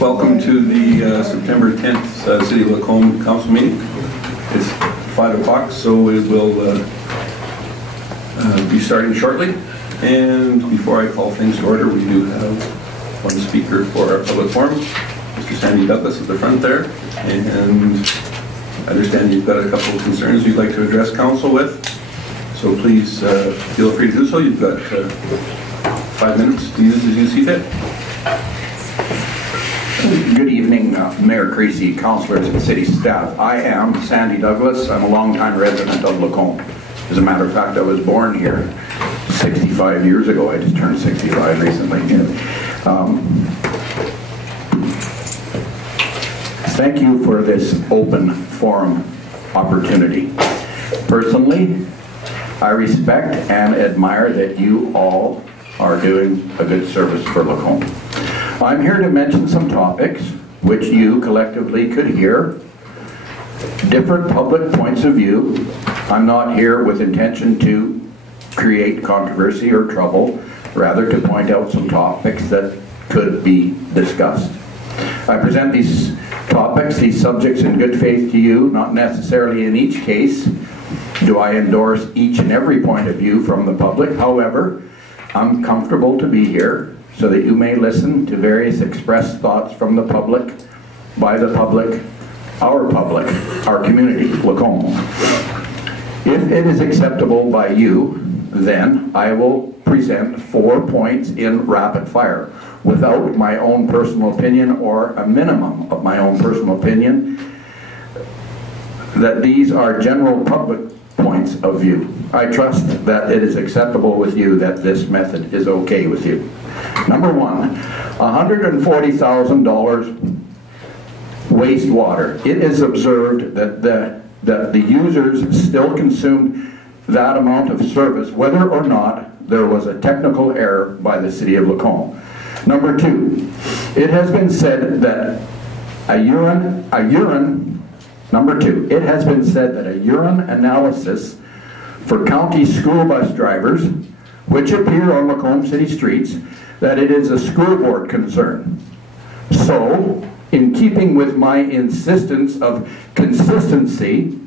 Welcome to the September 10th City of Lacombe Council meeting. It's 5 o'clock, so we will be starting shortly. And before I call things to order, we do have one speaker for our public forum, Mr. Sandy Douglas at the front there. And I understand you've got a couple of concerns you'd like to address council with. So please feel free to do so. You've got 5 minutes to use as you see fit. Good evening, Mayor Creasy, councillors and city staff. I am Sandy Douglas. I'm a longtime resident of Lacombe. As a matter of fact, I was born here 65 years ago. I just turned 65 recently. Thank you for this open forum opportunity. Personally, I respect and admire that you all are doing a good service for Lacombe. I'm here to mention some topics which you collectively could hear, different public points of view. I'm not here with intention to create controversy or trouble, rather to point out some topics that could be discussed. I present these topics, these subjects in good faith to you, not necessarily in each case do I endorse each and every point of view from the public. However, I'm comfortable to be here so that you may listen to various expressed thoughts from the public, by the public, our community, Lacombe. If it is acceptable by you, then I will present 4 points in rapid fire without my own personal opinion or a minimum of my own personal opinion, that these are general public points of view. I trust that it is acceptable with you, that this method is okay with you. Number one, $140,000 wastewater. It is observed that the users still consumed that amount of service, whether or not there was a technical error by the City of Lacombe. Number two, it has been said that a urine analysis for county school bus drivers, which appear on Lacombe City streets, that it is a school board concern. So, in keeping with my insistence of consistency,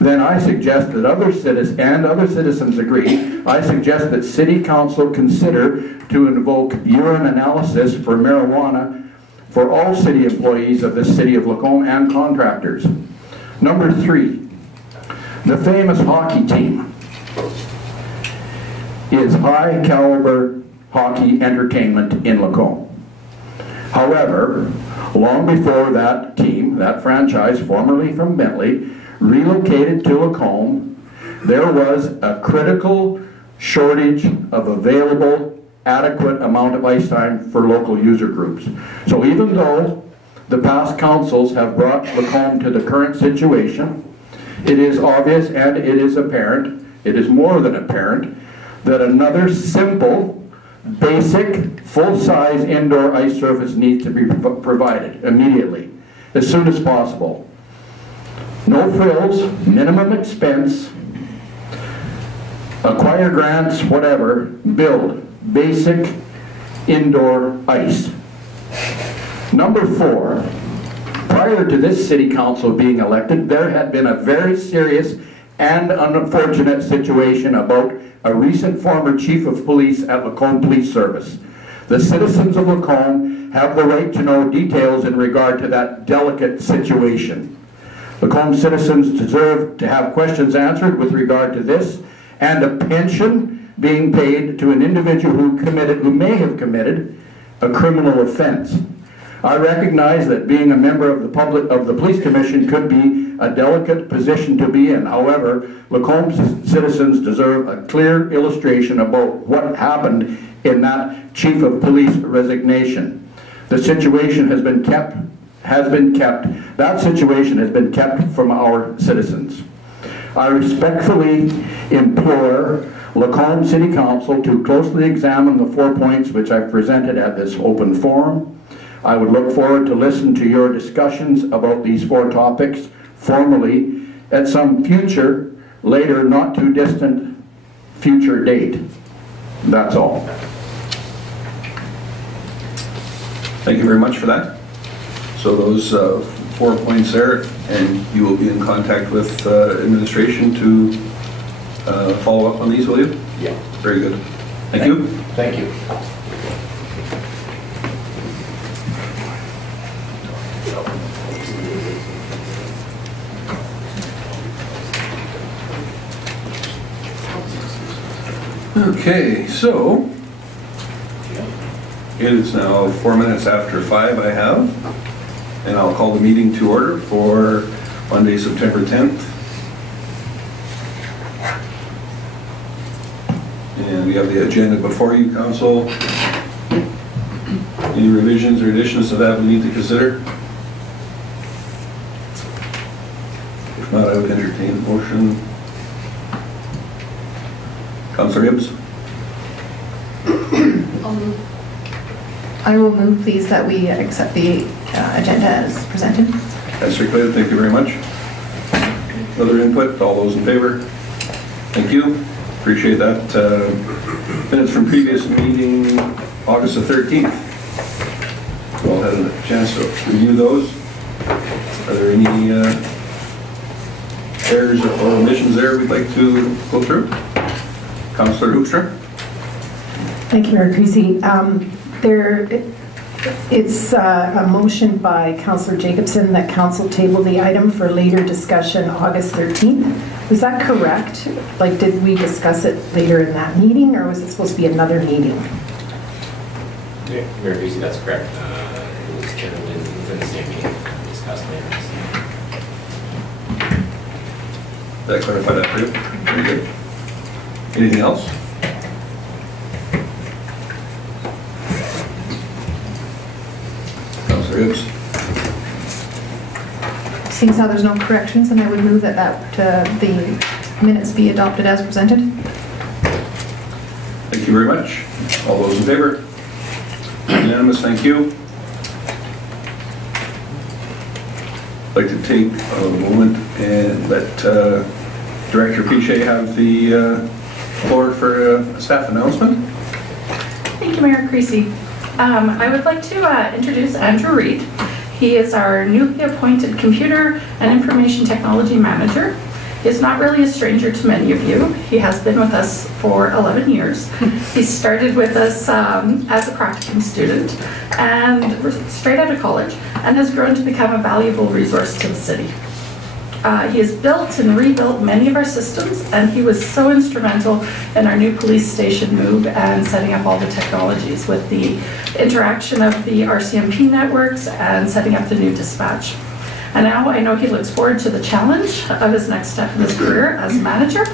then I suggest that other citizens agree, I suggest that City Council consider to invoke urine analysis for marijuana for all city employees of the City of Lacombe and contractors. Number three, the famous hockey team is high caliber hockey entertainment in Lacombe. However, long before that team, that franchise, formerly from Bentley, relocated to Lacombe, there was a critical shortage of available adequate amount of ice time for local user groups. So even though the past councils have brought Lacombe to the current situation, it is obvious and it is apparent, it is more than apparent, that another simple, basic, full-size indoor ice surface needs to be provided immediately, as soon as possible. No frills, minimum expense, acquire grants, whatever, build basic indoor ice. Number four, prior to this city council being elected, there had been a very serious and unfortunate situation about a recent former chief of police at Lacombe Police Service. The citizens of Lacombe have the right to know details in regard to that delicate situation. Lacombe citizens deserve to have questions answered with regard to this, and a pension being paid to an individual who may have committed a criminal offense. I recognize that being a member of the police commission could be a delicate position to be in. However, Lacombe citizens deserve a clear illustration about what happened in that chief of police resignation. The situation that situation has been kept from our citizens. I respectfully implore Lacombe City Council to closely examine the 4 points which I've presented at this open forum. I would look forward to listen to your discussions about these 4 topics formally at some future, later, not too distant future date. That's all. Thank you very much for that. So those 4 points there, and you will be in contact with administration to follow up on these, will you? Yeah. Very good. Thank you. Thank you. Okay, so it is now 4 minutes after 5 I have, and I'll call the meeting to order for Monday, September 10th. And we have the agenda before you, Council. Any revisions or additions to that we need to consider? If not, I would entertain a motion. Councillor Hibbs? I will move, please, that we accept the agenda as presented. As circulated, thank you very much. Other input, all those in favor? Thank you, appreciate that. Minutes from previous meeting, August the 13th. We all had a chance to review those. Are there any errors or omissions there we'd like to go through? Councillor Hoekstra? Thank you, Mayor Creasy. It's a motion by Councillor Jacobson that Council table the item for later discussion August 13th. Was that correct? Like, did we discuss it later in that meeting, or was it supposed to be another meeting? Yeah, Mayor Creasy, that's correct. It was tabled within the same meeting, discussed later. Did I clarify that for you? Very good. Anything else? Councillor Hibbs? Seeing as how there's no corrections, then I would move that the minutes be adopted as presented. Thank you very much. All those in favor? Unanimous, thank you. I'd like to take a moment and let Director Piche have the floor for a staff announcement. Thank you, Mayor Creasy. I would like to introduce Andrew Reid. He is our newly appointed Computer and Information Technology Manager. He is not really a stranger to many of you. He has been with us for 11 years. He started with us as a practicum student and straight out of college, and has grown to become a valuable resource to the city. He has built and rebuilt many of our systems, and he was so instrumental in our new police station move and setting up all the technologies with the interaction of the RCMP networks and setting up the new dispatch. And now I know he looks forward to the challenge of his next step in his career as manager,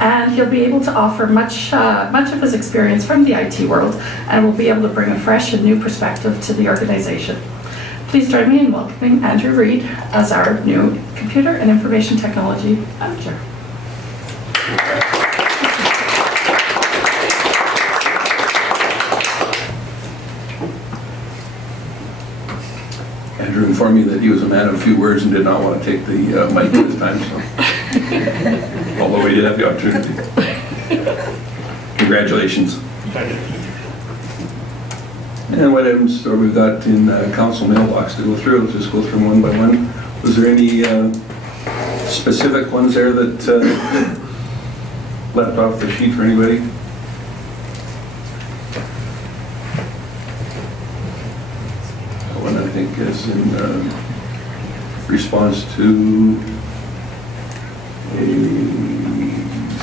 and he'll be able to offer much of his experience from the IT world, and will be able to bring a fresh and new perspective to the organization. Please join me in welcoming Andrew Reid as our new Computer and Information Technology Manager. Andrew informed me that he was a man of few words and did not want to take the mic this time, so although we did have the opportunity. Congratulations. And what items have we got in council mailbox to go through? Let's just go through them one by one. Was there any specific ones there that left off the sheet for anybody? That one I think is in response to a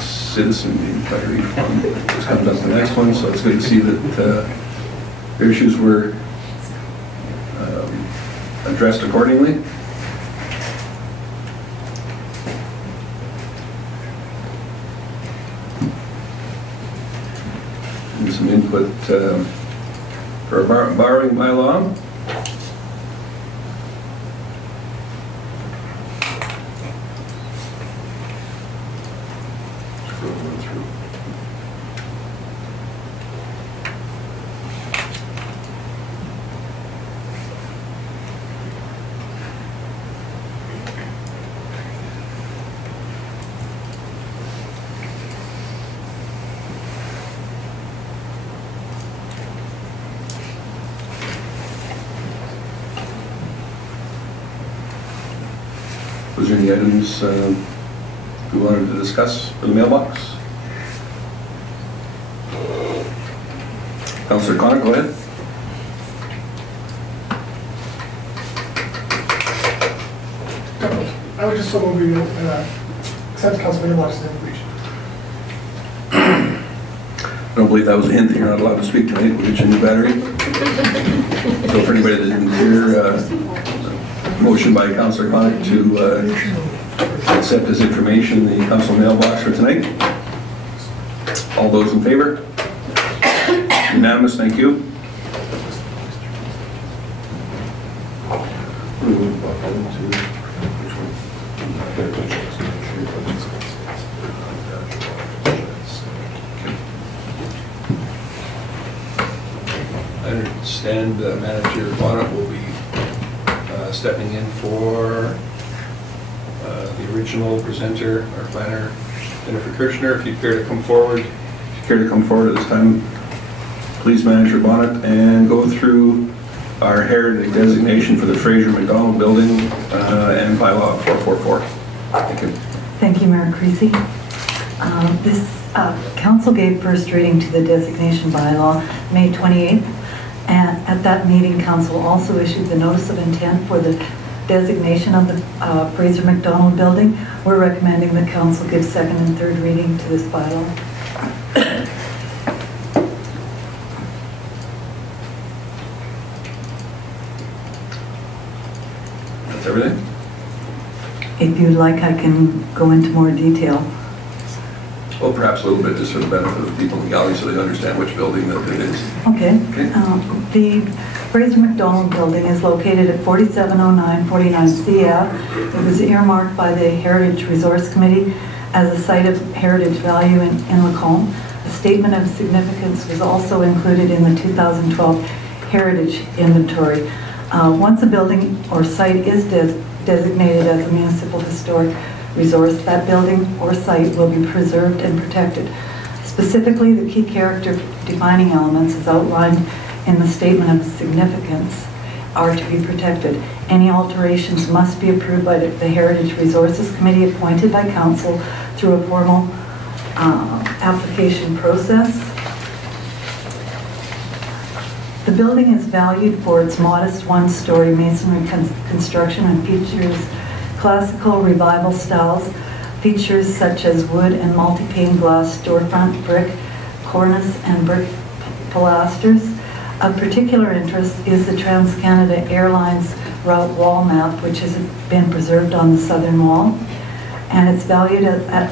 citizen inquiry form. Just comes up the next one, so it's good to see that their issues were addressed accordingly. And some input for a borrowing bylaw. Scrolling through. Was there any items we wanted to discuss for the mailbox? Councillor Connor, go ahead. I would just so move accept Council Mailbox's information. I don't believe that was a hint that you're not allowed to speak tonight. We'll get you a new battery. So for anybody that didn't hear, motion by Councillor Connor to accept his information in the council mailbox for tonight. All those in favor? Unanimous, thank you. I understand Manager Bonnet will be stepping in for the original presenter, our planner, Jennifer Kirchner. If you care to come forward, at this time, please, Manager Bonnet, and go through our heritage designation for the Fraser McDonald Building and Bylaw 444. Thank you. Thank you, Mayor Creasy. This council gave first reading to the designation bylaw May 28th, and at that meeting, council also issued the notice of intent for the designation of the Fraser McDonald Building. We're recommending the council give second and third reading to this bylaw. That's everything? If you'd like, I can go into more detail. Well, perhaps a little bit just for the benefit of the people in the gallery so they understand which building that it is. Okay. Okay. The Fraser McDonald Building is located at 4709 49C Ave. It was earmarked by the Heritage Resource Committee as a site of heritage value in Lacombe. A statement of significance was also included in the 2012 Heritage Inventory. Once a building or site is designated as a municipal historic resource, that building or site will be preserved and protected. Specifically, the key character defining elements as outlined in the statement of significance are to be protected. Any alterations must be approved by the Heritage Resources Committee appointed by council through a formal application process. The building is valued for its modest one-story masonry construction and features classical revival styles, features such as wood and multi-pane glass storefront, brick, cornice, and brick pilasters. Of particular interest is the Trans-Canada Airlines route wall map, which has been preserved on the southern wall. And it's valued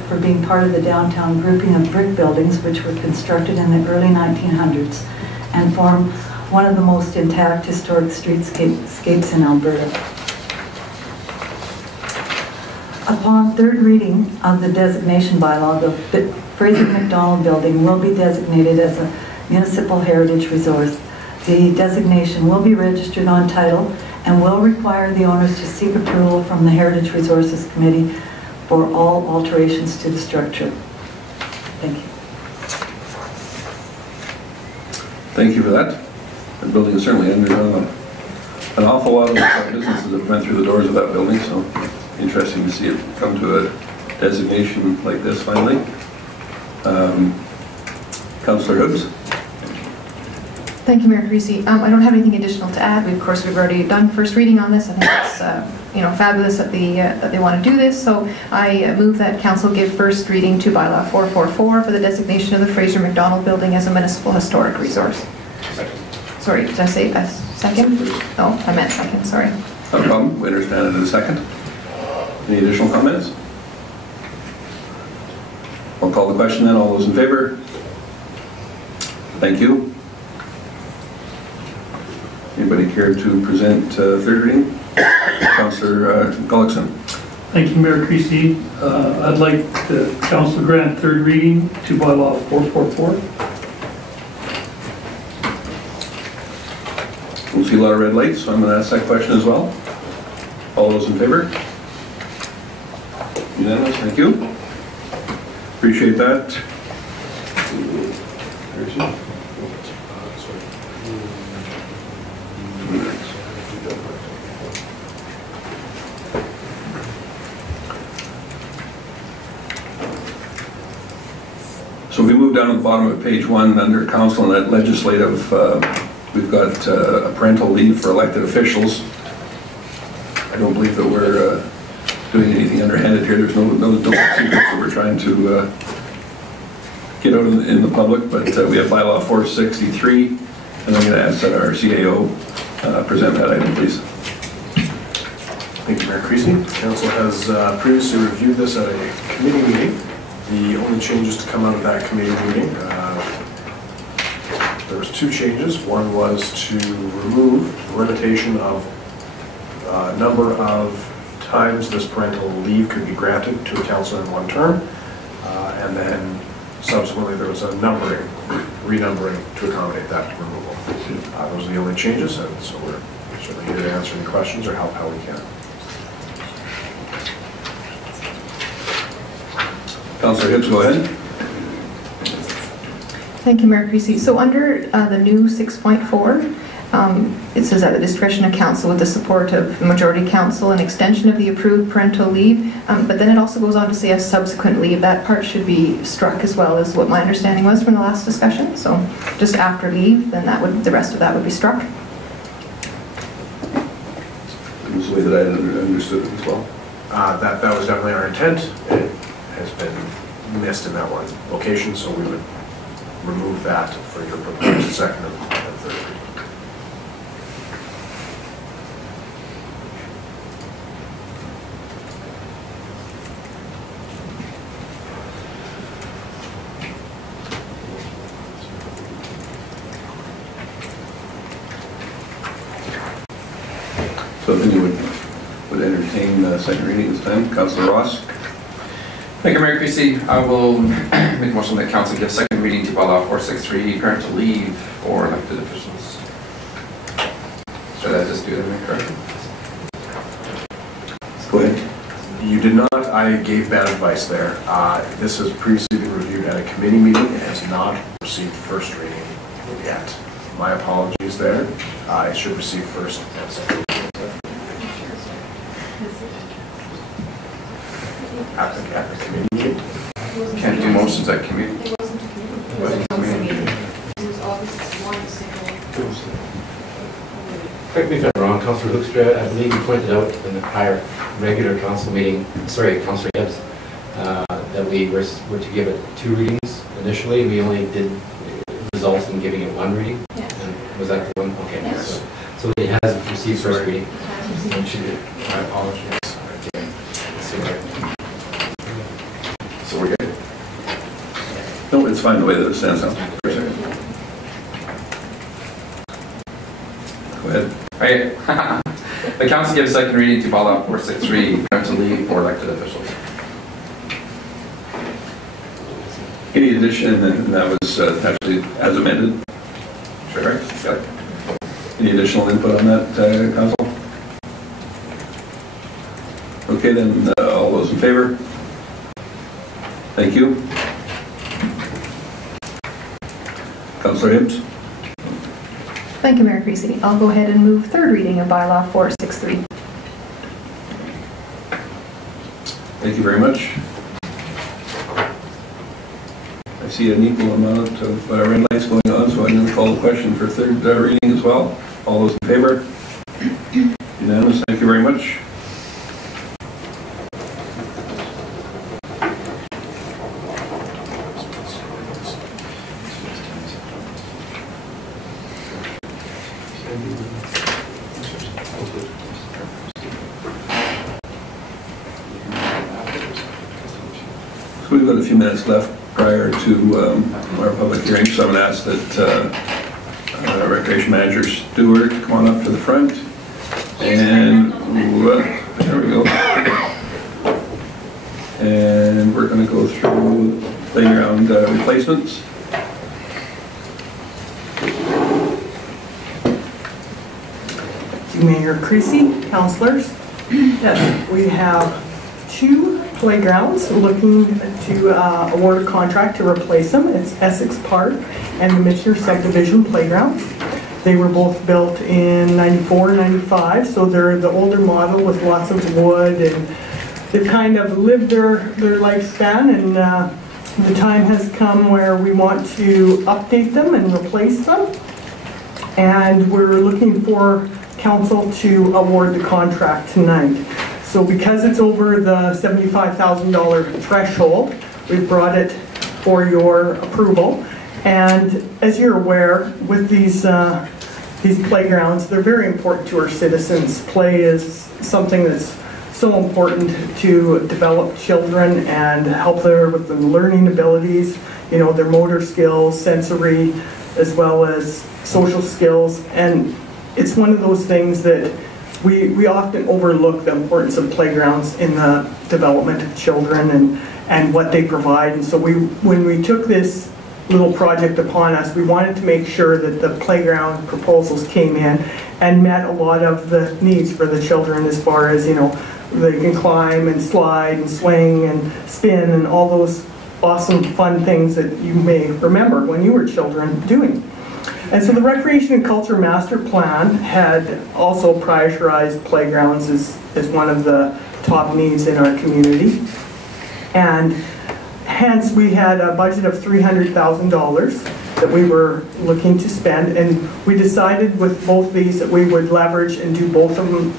for being part of the downtown grouping of brick buildings, which were constructed in the early 1900s and form one of the most intact historic streetscapes in Alberta. Upon third reading of the designation bylaw, the Fraser McDonald Building will be designated as a municipal heritage resource. The designation will be registered on title and will require the owners to seek approval from the Heritage Resources Committee for all alterations to the structure. Thank you. Thank you for that. The building has certainly undergone an awful lot of businesses that went through the doors of that building, so interesting to see it come to a designation like this finally. Councillor Hobbs. Thank you, Mayor Creasy. I don't have anything additional to add. Of course, we've already done first reading on this. I think it's fabulous that they want to do this. So I move that council give first reading to Bylaw 444 for the designation of the Fraser McDonald Building as a municipal historic resource. Second. Sorry, did I say a second? No, I meant second, sorry. No problem. We understand it in a second. Any additional comments? I'll call the question then. All those in favor? Thank you. Anybody care to present third reading? Councillor Gullickson. Thank you, Mayor Creasy. I'd like the council grant third reading to Bylaw 444. We'll see a lot of red lights, so I'm going to ask that question as well. All those in favor? Unanimous, thank you. Appreciate that. down at the bottom of page 1 under council and legislative, we've got a parental leave for elected officials. I don't believe that we're doing anything underhanded here. There's no secrets that we're trying to get out in the public, but we have Bylaw 463, and I'm going to ask that our CAO present that item, please. Thank you, Mayor Creasy. Council has previously reviewed this at a committee meeting. The only changes to come out of that committee meeting, there was 2 changes. One was to remove the limitation of number of times this parental leave could be granted to a councillor in one term, and then subsequently there was a renumbering to accommodate that removal. Those are the only changes, and so we're certainly here to answer any questions or help how we can. Councillor Hibbs, go ahead. Thank you, Mayor Creasy. So under the new 6.4, it says at the discretion of council with the support of majority council an extension of the approved parental leave, but then it also goes on to say a subsequent leave. That part should be struck as well, as what my understanding was from the last discussion. So just after leave, then the rest of that would be struck. It was the way that I understood it as well. That was definitely our intent. It has been missed in that one location, so we would remove that for your proposed second and third reading. So then you would entertain second reading this time. Councillor Ross. Thank you, Mayor Creasy. I will make a motion that council give second reading to Bylaw 463, parental leave for elected officials. Should I just do it, am I correct? Go ahead. You did not. I gave bad advice there. This has previously been reviewed at a committee meeting and has not received first reading yet. My apologies there. It should receive first and second reading. At the committee meeting. Can't do motions at committee. It wasn't a council meeting. It was August 1 single. Correct me if I'm wrong, Councillor Hoekstra, I believe you pointed out in the prior regular council meeting, sorry, Councillor Hibbs, that we were to give it 2 readings initially. We only did result in giving it 1 reading. Yeah. And was that the one? Okay. Yes. So it has received first reading. And she did. My apologies. So we're good. No, it's fine the way that it stands now. For a second. Go ahead. Okay. The council gives second reading to Bylaw 463, parental leave for elected officials. Any addition, and that was actually as amended. Sure. Correct? Got it. Any additional input on that, council? Okay, then all those in favor? Thank you. Councillor Hibbs. Thank you, Mayor Creasy. I'll go ahead and move third reading of Bylaw 463. Thank you very much. I see an equal amount of red lights going on, so I'm going to call the question for third reading as well. All those in favor? Unanimous. Thank you very much. So we've got a few minutes left prior to our public hearing, so I'm going to ask that Recreation Manager Stewart come on up to the front. And there we go. And we're going to go through playground replacements. Mayor Creasy, councillors. Yes, we have 2 playgrounds looking to award a contract to replace them. It's Essex Park and the Mitchell Subdivision playgrounds. They were both built in 94, 95, so they're the older model with lots of wood, and they've kind of lived their lifespan, and the time has come where we want to update them and replace them. And we're looking for council to award the contract tonight. So because it's over the $75,000 threshold, we've brought it for your approval. And as you're aware, with these playgrounds, they're very important to our citizens. Play is something that's so important to develop children and help them with the learning abilities, you know, their motor skills, sensory, as well as social skills. And it's one of those things that we often overlook the importance of playgrounds in the development of children and what they provide. And so when we took this little project upon us, we wanted to make sure that the playground proposals came in and met a lot of the needs for the children, as far as, you know, they can climb and slide and swing and spin and all those awesome fun things that you may remember when you were children doing. And so the Recreation and Culture Master Plan had also prioritized playgrounds as one of the top needs in our community. And hence we had a budget of $300,000 that we were looking to spend, and we decided with both these that we would leverage and do both of them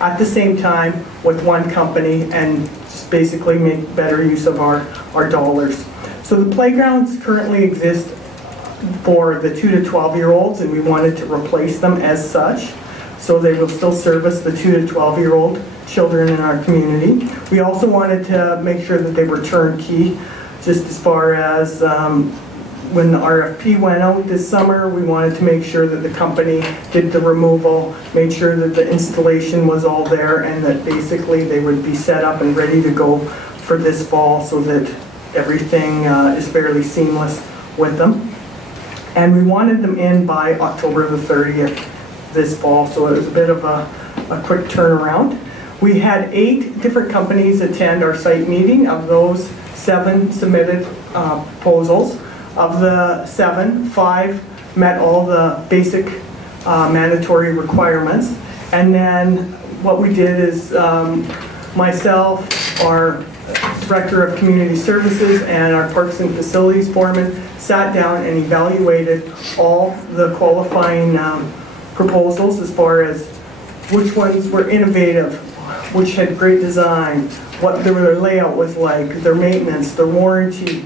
at the same time with one company and just basically make better use of our dollars. So the playgrounds currently exist for the 2 to 12-year-olds, and we wanted to replace them as such, so they will still service the 2 to 12-year-old children in our community. We also wanted to make sure that they were turnkey, just as far as when the RFP went out this summer, we wanted to make sure that the company did the removal, made sure that the installation was all there, and that basically they would be set up and ready to go for this fall, so that everything is fairly seamless with them. And we wanted them in by October the 30th this fall, so it was a bit of a quick turnaround. We had 8 different companies attend our site meeting. Of those, 7 submitted proposals. Of the 7, 5 met all the basic mandatory requirements. And then what we did is myself, our Director of Community Services, and our Parks and Facilities Foreman sat down and evaluated all the qualifying proposals, as far as which ones were innovative, which had great design, what their layout was like, their maintenance, their warranty,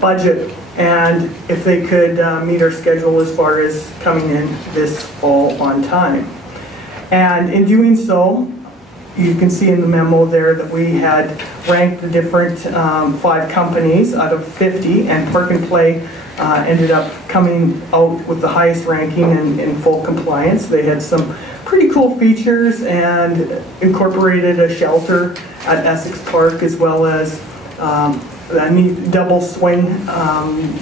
budget, and if they could meet our schedule as far as coming in this fall on time. And in doing so, you can see in the memo there that we had ranked the different 5 companies out of 50, and Park and Play ended up coming out with the highest ranking and in full compliance. They had some pretty cool features and incorporated a shelter at Essex Park, as well as a neat double swing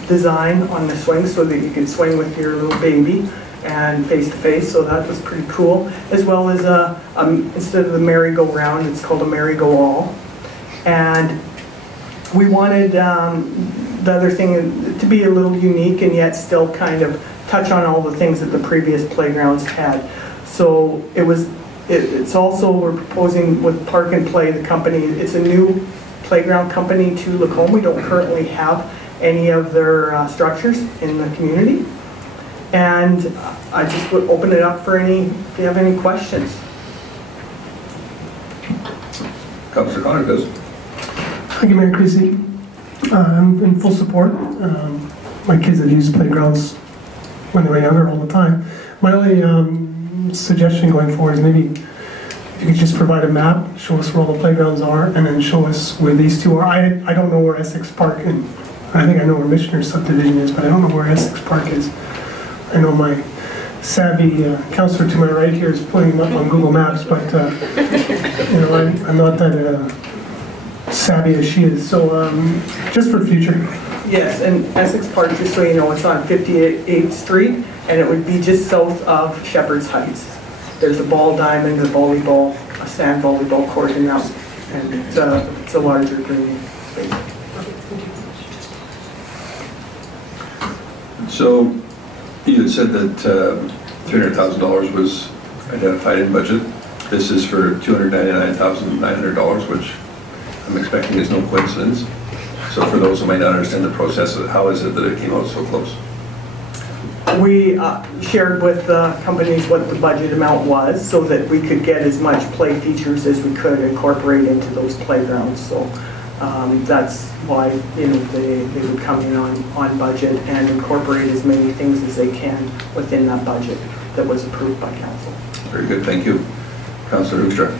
design on the swing, so that you can swing with your little baby and face-to-face, so that was pretty cool. As well as instead of the merry-go-round, it's called a merry-go-all. And we wanted the other thing to be a little unique and yet still kind of touch on all the things that the previous playgrounds had. So it's also, we're proposing with Park and Play, the company, it's a new playground company to Lacombe. We don't currently have any of their structures in the community. And I just would open it up for if you have any questions. Councillor Connor does. Thank you, Mayor Creasy. I'm in full support. My kids have used playgrounds when they were younger all the time. My only suggestion going forward is maybe if you could just provide a map, show us where all the playgrounds are, and then show us where these 2 are. I don't know where Essex Park and I think I know where Missioner's subdivision is, but I don't know where Essex Park is. I know my savvy counselor to my right here is putting them up on Google Maps, but you know, I'm not that savvy as she is. So just for the future. Yes, and Essex Park, just so you know, it's on 58th Street, and it would be just south of Shepherd's Heights. There's a ball diamond, a sand volleyball court in that, and it's a larger green space. So you had said that $300,000 was identified in budget. This is for $299,900, which I'm expecting is no coincidence. So for those who might not understand the process, how is it that it came out so close? We shared with the companies what the budget amount was so that we could get as much play features as we could incorporate into those playgrounds. So that's why, you know, they would come in on budget and incorporate as many things as they can within that budget that was approved by council. Very good, thank you. Councillor Hoekstra.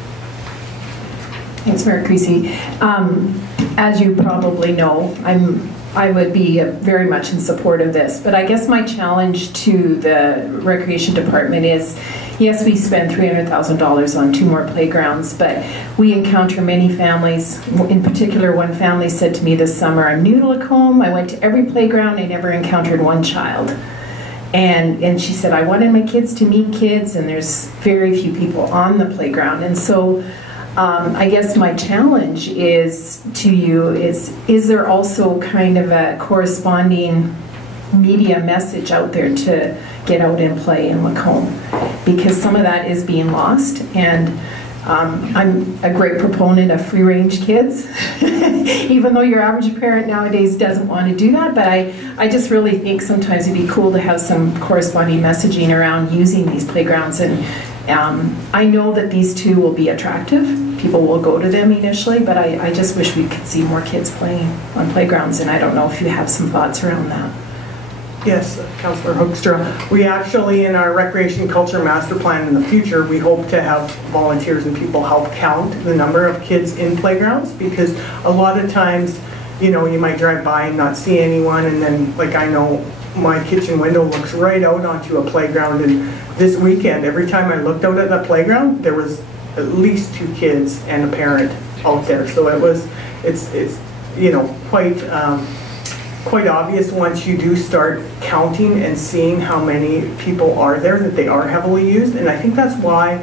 Thanks, Mayor Creasy. As you probably know, I would be very much in support of this, but I guess my challenge to the Recreation Department is, yes, we spend $300,000 on 2 more playgrounds, but we encounter many families. In particular, one family said to me this summer, I'm new to Lacombe, I went to every playground, I never encountered one child. And she said, I wanted my kids to meet kids, and there's very few people on the playground. And so I guess my challenge is to you is there also kind of a corresponding media message out there to get out and play in Lacombe? Because some of that is being lost, and I'm a great proponent of free-range kids, even though your average parent nowadays doesn't want to do that, but I just really think sometimes it'd be cool to have some corresponding messaging around using these playgrounds. And I know that these 2 will be attractive. People will go to them initially, but I just wish we could see more kids playing on playgrounds, and I don't know if you have some thoughts around that. Yes, Councillor Hoekstra. We actually, in our Recreation Culture Master Plan in the future, we hope to have volunteers and people help count the number of kids in playgrounds, because a lot of times, you know, you might drive by and not see anyone, and then, like, I know my kitchen window looks right out onto a playground, and this weekend, every time I looked out at the playground, there was at least 2 kids and a parent out there. So it's you know, quite obvious once you do start counting and seeing how many people are there, that they are heavily used. And I think that's why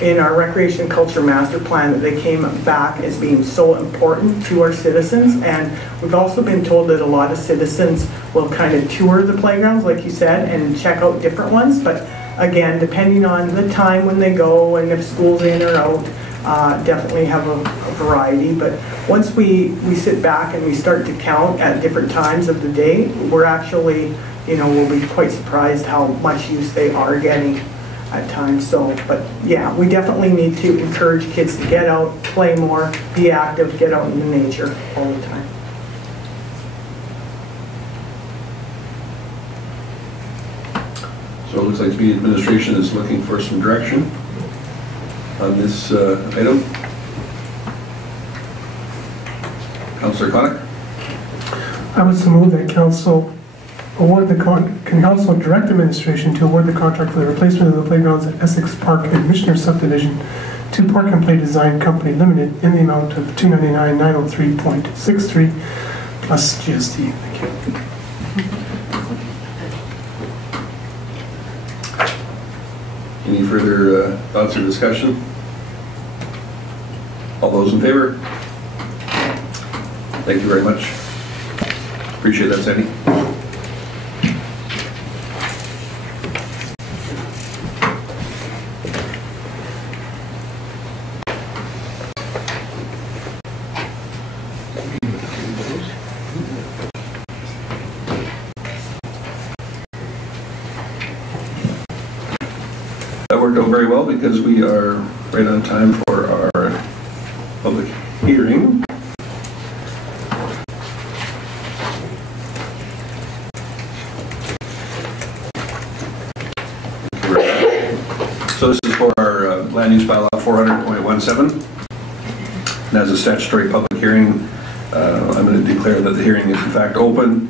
in our Recreation Culture Master Plan that they came back as being so important to our citizens. And we've also been told that a lot of citizens will kind of tour the playgrounds, like you said, and check out different ones. But again, depending on the time when they go and if school's in or out, definitely have a variety. But once we sit back and we start to count at different times of the day, we're actually, you know, we'll be quite surprised how much use they are getting at times. So, but yeah, we definitely need to encourage kids to get out, play more, be active, get out in the nature all the time. So it looks like the administration is looking for some direction on this item. Councillor Connick? I would so move that council award can council direct administration to award the contract for the replacement of the playgrounds at Essex Park and Missioner Subdivision to Park and Play Design Company Limited in the amount of $299,903.63 plus GST. Thank you. Any further thoughts or discussion? All those in favor? Thank you very much. Appreciate that, Sandy. That worked out very well because we are right on time for our public hearing. So this is for our land use bylaw 400.17. And as a statutory public hearing, I'm going to declare that the hearing is in fact open,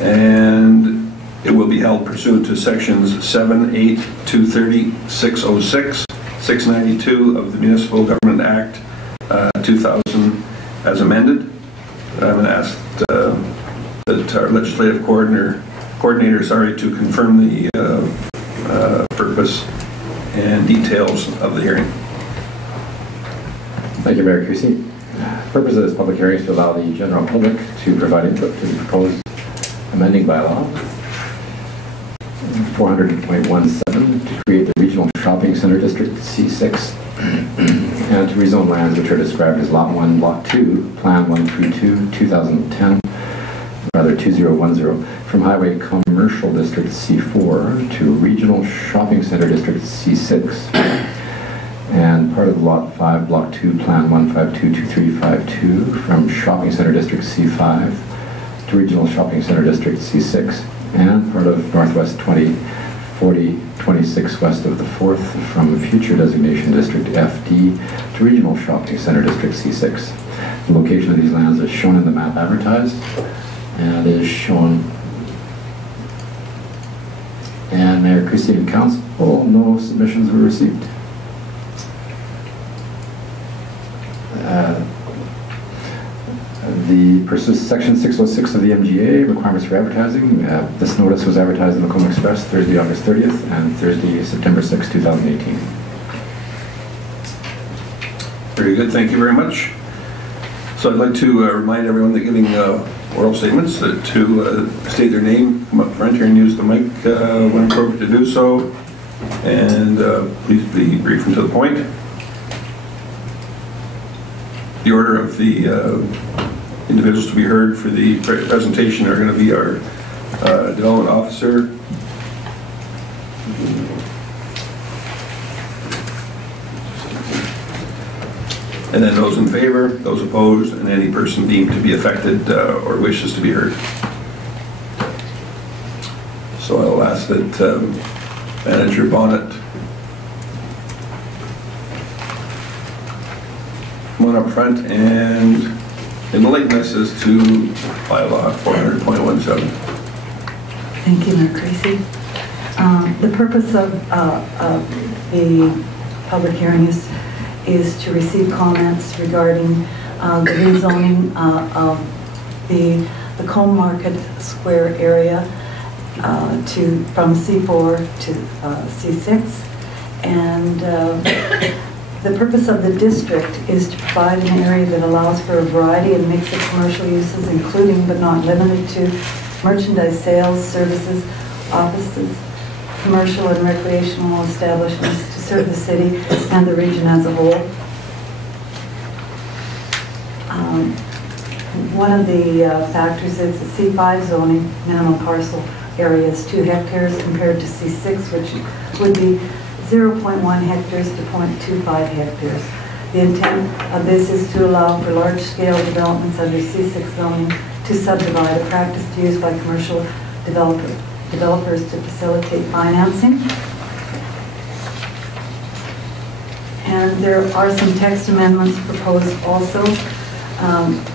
and it will be held pursuant to sections 7, 8, 230, 606, 692 of the Municipal Government Act 2000 as amended. I'm going to ask that our legislative coordinator to confirm the purpose and details of the hearing. Thank you, Mayor Creasy. The purpose of this public hearing is to allow the general public to provide input to the proposed amending bylaw 400.17 to create the Regional Shopping Center District C6 and to rezone lands which are described as Lot 1, Lot 2, Plan 132, 2010 2010, from Highway Commercial District C4 to Regional Shopping Center District C6, and part of Lot 5, Block 2, Plan 1522352, from Shopping Center District C5 to Regional Shopping Center District C6, and part of Northwest 204026 west of the 4th from future designation District FD to Regional Shopping Center District C6. The location of these lands is shown in the map advertised and is shown. And Mayor Christie and Council, no submissions were received. Section 606 of the MGA, requirements for advertising. This notice was advertised in the Lacombe Express Thursday, August 30th and Thursday, September 6, 2018. Very good, thank you very much. So I'd like to remind everyone that giving oral statements to state their name, come up front here and use the mic when appropriate to do so. And please be brief and to the point. The order of the individuals to be heard for the presentation are going to be our development officer, and then those in favor, those opposed, and any person deemed to be affected or wishes to be heard. So I'll ask that Manager Bonnet come on up front and enlighten us as to Bylaw 400.17. Thank you, Mayor Creasy. The purpose of the public hearing is to receive comments regarding the rezoning of the Lacombe Market Square area from C4 to C6. And the purpose of the district is to provide an area that allows for a variety and mix of commercial uses, including but not limited to merchandise sales, services, offices, commercial and recreational establishments to serve the city and the region as a whole. One of the factors is the C5 zoning minimum parcel area is 2 hectares compared to C6, which would be 0.1 hectares to 0.25 hectares. The intent of this is to allow for large-scale developments under C6 zoning to subdivide, a practice used by commercial developers to facilitate financing. And there are some text amendments proposed also.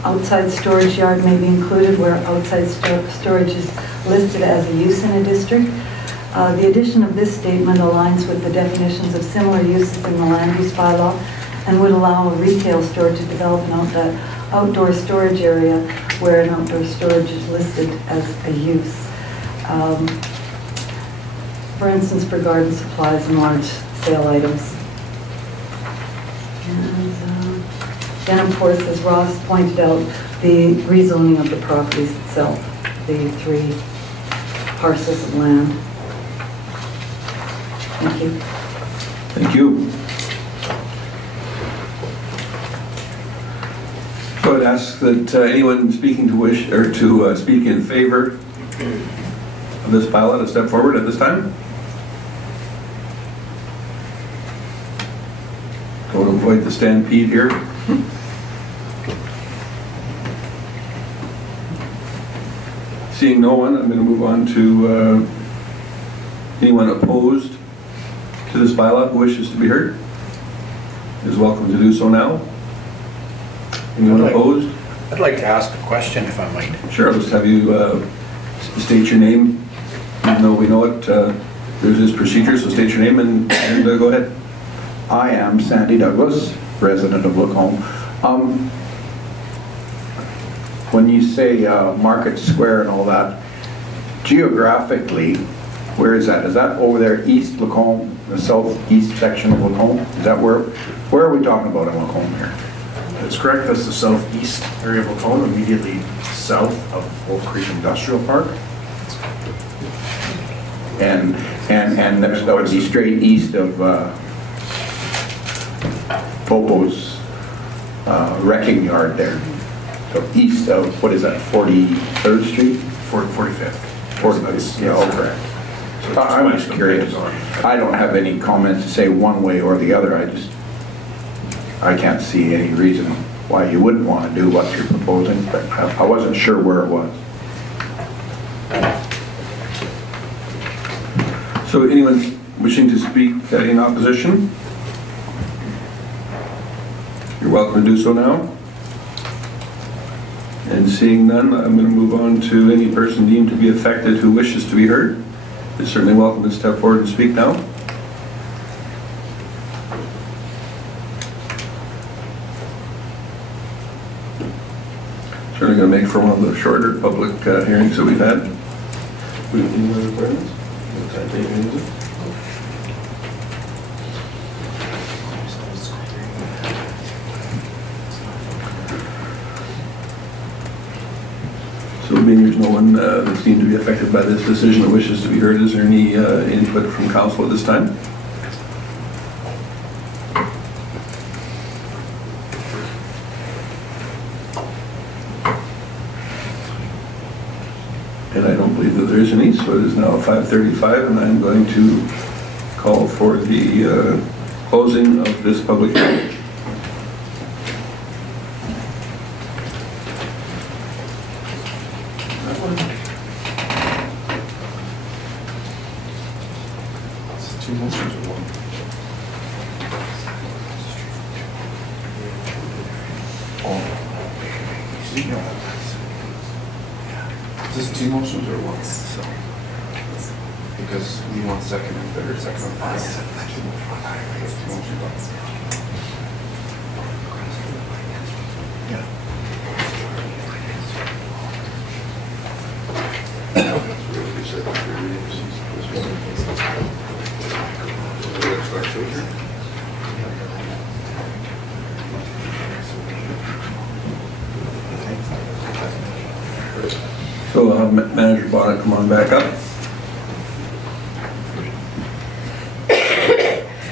Outside storage yard may be included where outside storage is listed as a use in a district. The addition of this statement aligns with the definitions of similar uses in the land use bylaw and would allow a retail store to develop an outdoor storage area where an outdoor storage is listed as a use. For instance, for garden supplies and large sale items. And then, of course, as Ross pointed out, the rezoning of the properties itself, the 3 parcels of land. Thank you. Thank you. So I'd ask that anyone speaking to wish or to speak in favor of this bylaw to step forward at this time. Don't avoid the stampede here. Seeing no one, I'm going to move on to anyone opposed to this bylaw who wishes to be heard is welcome to do so now. Anyone opposed? I'd like to ask a question if I might. Sure, I'll just have you state your name. Even though we know it, there's this procedure, so state your name and go ahead. I am Sandy Douglas, resident of Lacombe. When you say Market Square and all that, geographically, where is that? Is that over there, East Lacombe, the southeast section of Lacombe? Is that where are we talking about in Lacombe here? That's correct. That's the southeast area of Lacombe, immediately south of Wolf Creek Industrial Park. And that would be straight east of Popo's wrecking yard there. So east of, what is that, 43rd Street? 45th. 40th, yeah, okay. So just I'm west just of curious. Designation. I don't have any comments to say one way or the other. I can't see any reason why you wouldn't want to do what you're proposing, but I wasn't sure where it was. So anyone wishing to speak in opposition? You're welcome to do so now. And seeing none, I'm going to move on to any person deemed to be affected who wishes to be heard. You're certainly welcome to step forward and speak now. Certainly going to make for one of the shorter public hearings that we've had. We have any other requirements? So being there's no one that's deemed to be affected by this decision that wishes to be heard, is there any input from council at this time? And I don't believe that there is any, so it is now 5:35, and I'm going to call for the closing of this public hearing. Two motions or one? Is this two motions or one? Because we want second and third, second and final. Two motions. So Manager Bonnet, come on back up.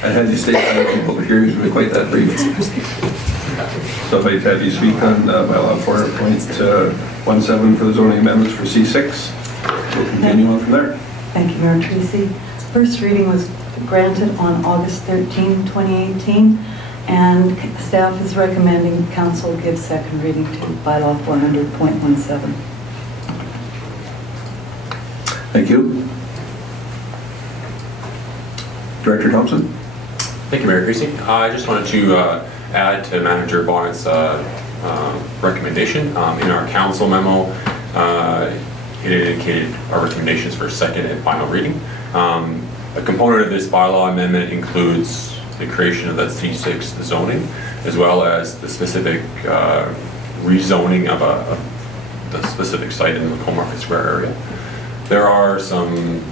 I had you state that the public hearings would be quite that brief. So if I'd have you speak on Bylaw 4.17 for the zoning amendments for C6, we'll continue on from there. Thank you, Mayor Tracy. First reading was granted on August 13, 2018, and staff is recommending council give second reading to Bylaw 400.17. Thank you. Director Thompson. Thank you, Mayor Creasy. I just wanted to add to Manager Bonnet's recommendation. In our council memo, it indicated our recommendations for second and final reading. A component of this bylaw amendment includes the creation of that C6 zoning, as well as the specific rezoning of the specific site in the Lacombe Market Square area. There are some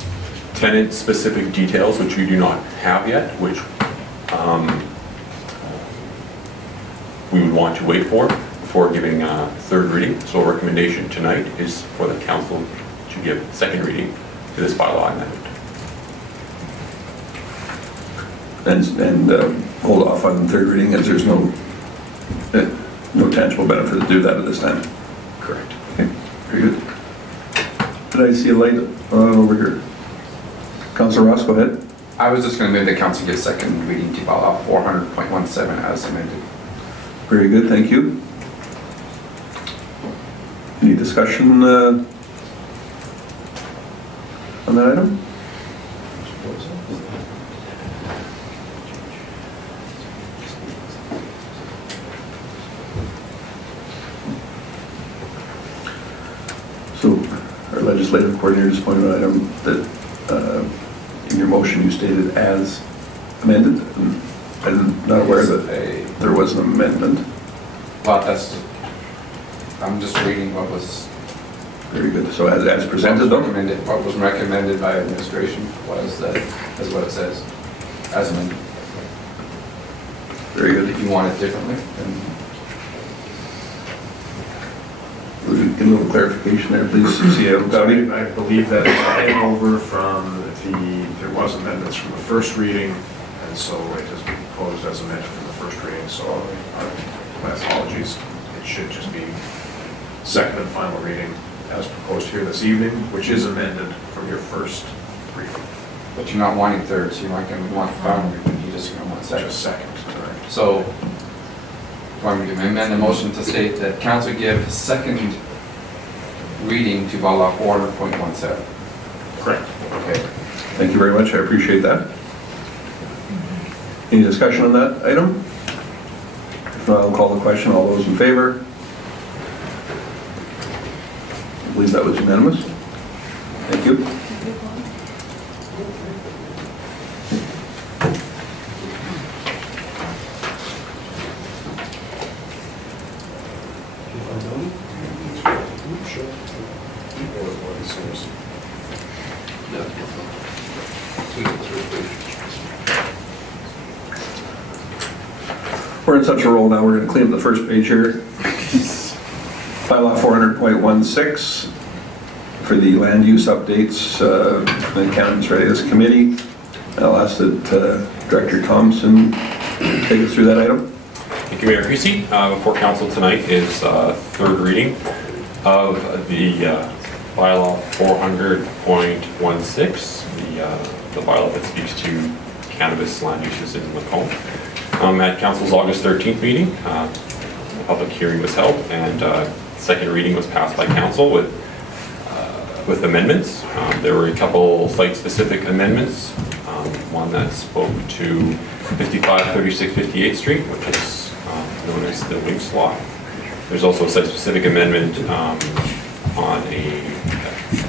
tenant-specific details which we do not have yet, which we would want to wait for before giving third reading. So a recommendation tonight is for the council to give second reading to this bylaw amendment. And hold off on third reading as there's no tangible benefit to do that at this time. Correct. Okay, very good. Did I see a light over here? Councilor Ross, go ahead. I was just going to move the council give second reading to Bylaw 400.17 as amended. Very good, thank you. Any discussion on that item? So our legislative coordinator just pointed out an item that in your motion you stated as amended. I'm not aware that there was an amendment. But I'm just reading what was... Very good. So as presented though? What was recommended by administration was that, is what it says, as amended. Very good. If you want it differently, then... Would you give a little clarification there, please, CAO Dowdy? I believe that hangover from there was amendments from the first reading, and so it has been proposed as amended from the first reading, so my apologies. It should just be second and final reading as proposed here this evening, which is amended from your first reading. But you're not wanting third, so you're not going to want final reading, you're just going to want second. Just second, correct. So, want me to amend the motion to state that council give second reading to bylaw 400.17? Correct. Okay. Thank you very much, I appreciate that. Any discussion on that item? If not, I'll call the question. All those in favor? I believe that was unanimous. Thank you. We're in such a roll now, we're going to clean up the first page here. Bylaw 400.16 for the land use updates, the Cannabis Readiness Committee. I'll ask that Director Thompson take us through that item. Thank you, Mayor Creasy. Before council tonight is third reading of the bylaw 400.16, the bylaw that speaks to cannabis land uses in Lacombe. At council's August 13th meeting, a public hearing was held, and second reading was passed by council with amendments. There were a couple site-specific amendments. One that spoke to 55, 36, 58th Street, which is known as the Winks Lot. There's also a site-specific amendment on a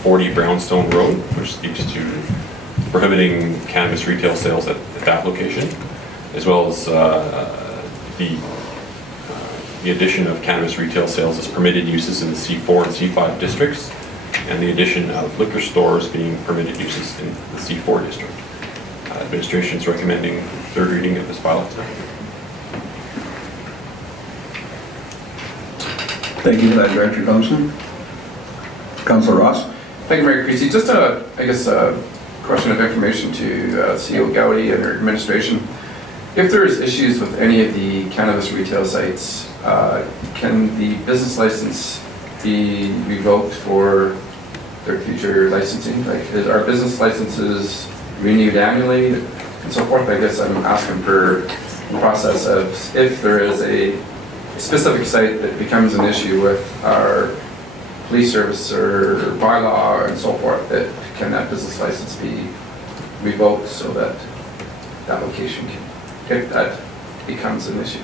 40 Brownstone Road, which speaks to prohibiting cannabis retail sales at that location, as well as the addition of cannabis retail sales as permitted uses in the C4 and C5 districts, and the addition of liquor stores being permitted uses in the C4 district. Administration is recommending third reading of this bylaw tonight. Thank you for that, Director Thompson. Councilor Ross. Thank you, Mayor Creasy. Just a question of information to CAO Gowdy and her administration. If there is issues with any of the cannabis retail sites, can the business license be revoked for their future licensing? Like, are business licenses renewed annually and so forth? I guess I'm asking for the process of if there is a specific site that becomes an issue with our police service or bylaw and so forth, that can that business license be revoked so that that location can, if that becomes an issue?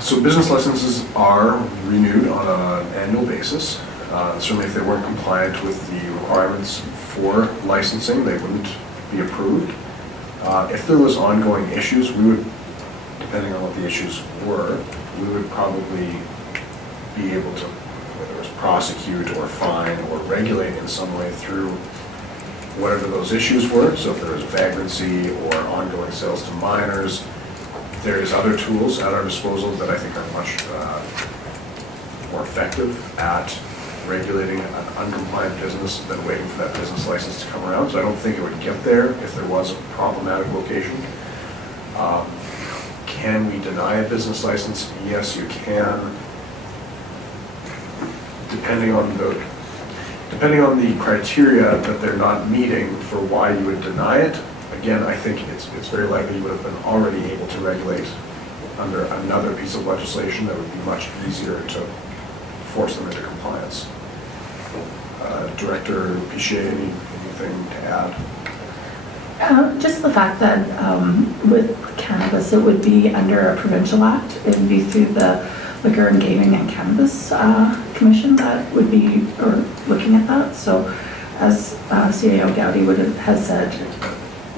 So business licenses are renewed on an annual basis. Certainly if they weren't compliant with the requirements for licensing, they wouldn't be approved. If there was ongoing issues, we would, depending on what the issues were, we would probably be able to, whether it was prosecute or fine or regulate in some way through whatever those issues were. So if there was vagrancy or ongoing sales to minors, there's other tools at our disposal that I think are much more effective at regulating an uncompliant business than waiting for that business license to come around. So I don't think it would get there if there was a problematic location. Can we deny a business license? Yes, you can. Depending on the criteria that they're not meeting for why you would deny it, again, I think it's very likely you would have been already able to regulate under another piece of legislation that would be much easier to force them into compliance. Director Pichet, anything to add? Just the fact that with cannabis, it would be under a provincial act. It would be through the Liquor and Gaming and Cannabis Commission that would be looking at that. So as CAO Gowdy has said,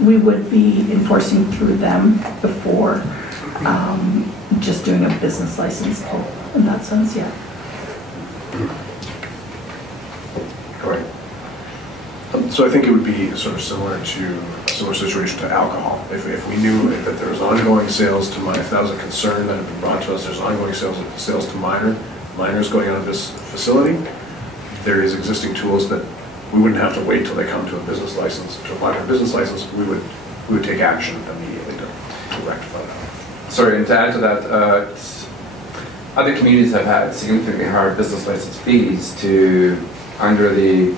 we would be enforcing through them before just doing a business license pull in that sense, yeah. Correct. So I think it would be sort of similar to a similar situation to alcohol. If we knew that there was ongoing sales to minors, if that was a concern that had been brought to us, there's ongoing sales to minors going out of this facility, there is existing tools that we wouldn't have to wait till they come to a business license. To apply for a business license, we would take action immediately to rectify that. Sorry, and to add to that, other communities have had significantly higher business license fees to, under the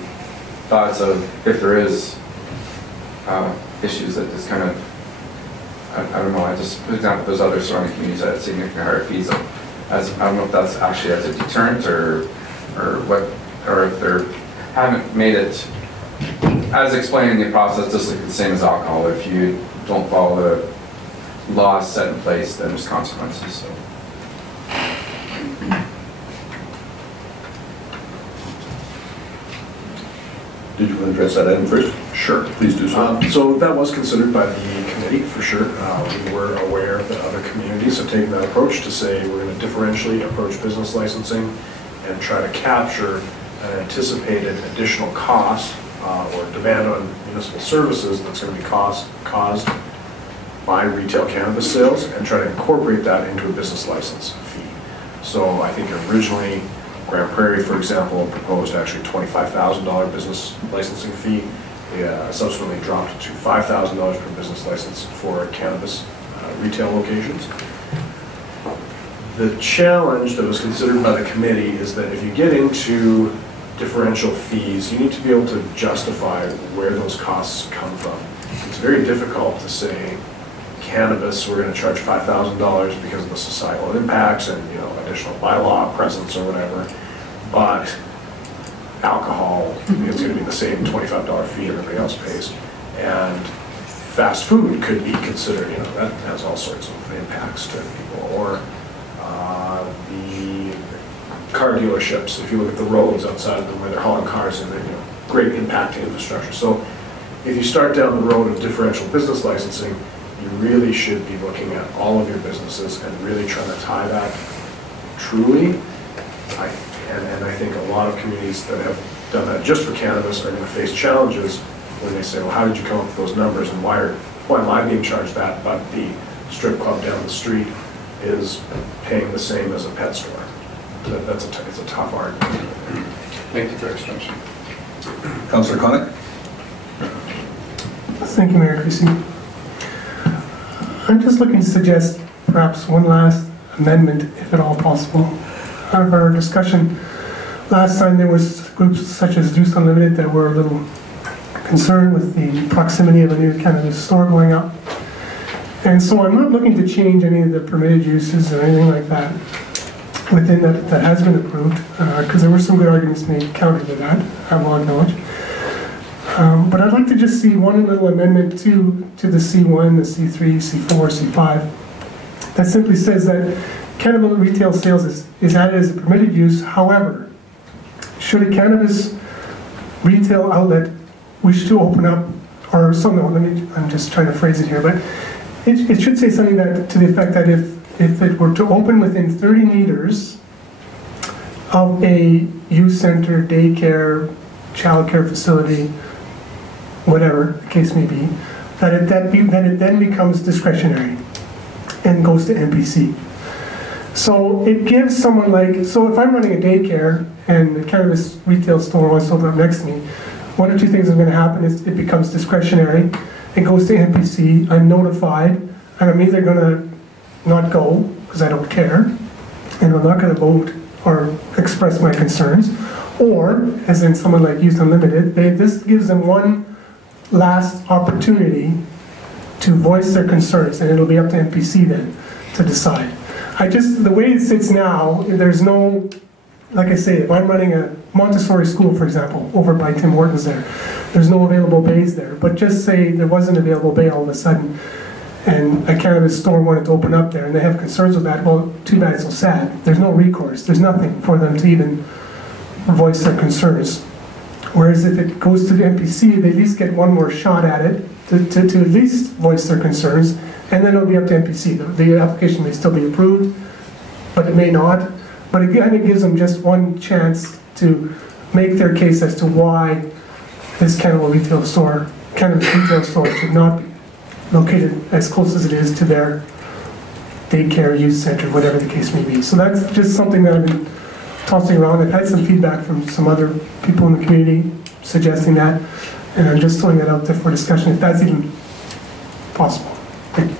thoughts of if there is issues that just kind of, I don't know, for example, there's other surrounding communities that have significantly higher fees. I don't know if that's actually as a deterrent or what, or if they haven't made it, as explained in the process, just like the same as alcohol. If you don't follow the laws set in place, then there's consequences. So. Did you want to address that item first? Sure. Please do so. So that was considered by the committee, for sure. We were aware that other communities have taken that approach to say we're going to differentially approach business licensing and try to capture an anticipated additional cost or demand on municipal services that's going to be caused by retail cannabis sales and try to incorporate that into a business license fee. So I think originally Grand Prairie, for example, proposed actually $25,000 business licensing fee. We subsequently dropped to $5,000 per business license for cannabis retail locations. The challenge that was considered by the committee is that if you get into differential fees, you need to be able to justify where those costs come from. It's very difficult to say cannabis, we're going to charge $5,000 because of the societal impacts and additional bylaw presence or whatever, but alcohol is going to be the same $25 fee everybody else pays. And fast food could be considered, that has all sorts of impacts to people. Or the car dealerships, if you look at the roads outside of them where they're hauling cars in, they're great impact to infrastructure. So if you start down the road of differential business licensing, you really should be looking at all of your businesses and really trying to tie that truly. And I think a lot of communities that have done that just for cannabis are going to face challenges when they say, well, how did you come up with those numbers and why am I being charged that, but the strip club down the street is paying the same as a pet store? It's a tough argument. Thank you for your explanation. Councillor Connick? Thank you, Mayor Creasy. I'm just looking to suggest perhaps one last amendment, if at all possible. Out of our discussion last time, there was groups such as Juice Unlimited that were a little concerned with the proximity of a new cannabis store going up. And so I'm not looking to change any of the permitted uses or anything like that within that has been approved, because there were some good arguments made counter to that, I will acknowledge. But I'd like to just see one little amendment to the C1, the C3, C4, C5 that simply says that cannabis retail sales is added as a permitted use. However, should a cannabis retail outlet wish to open up, or something, I'm just trying to phrase it here, but it should say something that to the effect that if it were to open within 30 meters of a youth center, daycare, childcare facility, whatever the case may be, that it then becomes discretionary and goes to NPC. So it gives someone so if I'm running a daycare and the cannabis retail store wants to open up next to me, one or two things are going to happen is it becomes discretionary, it goes to NPC, I'm notified, and I'm either going to not go because I don't care, and I'm not going to vote or express my concerns, or, as in someone like Youth Unlimited, this gives them one last opportunity to voice their concerns, and it'll be up to NPC then to decide. The way it sits now, there's no, like I say, if I'm running a Montessori school, for example, over by Tim Hortons there's no available bays there, but just say there was an available bay all of a sudden, and a cannabis store wanted to open up there, and they have concerns with that, well, too bad, it's so sad. There's no recourse, there's nothing for them to even voice their concerns. Whereas if it goes to the NPC, they at least get one more shot at it to at least voice their concerns, and then it'll be up to NPC. The application may still be approved, but it may not. But again, it gives them just one chance to make their case as to why this cannabis retail store should not be located as close as it is to their daycare, youth center, whatever the case may be. So that's just something that I've been tossing around. I've had some feedback from some other people in the community suggesting that, and I'm just throwing that out there for discussion, if that's even possible. Thank you.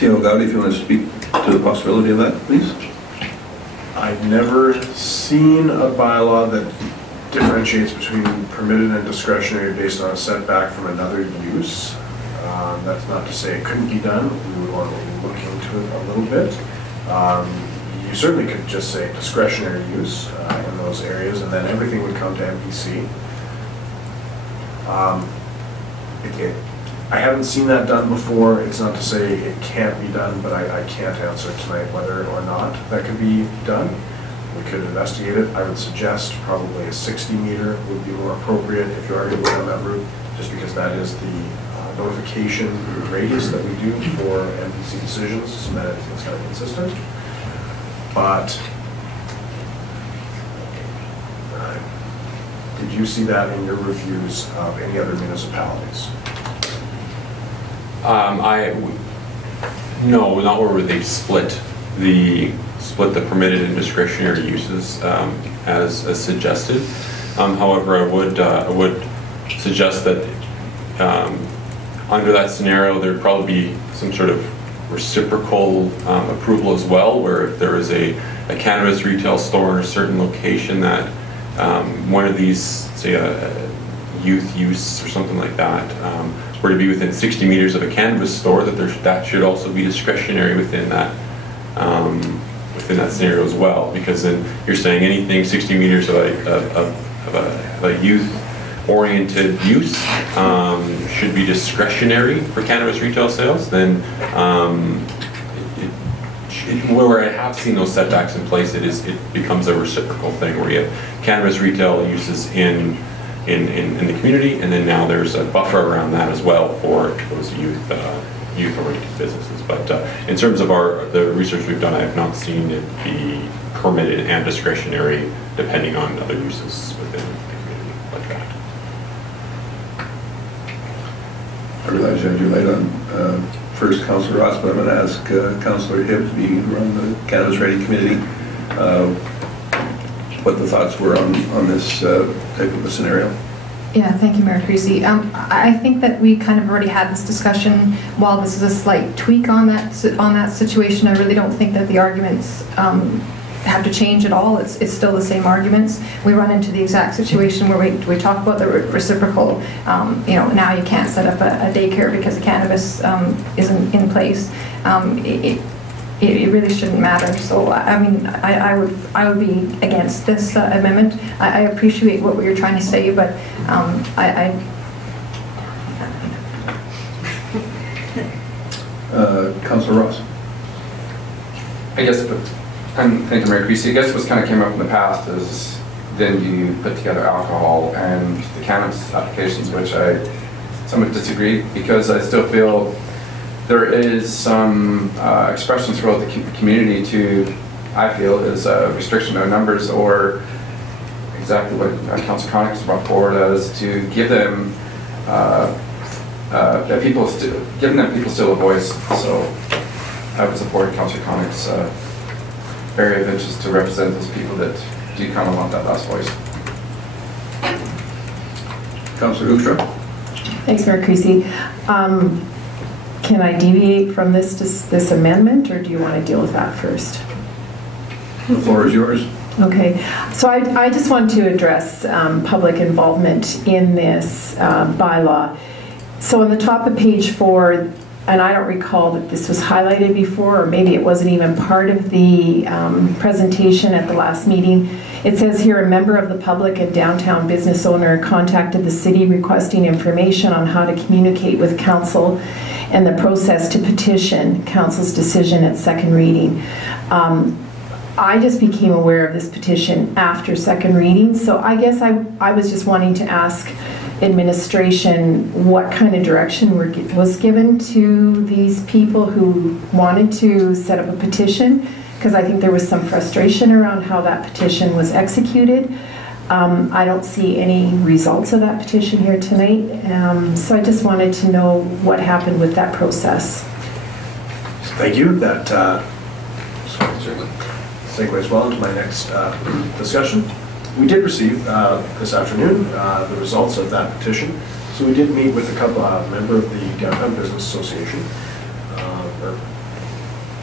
CAO Gowdy, if you want to speak to the possibility of that, please. I've never seen a bylaw that differentiates between permitted and discretionary based on a setback from another use. That's not to say it couldn't be done. We would want to look into it a little bit. You certainly could just say discretionary use in those areas, and then everything would come to MPC. I haven't seen that done before. It's not to say it can't be done, but I can't answer tonight whether or not that could be done. We could investigate it. I would suggest probably a 60 meter would be more appropriate if you are going to go down that route, just because that is the notification radius that we do for MPC decisions, so that everything's kind of consistent. But did you see that in your reviews of any other municipalities? No, not where they split the permitted and discretionary uses as suggested. However, I would suggest that under that scenario, there'd probably be some sort of reciprocal approval as well, where if there is a cannabis retail store in a certain location that one of these, say a youth use or something like that, were to be within 60 meters of a cannabis store, that should also be discretionary within that scenario as well, because then you're saying anything 60 meters of a youth-oriented use should be discretionary for cannabis retail sales. Then where I have seen those setbacks in place, it becomes a reciprocal thing where you have cannabis retail uses in the community, and then now there's a buffer around that as well for those youth-oriented businesses. But in terms of the research we've done, I have not seen it be permitted and discretionary depending on other uses within the community like that. I realize you had your light on first, Councillor Ross, but I'm going to ask Councillor Hibbs, being who run the Cannabis Ready Committee, what the thoughts were on this type of a scenario. Yeah, thank you, Mayor Creasy. I think that we kind of already had this discussion. While this is a slight tweak on that situation, I really don't think that the arguments have to change at all. It's still the same arguments. We run into the exact situation where we talk about the reciprocal. Now you can't set up a daycare because the cannabis isn't in place. It really shouldn't matter. So I mean, I would be against this amendment. I appreciate what you're trying to say, but Councillor Ross. I guess, thank you, Mayor Creasy. I guess what's kind of came up in the past is then you put together alcohol and the cannabis applications, which I somewhat disagree, because I still feel there is some expressions throughout the community to, I feel, is a restriction of numbers, or exactly what Councillor Connick has brought forward as to give them people still a voice. So I would support Councillor Connick's area of interest to represent those people that do kind of want that last voice. Councillor Hoekstra. Thanks, Mayor Creasy. Can I deviate from this amendment, or do you want to deal with that first? The floor is yours. Okay, so I just want to address public involvement in this bylaw. So on the top of page 4, and I don't recall that this was highlighted before, or maybe it wasn't even part of the presentation at the last meeting. It says here, a member of the public and downtown business owner contacted the city requesting information on how to communicate with council and the process to petition council's decision at second reading. I just became aware of this petition after second reading, so I guess I was just wanting to ask administration what kind of direction was given to these people who wanted to set up a petition, because I think there was some frustration around how that petition was executed. I don't see any results of that petition here tonight, so I just wanted to know what happened with that process. Thank you. That segues well into my next discussion. We did receive this afternoon the results of that petition. So we did meet with a member of the Downtown Business Association, or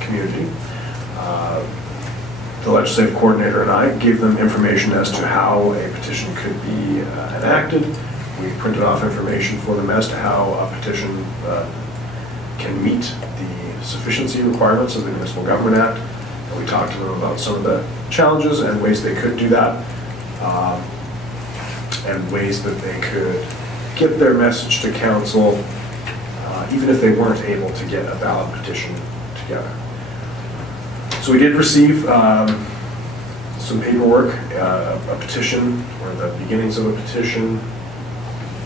community. The legislative coordinator and I gave them information as to how a petition could be enacted. We printed off information for them as to how a petition can meet the sufficiency requirements of the Municipal Government Act. And we talked to them about some of the challenges and ways they could do that, and ways that they could get their message to council, even if they weren't able to get a valid petition together. So we did receive some paperwork, a petition, or the beginnings of a petition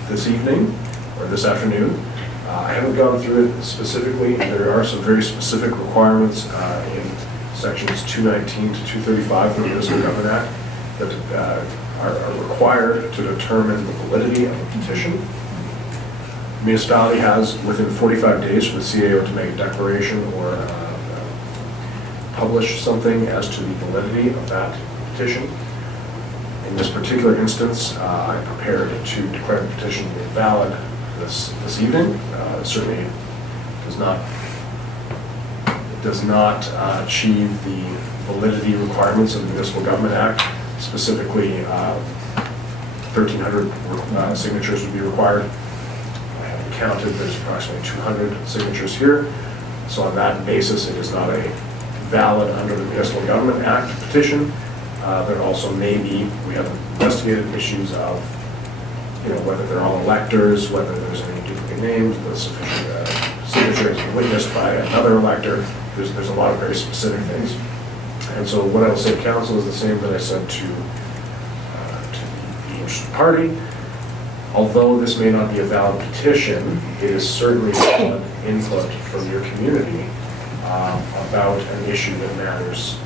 this evening, or this afternoon. I haven't gone through it specifically. There are some very specific requirements in sections 219 to 235 of the Municipal Government Act that are required to determine the validity of a petition. The municipality has within 45 days for the CAO to make a declaration or publish something as to the validity of that petition. In this particular instance, I prepared to declare the petition invalid this evening. It certainly does not achieve the validity requirements of the Municipal Government Act. Specifically, 1,300 signatures would be required. I haven't counted, there's approximately 200 signatures here. So on that basis, it is not a valid under the Municipal Government Act petition. There also may be, we have investigated issues of, whether they're all electors, whether there's any duplicate names, the sufficient signature has been witnessed by another elector. There's a lot of very specific things. And so what I will say to council is the same that I said to the interested party. Although this may not be a valid petition, it is certainly valid input from your community about an issue that matters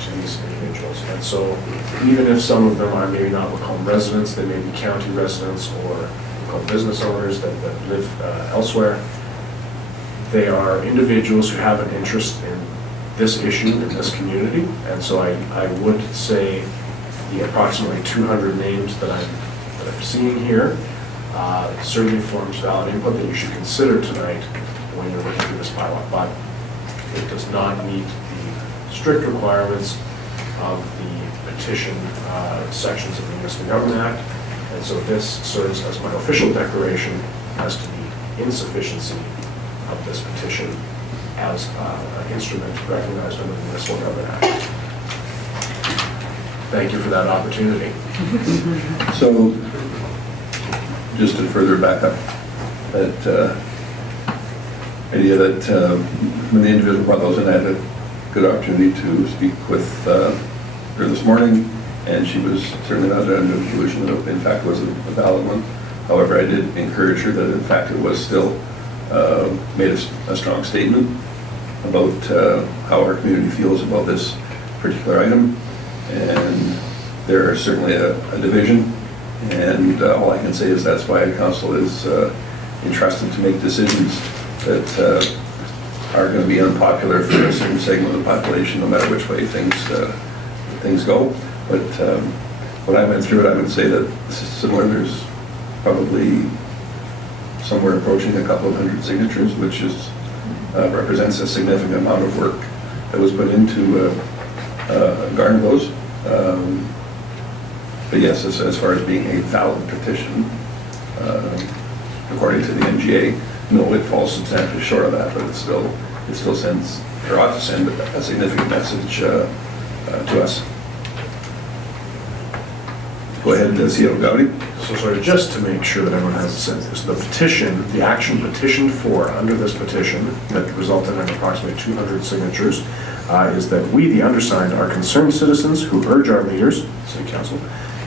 to these individuals. And so even if some of them are maybe not Lacombe residents, they may be county residents or Lacombe business owners that live elsewhere, they are individuals who have an interest in this issue in this community. And so I would say the approximately 200 names that I'm seeing here certainly forms valid input that you should consider tonight when you're looking through this bylaw. But it does not meet the strict requirements of the petition sections of the Municipal Government Act. And so this serves as my official declaration as to the insufficiency of this petition as an instrument recognized under the Municipal Government Act. Thank you for that opportunity. So, just to further back up that idea that when the individual brought those in, I had a good opportunity to speak with her this morning, and she was certainly not under the illusion that in fact was a valid one. However, I did encourage her that in fact it was still made a strong statement about how our community feels about this particular item, and there is certainly a division, and all I can say is that's why council is entrusted to make decisions that are going to be unpopular for a certain segment of the population, no matter which way things go. But when I went through it, I would say that this is similar. There's probably somewhere approaching a couple of hundred signatures, which is represents a significant amount of work that was put into garner those. But yes, as far as being a valid petition, according to the MGA, no, it falls substantially short of that, but it still sends, or ought to send, a significant message to us. Go ahead, CAO Gowdy. So sorry, just to make sure that everyone has a sense, the petition, the action petitioned for under this petition that resulted in approximately 200 signatures is that we, the undersigned, are concerned citizens who urge our leaders, City Council,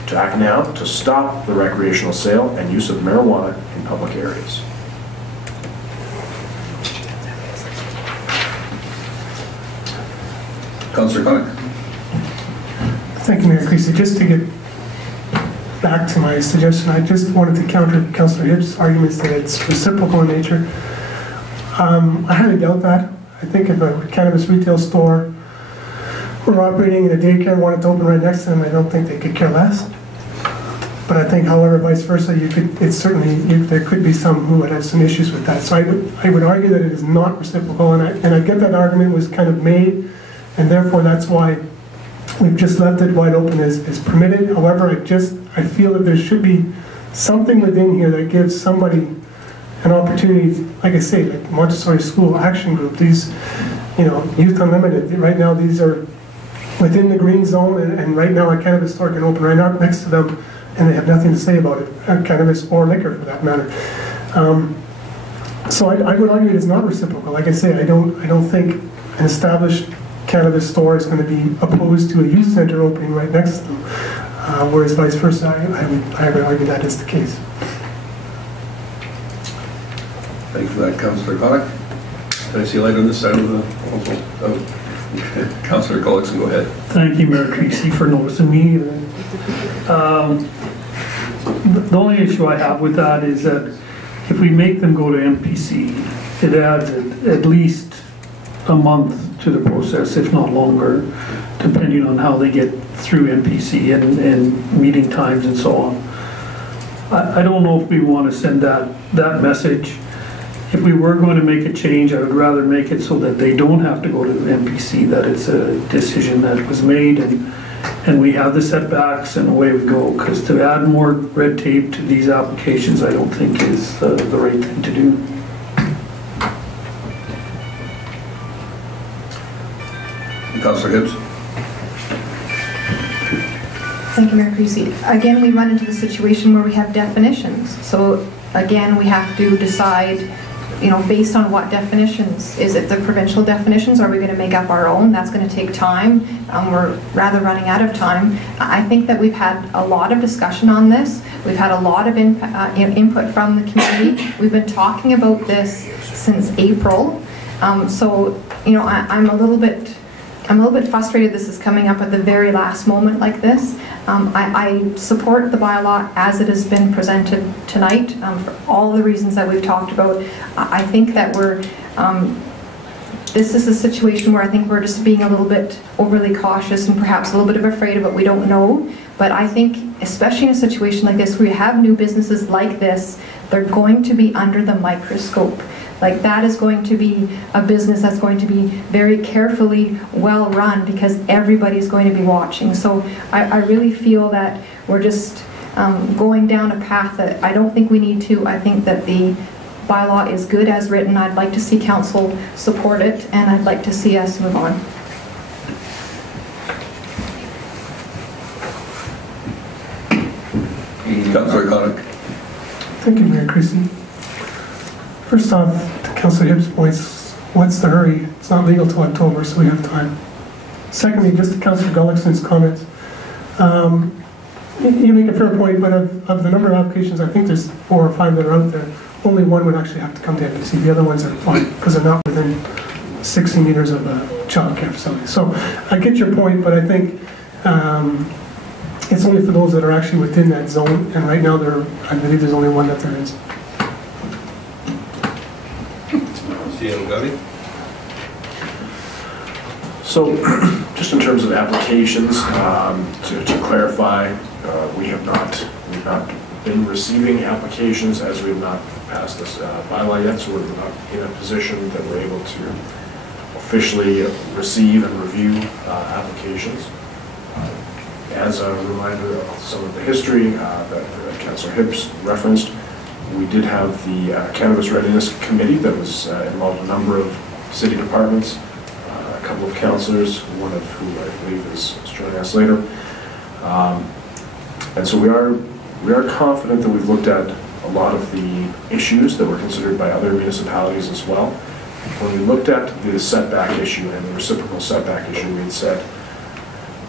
to act now to stop the recreational sale and use of marijuana in public areas. Councillor Connick. Thank you, Mayor Creasy. Just to get back to my suggestion, I just wanted to counter Councillor Hibbs' arguments that it's reciprocal in nature. I highly doubt that. I think if a cannabis retail store were operating in a daycare and wanted to open right next to them, I don't think they could care less. But I think, however, vice versa, there could be some who would have some issues with that. So I would argue that it is not reciprocal, and I get that argument was kind of made, and therefore that's why we've just left it wide open as permitted. However, I feel that there should be something within here that gives somebody an opportunity, like I say, like Montessori School Action Group, these, Youth Unlimited, right now these are within the green zone, and right now a cannabis store can open right up next to them, and they have nothing to say about it, cannabis or liquor for that matter. So I would argue it is not reciprocal. Like I say, I don't think an established cannabis store is going to be opposed to a youth center opening right next to them, whereas vice versa, I would argue that is the case. Thank you for that, Councillor Connick. Did I see a light on this side of the proposal? Oh, Councillor Gullickson, go ahead. Thank you, Mayor Creasy, for noticing me. The only issue I have with that is that if we make them go to MPC, it adds at least a month to the process, if not longer, depending on how they get through MPC and meeting times and so on. I don't know if we want to send that message. If we were going to make a change, I would rather make it so that they don't have to go to the MPC, that it's a decision that was made and we have the setbacks and away we go. Because to add more red tape to these applications, I don't think is the right thing to do. Councillor Hibbs. Thank you, Mayor Creasy. Again, we run into the situation where we have definitions. So again, we have to decide, based on what definitions. Is it the provincial definitions? Are we going to make up our own? That's going to take time. We're rather running out of time. I think that we've had a lot of discussion on this. We've had a lot of input from the community. We've been talking about this since April. So, I'm a little bit frustrated this is coming up at the very last moment like this. I support the bylaw as it has been presented tonight for all the reasons that we've talked about. I think that this is a situation where I think we're just being a little bit overly cautious and perhaps a little bit of afraid of what we don't know. But I think, especially in a situation like this, where you have new businesses like this, they're going to be under the microscope. Like, that is going to be a business that's going to be very carefully well run because everybody's going to be watching. So I really feel that we're just going down a path that I don't think we need to. I think that the bylaw is good as written. I'd like to see council support it, and I'd like to see us move on. Councillor Connick. Thank you, Mayor Creasy. First off, to Councillor Hibbs' points, what's the hurry? It's not legal till October, so we have time. Secondly, just to Councillor Gullickson's comments, you make a fair point, but of the number of applications, I think there's 4 or 5 that are out there. Only one would actually have to come to MPC. The other ones are fine because they're not within 60 meters of a child care facility. So I get your point, but I think it's only for those that are actually within that zone. And right now, I believe there's only one that there is. So, just in terms of applications, to clarify, we've not been receiving applications as we've not passed this bylaw yet, so we're not in a position that we're able to officially receive and review applications. As a reminder of some of the history that Councillor Hibbs referenced, we did have the Cannabis Readiness Committee that was involved in a number of city departments, a couple of councillors, one of who I believe is joining us later. And so we are confident that we've looked at a lot of the issues that were considered by other municipalities as well. When we looked at the setback issue and the reciprocal setback issue, we had said,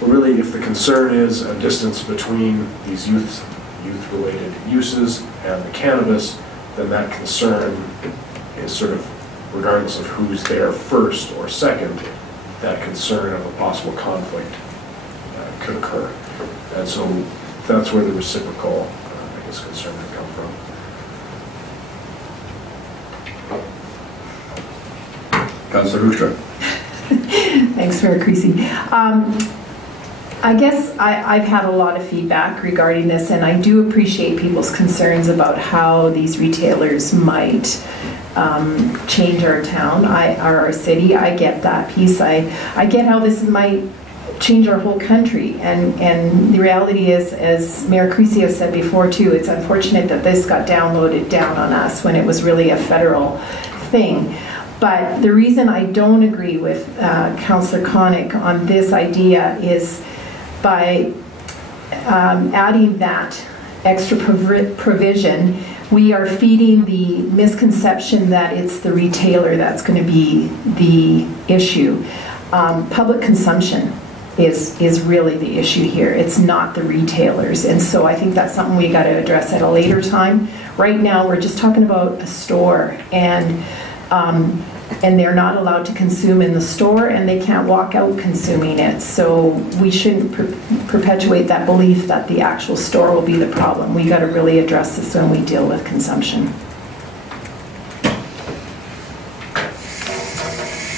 well, really, if the concern is a distance between these youth-related uses and the cannabis, then that concern is sort of, regardless of who's there first or second, that concern of a possible conflict could occur. And so that's where the reciprocal, concern would come from. Councillor Hoekstra. Thanks, Mayor Creasy. I guess I've had a lot of feedback regarding this, and I do appreciate people's concerns about how these retailers might change our town, or our city. I get that piece. I get how this might change our whole country, and the reality is, as Mayor Creasy has said before too, it's unfortunate that this got downloaded down on us when it was really a federal thing. But the reason I don't agree with Councillor Connick on this idea is by adding that extra provision, we are feeding the misconception that it's the retailer that's going to be the issue. Public consumption is really the issue here. It's not the retailers. And so I think that's something we got to address at a later time. Right now, we're just talking about a store, and they're not allowed to consume in the store, and they can't walk out consuming it. So we shouldn't perpetuate that belief that the actual store will be the problem. We got to really address this when we deal with consumption.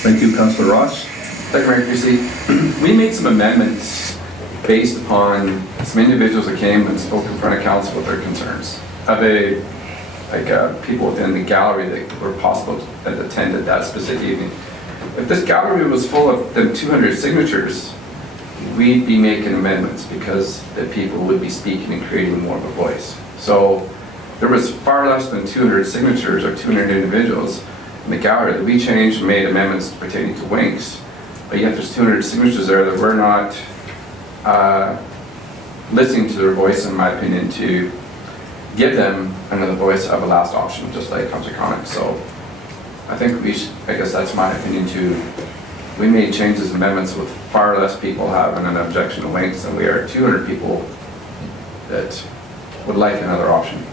Thank you, Councillor Ross. Thank you, Mayor Creasy. We made some amendments based upon some individuals that came and spoke in front of council with their concerns. Have they, people within the gallery that were possible that attended that specific evening. If this gallery was full of the 200 signatures, we'd be making amendments because the people would be speaking and creating more of a voice. So there was far less than 200 signatures or 200 individuals in the gallery that we changed and made amendments pertaining to Winks. But yet there's 200 signatures there that we're not listening to their voice, in my opinion, to give them another voice of a last option, just like Councillor Connick. So I think we should, I guess that's my opinion too. We made changes, amendments with far less people having an objection to Winks than we are 200 people that would like another option.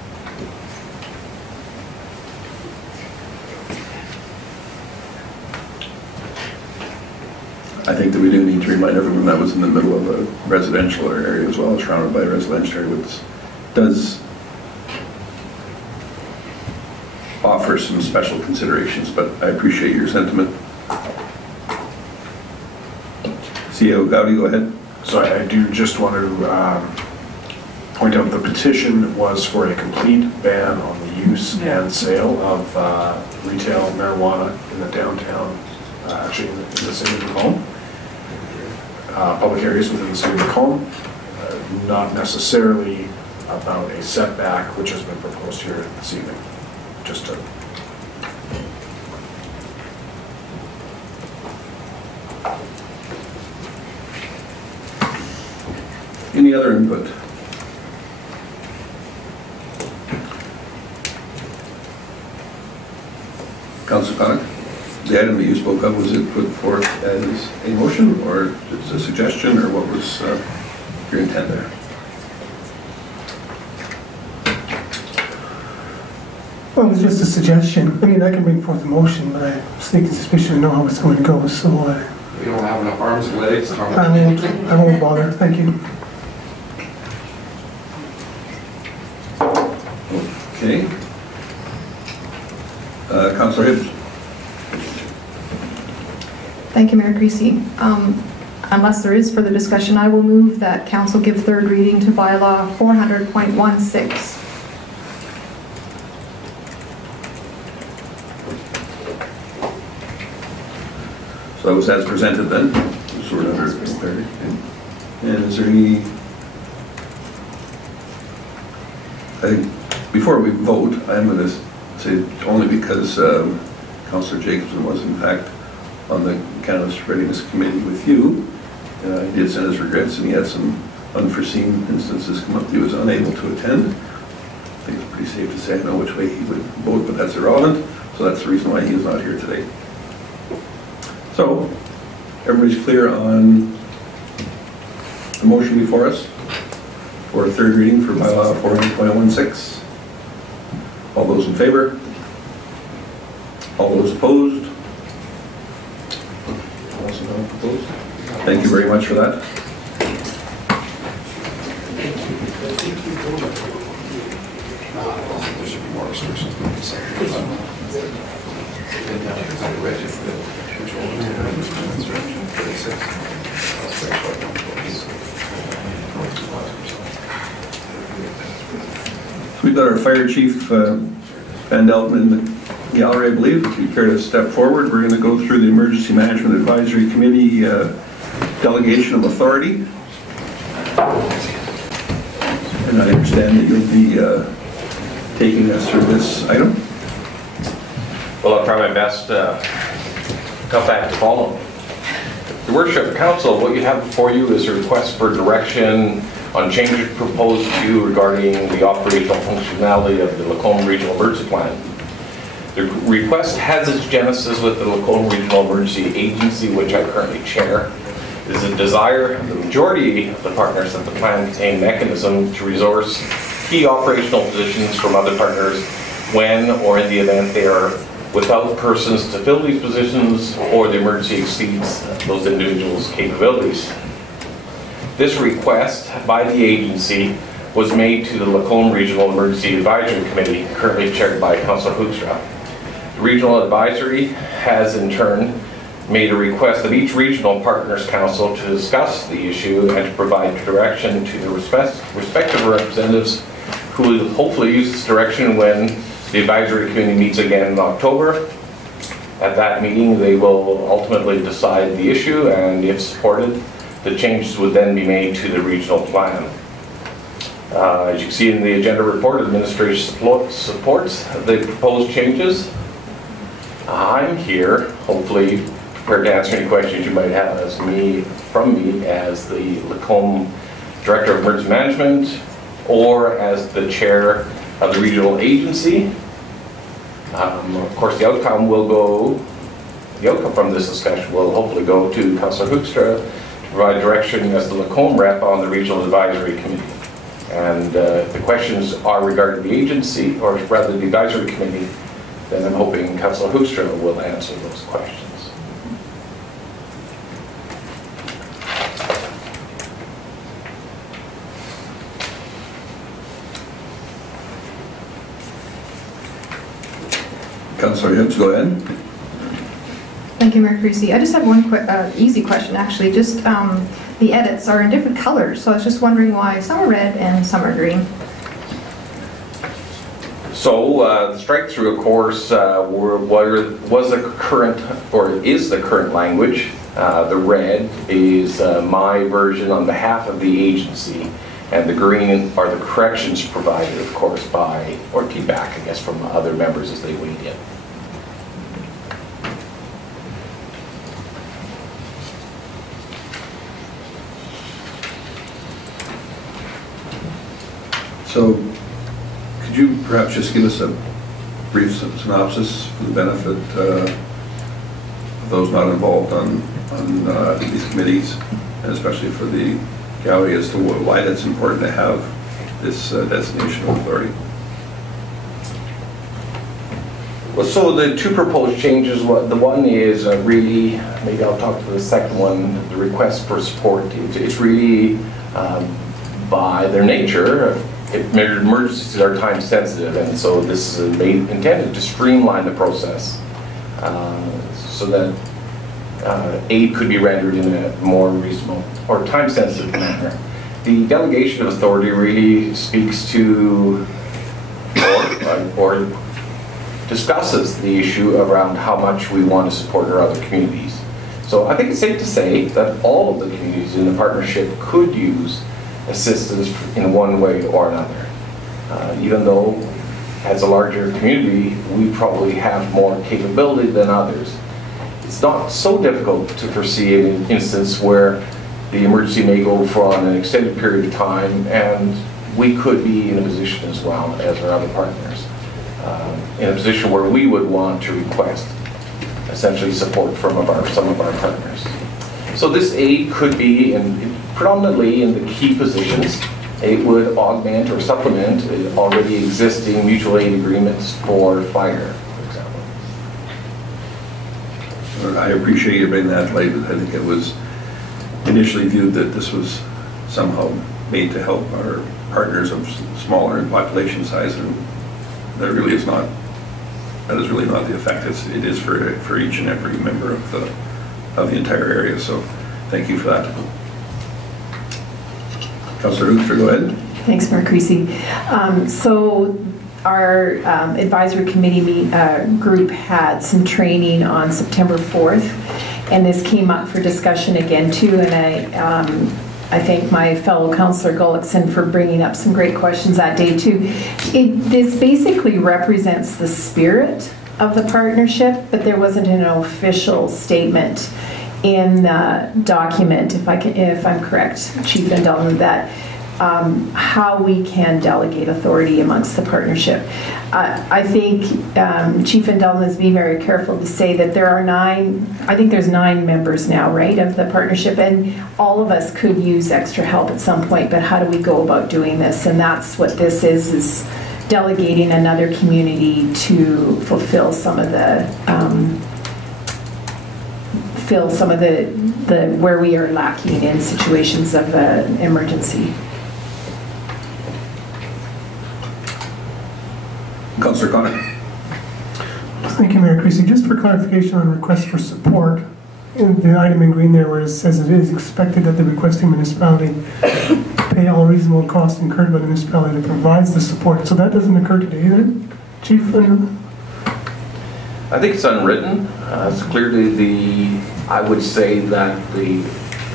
I think that we do need to remind everyone that was in the middle of a residential area as well, surrounded by a residential area, which does offer some special considerations, but I appreciate your sentiment. CAO Gowdy, go ahead. So I do just want to point out the petition was for a complete ban on the use and sale of retail marijuana in the downtown, actually in the city of Lacombe. Public areas within the city of Lacombe, not necessarily about a setback which has been proposed here this evening. Just to Any other input? Councillor Connick, the item that you spoke of, was it put forth as a motion or just a suggestion, or what was your intent there? Well, it was just a suggestion. I mean, I can bring forth a motion, but I have sneaking suspicion I know how it's going to go, so We don't have enough arms and legs. I won't bother. Thank you. Okay. Councillor Hibbs. Thank you, Mayor Creasy. Unless there is further discussion, I will move that council give third reading to bylaw 400.16. So that was as presented then? Sort of under 30. And is there any, I think before we vote, I'm going to say only because Councillor Jacobson was in fact on the Cannabis Readiness Committee with you. He did send his regrets, and he had some unforeseen instances come up. He was unable to attend. I think it's pretty safe to say I know which way he would vote, but that's irrelevant. So that's the reason why he is not here today. So, everybody's clear on the motion before us for a third reading for bylaw 400.16. All those in favor? All those opposed? Also no opposed? Thank you very much for that. There should be more restrictions. We've got our fire chief, Van Delton, in the gallery, I believe. If you care to step forward, we're going to go through the Emergency Management Advisory Committee delegation of authority. And I understand that you'll be taking us through this item. Well, I'll try my best to come back to follow. Your Worship, Council, what you have before you is a request for direction on changes proposed to you regarding the operational functionality of the Lacombe Regional Emergency Plan. The request has its genesis with the Lacombe Regional Emergency Agency, which I currently chair. It is a desire of the majority of the partners that the plan contain mechanism to resource key operational positions from other partners when or in the event they are without persons to fill these positions or the emergency exceeds those individuals' capabilities. This request by the agency was made to the Lacombe Regional Emergency Advisory Committee, currently chaired by Councillor Hoekstra. The Regional Advisory has in turn made a request of each Regional Partners Council to discuss the issue and to provide direction to the respective representatives who will hopefully use this direction when the Advisory Committee meets again in October. At that meeting, they will ultimately decide the issue, and if supported, the changes would then be made to the regional plan. As you can see in the agenda report, administration supports the proposed changes. I'm here, hopefully, prepared to answer any questions you might have from me as the Lacombe Director of Emergency Management or as the chair of the regional agency. Of course, the outcome from this discussion will hopefully go to Councillor Hoekstra to provide direction as the Lacombe rep on the Regional Advisory Committee. And if the questions are regarding the agency, or rather the Advisory Committee, then I'm hoping Councillor Hoekstra will answer those questions. Councillor Hibbs, go ahead. Thank you, Mayor Creasy. I just have one quick, easy question, actually. Just the edits are in different colors, so I was just wondering why some are red and some are green. So the strike through, of course, was the current, or is the current language. The red is my version on behalf of the agency, and the green are the corrections provided, of course, by, or feedback, I guess, from other members as they weighed in. So, could you perhaps just give us a brief synopsis for the benefit of those not involved on these committees, and especially for the CAO, as to why that's important to have this designation of authority? Well, so the two proposed changes, the one is really, maybe I'll talk to the second one, the request for support. It's really, by their nature, emergencies are time sensitive, and so this is intended to streamline the process so that aid could be rendered in a more reasonable or time sensitive manner. The delegation of authority really speaks to or discusses the issue around how much we want to support our other communities. So I think it's safe to say that all of the communities in the partnership could use assistance in one way or another. Even though, as a larger community, we probably have more capability than others. It's not so difficult to foresee an instance where the emergency may go for an extended period of time, and we could be in a position as well as our other partners, in a position where we would want to request essentially support from some of our partners. So this aid could be predominantly in the key positions. It would augment or supplement already existing mutual aid agreements for fire, for example. I appreciate you bringing that to light. I think it was initially viewed that this was somehow made to help our partners of smaller in population size, and that really is not. That is really not the effect. It is for each and every member of the entire area. So, thank you for that. Councillor Hoekstra, go ahead. Thanks, Mayor Creasy. So our advisory committee group had some training on September 4th, and this came up for discussion again too, and I thank my fellow councillor Gullickson for bringing up some great questions that day too. This basically represents the spirit of the partnership, but there wasn't an official statement in the document, if I'm correct, Chief Van Delden, that how we can delegate authority amongst the partnership. I think Chief Van Delden is being very careful to say that there are I think there's 9 members now, right, of the partnership, and all of us could use extra help at some point, but how do we go about doing this? And that's what this is delegating another community to fulfill some of the where we are lacking in situations of emergency. Councillor Connor. Thank you, Mayor Creasy. Just for clarification on request for support, in the item in green there where it says it is expected that the requesting municipality pay all reasonable costs incurred by the municipality that provides the support. So that doesn't occur today either, Chief? I think it's unwritten. It's clearly I would say that the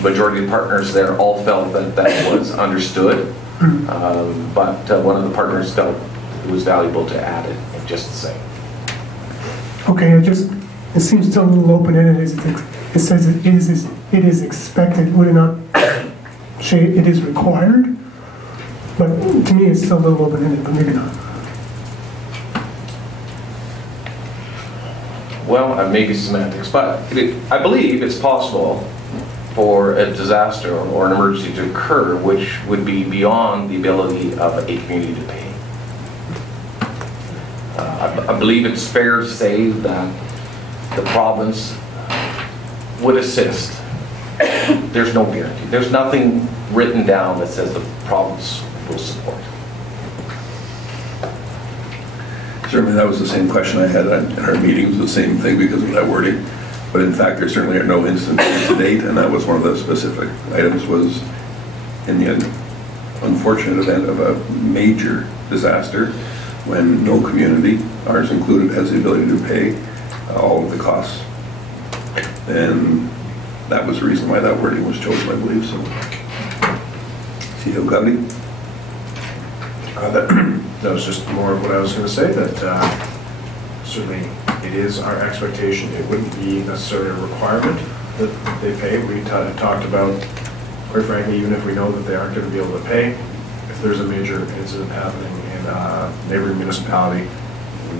majority of partners there all felt that that was understood, but one of the partners felt it was valuable to add it just the same. Okay, it seems still a little open-ended. It says it is expected. Would it not say it is required? But to me, it's still a little open-ended, but maybe not. Well, maybe semantics, but I believe it's possible for a disaster or an emergency to occur which would be beyond the ability of a community to pay. I believe it's fair to say that the province would assist. There's no guarantee. There's nothing written down that says the province will support. Certainly that was the same question I had in our meetings, the same thing because of that wording. But in fact, there certainly are no instances to date, and that was one of the specific items was in the unfortunate event of a major disaster when no community, ours included, has the ability to pay all of the costs. And that was the reason why that wording was chosen, I believe. So, CEO Governor? That was just more of what I was going to say, that certainly it is our expectation. It wouldn't be necessarily a requirement that they pay. We talked about, quite frankly, even if we know that they aren't going to be able to pay, if there's a major incident happening in a neighboring municipality,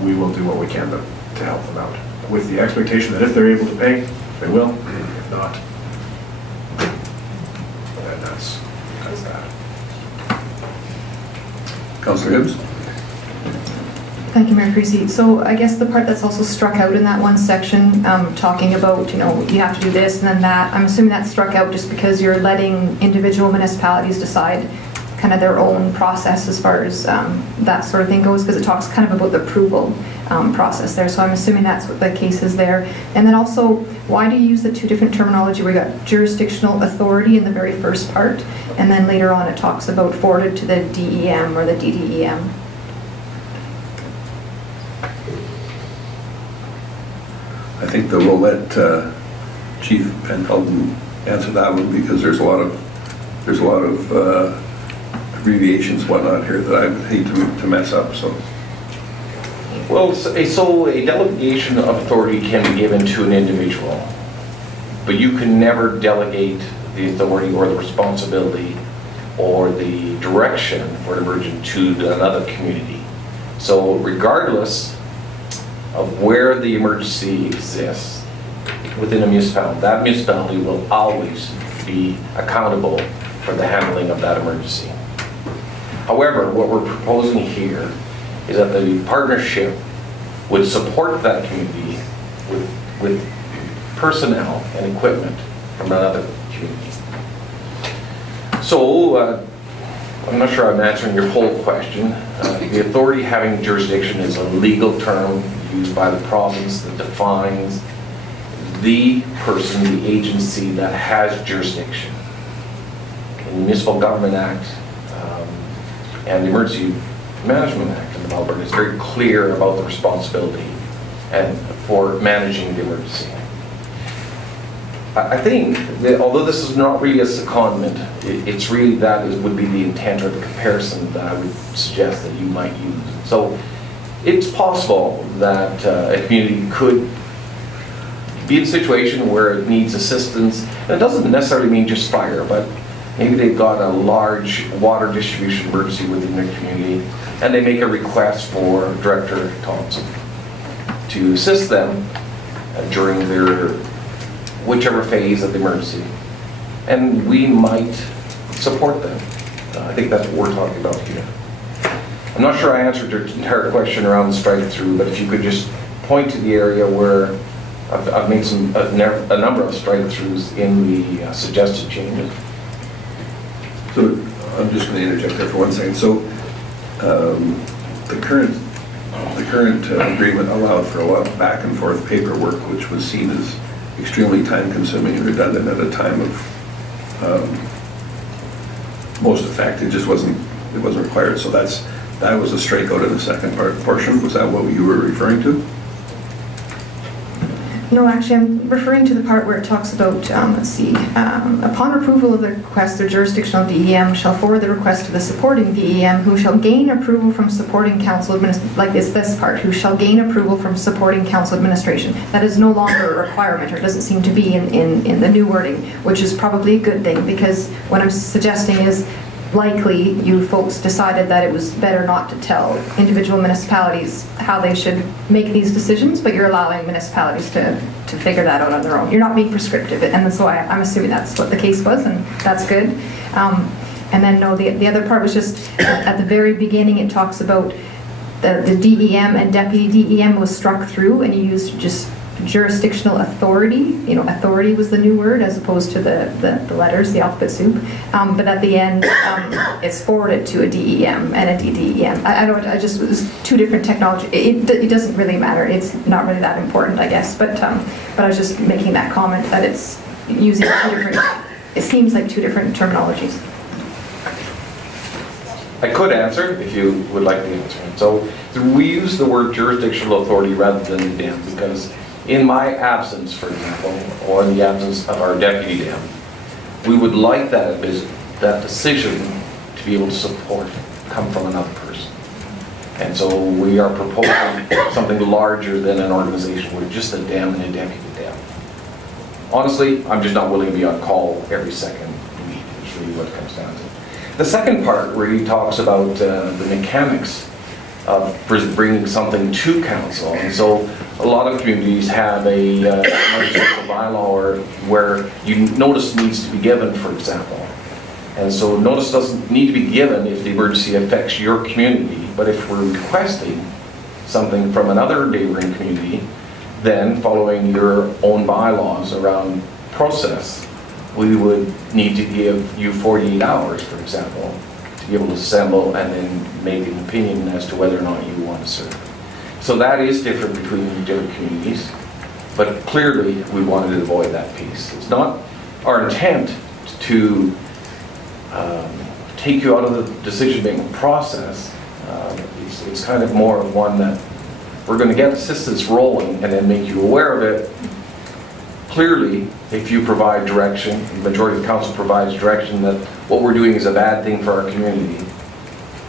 we will do what we can to help them out. With the expectation that if they're able to pay, they will. If not, then that's that. Councillor Hibbs? Thank you, Mayor Creasy. So I guess the part that's also struck out in that one section, talking about, you have to do this and then that, I'm assuming that's struck out just because you're letting individual municipalities decide kind of their own process as far as that sort of thing goes, because it talks kind of about the approval process there. So I'm assuming that's what the case is there. And then also, why do you use the 2 different terminology? We got jurisdictional authority in the very first part, and then later on it talks about forwarded to the DEM or the DDEM. I think that we'll let Chief Van Delden answer that one because there's a lot of abbreviations, whatnot here that I would hate to mess up. So, well, so a delegation of authority can be given to an individual, but you can never delegate the authority or the responsibility or the direction for an emergency to another community. So regardless of where the emergency exists within a municipality, that municipality will always be accountable for the handling of that emergency. However, what we're proposing here is that the partnership would support that community with personnel and equipment from another community. So, I'm not sure I'm answering your whole question. The authority having jurisdiction is a legal term used by the province that defines the person, the agency that has jurisdiction. In the Municipal Government Act, And the Emergency Management Act in Alberta is very clear about the responsibility and for managing the emergency. I think that although this is not really a secondment, it's really would be the intent or the comparison that I would suggest that you might use. So it's possible that a community could be in a situation where it needs assistance. And it doesn't necessarily mean just fire, but maybe they've got a large water distribution emergency within their community, and they make a request for Director Thompson to assist them during their whichever phase of the emergency. And we might support them. I think that's what we're talking about here. I'm not sure I answered your entire question around the strike-through, but if you could just point to the area where I've made a number of strike-throughs in the suggested changes. So I'm just going to interject there for 1 second. So the current agreement allowed for a lot of back and forth paperwork, which was seen as extremely time-consuming and redundant at a time of most effect. It just wasn't required. So that was a strikeout in the second portion. Was that what you were referring to? No, actually, I'm referring to the part where it talks about, let's see, upon approval of the request, the jurisdictional DEM shall forward the request to the supporting DEM, who shall gain approval from supporting council administration, like it's this part, who shall gain approval from supporting council administration. That is no longer a requirement, or it doesn't seem to be in the new wording, which is probably a good thing, because what I'm suggesting is likely you folks decided that it was better not to tell individual municipalities how they should make these decisions, but you're allowing municipalities to figure that out on their own. You're not being prescriptive, and so I'm assuming that's what the case was, and that's good. And then no, the other part was just at the very beginning it talks about the DEM and deputy DEM was struck through, and you used just jurisdictional authority. You know, authority was the new word as opposed to the letters, the alphabet soup. But at the end, it's forwarded to a DEM and a DDEM. I just, it was two different technology. It doesn't really matter. It's not really that important, I guess. But I was just making that comment that it's using two different, it seems like two different terminologies. I could answer if you would like the answer. So we use the word jurisdictional authority rather than DEM because in my absence, for example, or in the absence of our deputy DEM, we would like that decision to be able to support come from another person. And so we are proposing something larger than an organization with just a DEM and a deputy DEM. Honestly, I'm just not willing to be on call every second week. It's really what it comes down to. The second part where he talks about the mechanics of bringing something to council. And so a lot of communities have a bylaw where notice needs to be given, for example. And so notice doesn't need to be given if the emergency affects your community, but if we're requesting something from another neighboring community, then following your own bylaws around process, we would need to give you 48 hours, for example, to be able to assemble and then make an opinion as to whether or not you want to serve. So that is different between different communities, but clearly we wanted to avoid that piece. It's not our intent to take you out of the decision-making process. It's kind of more of one that we're going to get assistance rolling and then make you aware of it. Clearly, if you provide direction, the majority of the council provides direction that what we're doing is a bad thing for our community,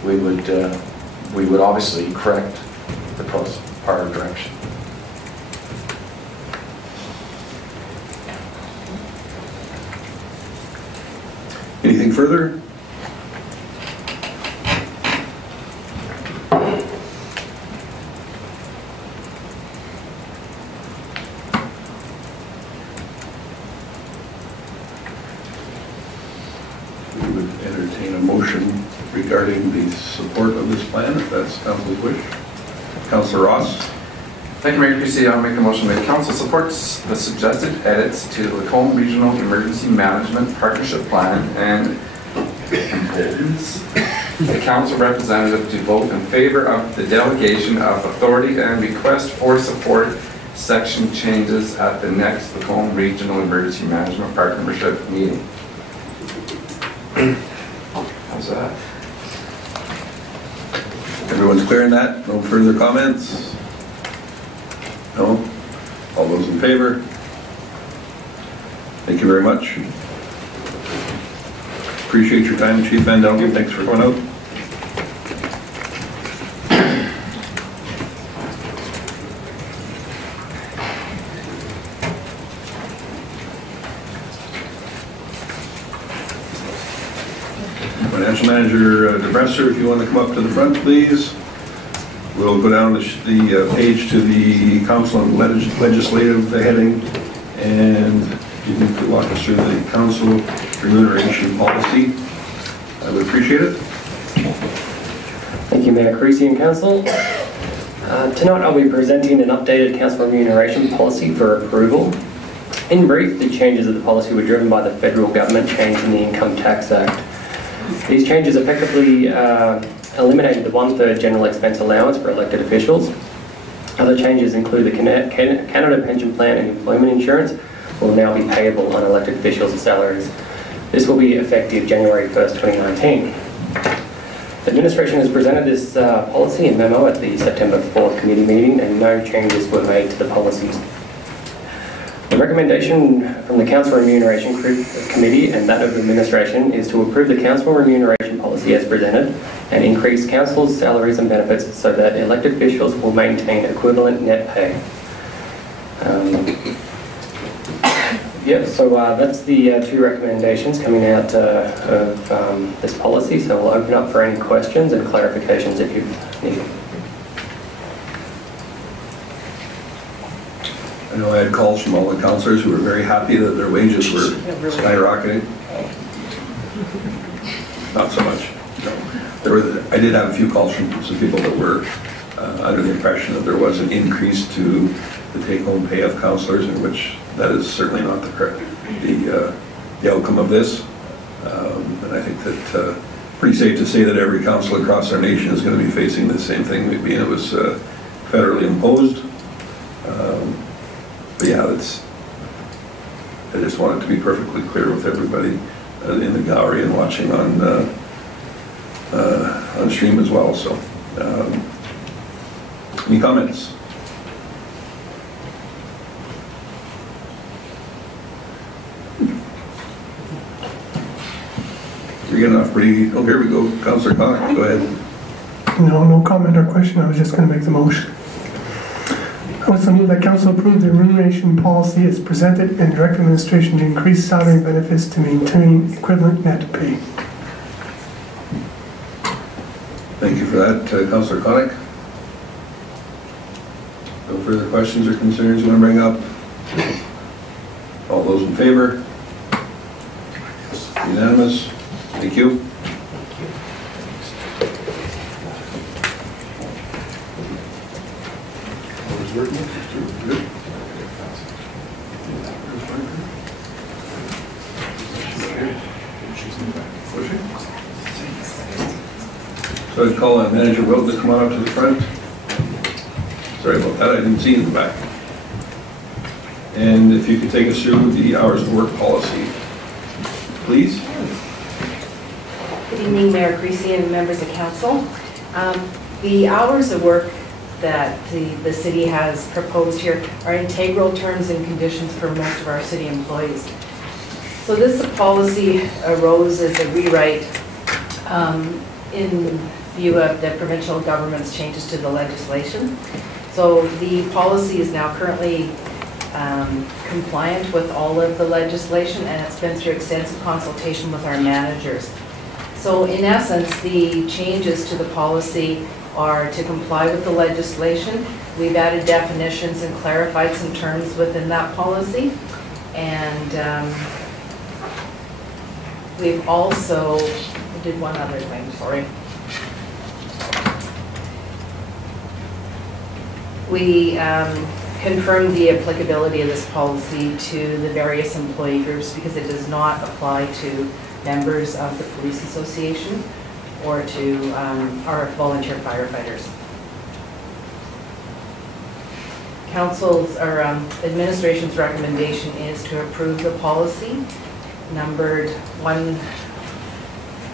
we would obviously correct the process, our direction. Anything further? We would entertain a motion regarding the support of this plan, if that's council's wish. Councillor Ross. Thank you, Mayor Creasy. I'll make a motion that council supports the suggested edits to the Lacombe Regional Emergency Management Partnership Plan and impose the council representative to vote in favor of the delegation of authority and request for support section changes at the next Lacombe Regional Emergency Management Partnership meeting. How's that? Everyone's clear in that? No further comments? No? All those in favor? Thank you very much. Appreciate your time, Chief Van Delgen. Thanks for coming out. Financial Manager DeBresser, if you want to come up to the front, please. We'll go down the page to the Council and Legislative heading, and you need to walk us through the Council Remuneration Policy. I would appreciate it. Thank you, Mayor Creasy and Council. Tonight I'll be presenting an updated Council Remuneration Policy for approval. In brief, the changes of the policy were driven by the federal government change in the Income Tax Act. These changes effectively eliminated the 1/3 general expense allowance for elected officials. Other changes include the Canada Pension Plan and employment insurance will now be payable on elected officials' salaries. This will be effective January 1st, 2019. Administration has presented this policy and memo at the September 4th committee meeting, and no changes were made to the policies. The recommendation from the Council Remuneration Committee and that of Administration is to approve the Council Remuneration Policy as presented and increase Council's salaries and benefits so that elected officials will maintain equivalent net pay. So that's the two recommendations coming out of this policy, so we'll open up for any questions and clarifications if you need. I know I had calls from all the councillors who were very happy that their wages were skyrocketing. Not so much. No. I did have a few calls from some people that were under the impression that there was an increase to the take-home pay of councillors, in which that is certainly not the outcome of this. And I think that pretty safe to say that every council across our nation is going to be facing the same thing, being it was federally imposed. But yeah, I just wanted to be perfectly clear with everybody in the gallery and watching on stream as well. So, any comments? You're getting off pretty. Oh, here we go, Councillor Connick. Go ahead. No comment or question. I was just going to make the motion. I also move that Council approve the remuneration policy as presented and direct administration to increase salary and benefits to maintain equivalent net pay. Thank you for that, Councillor Connick. No further questions or concerns you want to bring up? All those in favor? Unanimous? Thank you. So I'd call on Manager Wilton to come on up to the front. Sorry about that, I didn't see you in the back. And if you could take us through the hours of work policy, please. Good evening, Mayor Creasy and members of council. The hours of work that the city has proposed here are integral terms and conditions for most of our city employees. So this policy arose as a rewrite in view of the provincial government's changes to the legislation. So the policy is now currently compliant with all of the legislation, and it's been through extensive consultation with our managers. So in essence, the changes to the policy are to comply with the legislation. We've added definitions and clarified some terms within that policy. And we've also did one other thing, sorry. We confirmed the applicability of this policy to the various employee groups because it does not apply to members of the Police Association or to our volunteer firefighters. Council's or administration's recommendation is to approve the policy numbered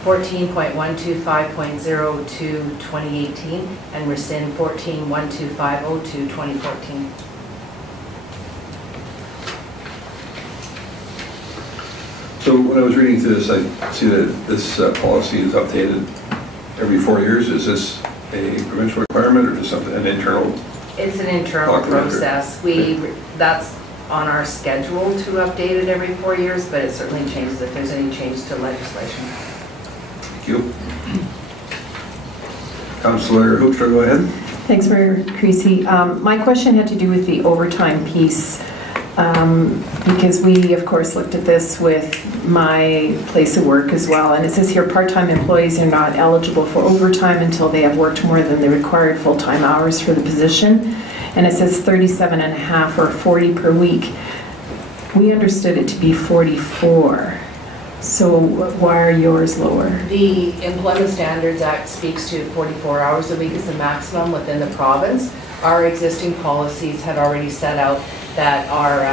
14.125.02 2018, and rescind 14.125.02 2014. So when I was reading through this, I see that this policy is updated every 4 years. Is this a provincial requirement or just something, an internal? It's an internal process. That's on our schedule to update it every 4 years, but it certainly changes if there's any change to legislation. Thank you. Councillor Hoopstra, go ahead. Thanks, Mayor Creasy. My question had to do with the overtime piece, because we, of course, looked at this with my place of work as well. And it says here, part-time employees are not eligible for overtime until they have worked more than the required full-time hours for the position. And it says 37.5 or 40 per week. We understood it to be 44. So why are yours lower? The Employment Standards Act speaks to 44 hours a week as the maximum within the province. Our existing policies had already set out that are,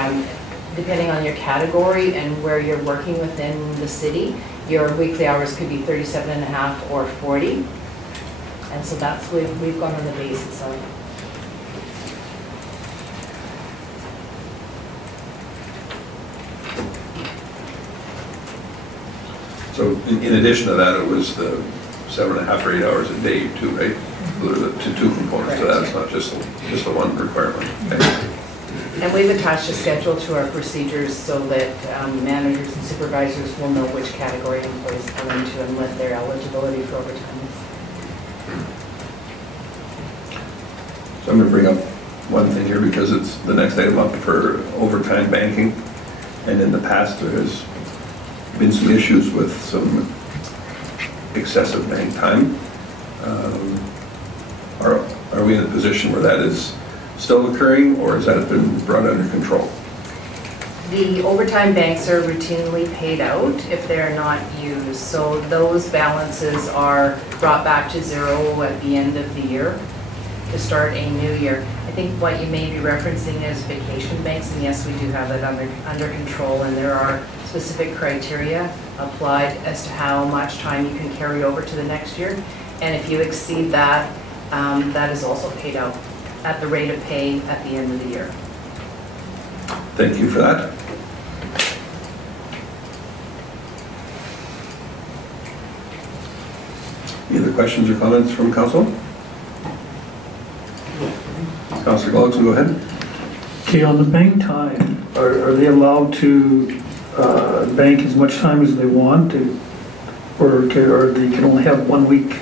depending on your category and where you're working within the city, your weekly hours could be 37.5 or 40. And so that's what we've gone on the basis of. So in addition to that, it was the 7.5 or 8 hours a day too, right? To two components to that. It's not just the one requirement. Okay. And we've attached a schedule to our procedures so that managers and supervisors will know which category employees come into and what their eligibility for overtime is. So I'm going to bring up one thing here because it's the next item up for overtime banking. And in the past, there has been some issues with some excessive bank time. Are we in a position where that is still occurring, or has that been brought under control? The overtime banks are routinely paid out if they're not used. So those balances are brought back to zero at the end of the year to start a new year. I think what you may be referencing is vacation banks, and yes, we do have that under control, and there are specific criteria applied as to how much time you can carry over to the next year. And if you exceed that, that is also paid out at the rate of pay at the end of the year. Thank you for that. Any other questions or comments from council? Councillor Gullickson, go ahead. Okay, on the bank time, are they allowed to bank as much time as they want, or they can only have 1 week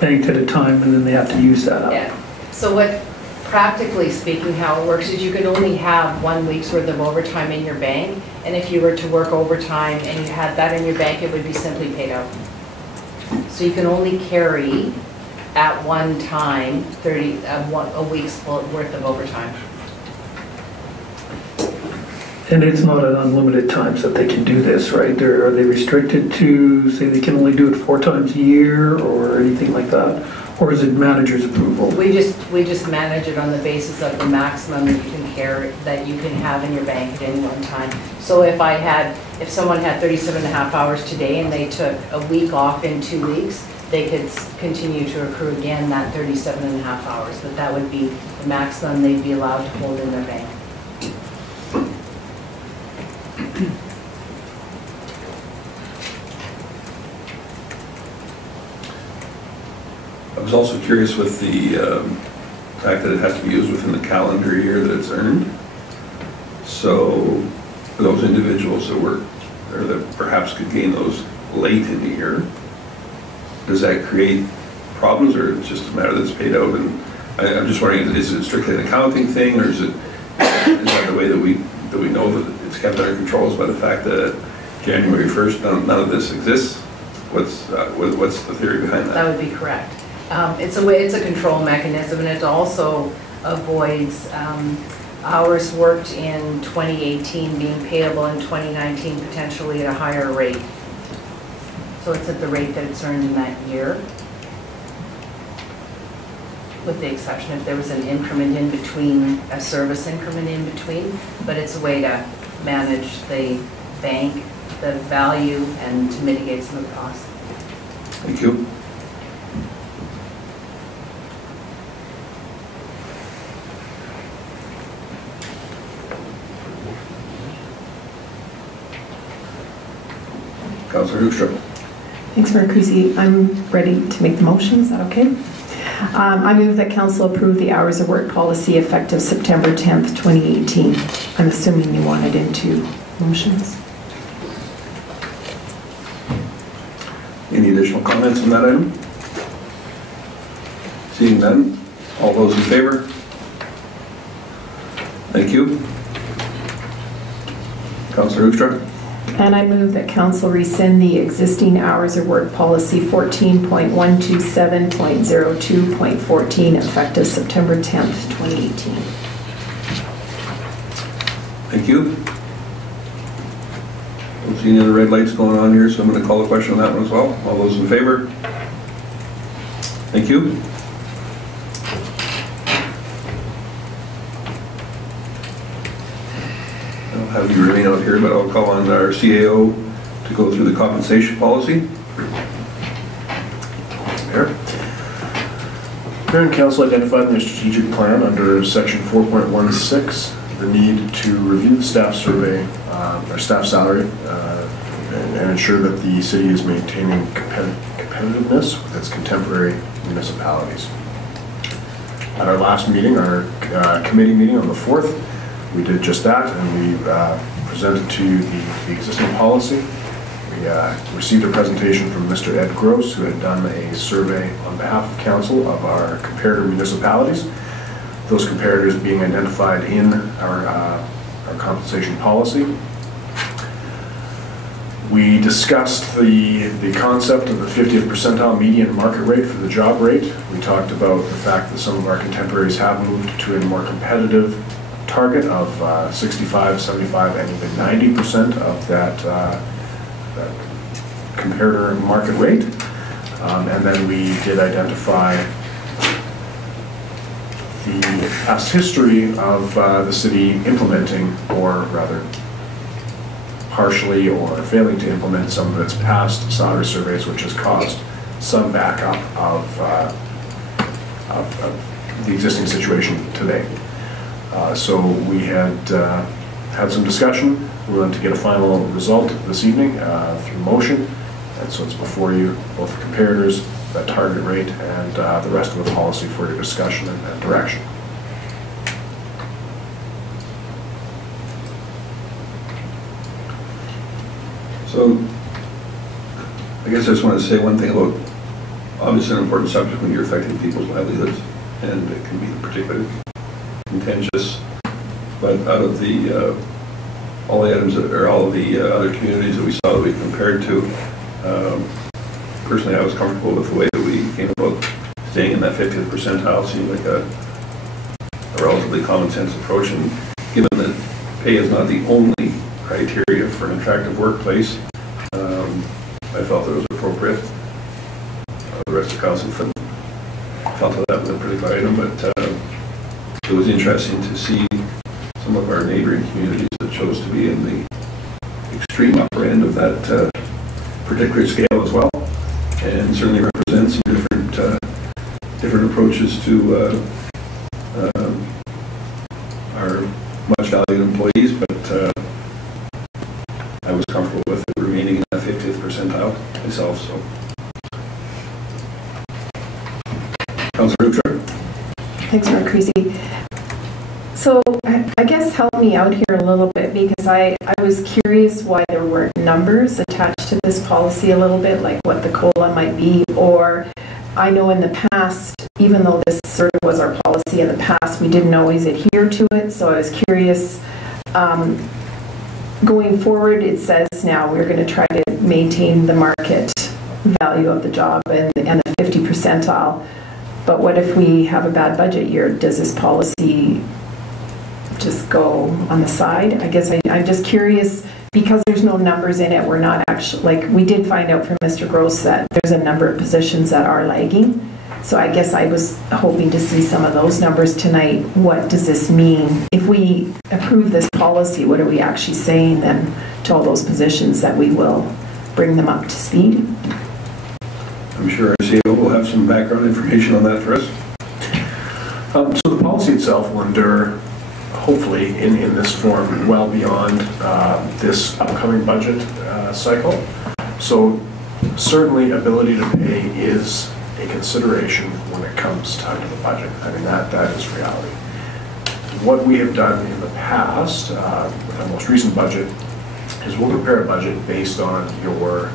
banked at a time and then they have to use that up? Yeah. So what, practically speaking, how it works is you can only have 1 week's worth of overtime in your bank, and if you were to work overtime and you had that in your bank, it would be simply paid out. So you can only carry at one time a week's worth of overtime. And it's not an unlimited times that they can do this, right? Are they restricted to, say they can only do it 4 times a year or anything like that? Or is it manager's approval? We just manage it on the basis of the maximum that you can carry, that you can have in your bank at any one time. So if someone had 37.5 hours today and they took a week off in 2 weeks, they could continue to accrue again that 37.5 hours, but that would be the maximum they'd be allowed to hold in their bank. I was also curious with the fact that it has to be used within the calendar year that it's earned. So for those individuals that work, or that perhaps could gain those late in the year, does that create problems, or it's just a matter that's paid out? And I'm just wondering, is it strictly an accounting thing, or is that the way that we know that it's kept under control is by the fact that January 1st none of this exists? What's the theory behind that? That would be correct. It's a control mechanism, and it also avoids hours worked in 2018 being payable in 2019 potentially at a higher rate. So it's at the rate that it's earned in that year, with the exception if there was an increment in between, a service increment in between, but it's a way to manage the bank, the value, and to mitigate some of the costs. Thank you. Councillor Hoekstra. Thanks, Mayor Creasy. I'm ready to make the motion. Is that okay? I move that council approve the hours of work policy effective September 10th, 2018. I'm assuming you want it in two motions. Any additional comments on that item? Seeing none, all those in favor? Thank you. Councillor Hoekstra. And I move that council rescind the existing hours of work policy 14.127.02.14 effective September 10th, 2018. Thank you. Don't see any other red lights going on here, so I'm going to call a question on that one as well. All those in favor? Thank you. I don't have you remain out here, but I'll call on our CAO to go through the compensation policy. Mayor and Council identified in their strategic plan under section 4.16 the need to review the staff survey, or staff salary, and ensure that the city is maintaining competitiveness with its contemporary municipalities. At our last meeting, our committee meeting on the 4th, we did just that, and we presented to the existing policy. We received a presentation from Mr. Ed Gross, who had done a survey on behalf of council of our comparator municipalities. Those comparators being identified in our compensation policy. We discussed the concept of the 50th percentile median market rate for the job rate. We talked about the fact that some of our contemporaries have moved to a more competitive target of 65, 75, and even 90% of that comparator market rate. And then we did identify the past history of the city implementing, or rather partially or failing to implement, some of its past salary surveys, which has caused some backup of the existing situation today. So we had had some discussion. We wanted to get a final result this evening through motion, and so it's before you, both the comparators, that target rate, and the rest of the policy for your discussion and direction. So, I guess I just want to say one thing about, obviously an important subject when you're affecting people's livelihoods, and it can be particularly contentious, but out of the, all the items, or all of the other communities that we saw that we compared to, personally I was comfortable with the way that we came about staying in that 50th percentile. Seemed like a relatively common sense approach, and given that pay is not the only criteria for an attractive workplace, I felt that it was appropriate. The rest of the council felt that was a particular item, but it was interesting to see some of our neighboring communities that chose to be in the extreme upper end of that particular scale as well, and certainly represent some different approaches to our much valued employees, but I was comfortable with it remaining in that 50th percentile myself. So, Councillor Hoekstra. Thanks, Mayor Creasy. So I guess help me out here a little bit, because I was curious why there weren't numbers attached to this policy a little bit, like what the COLA might be, or I know in the past, even though this sort of was our policy in the past, we didn't always adhere to it, so I was curious. Going forward, it says now we're going to try to maintain the market value of the job and the 50 percentile, but what if we have a bad budget year? Does this policy just go on the side? I guess I'm just curious, because there's no numbers in it. We're not actually, like, we did find out from Mr. Gross that there's a number of positions that are lagging. So I guess I was hoping to see some of those numbers tonight. What does this mean? If we approve this policy, what are we actually saying then to all those positions, that we will bring them up to speed? I'm sure our CAO will have some background information on that for us. So the policy itself will endure, hopefully, in this form, well beyond this upcoming budget cycle. So certainly ability to pay is a consideration when it comes time to the budget. I mean, that is reality. What we have done in the past, with our most recent budget, is we'll prepare a budget based on your,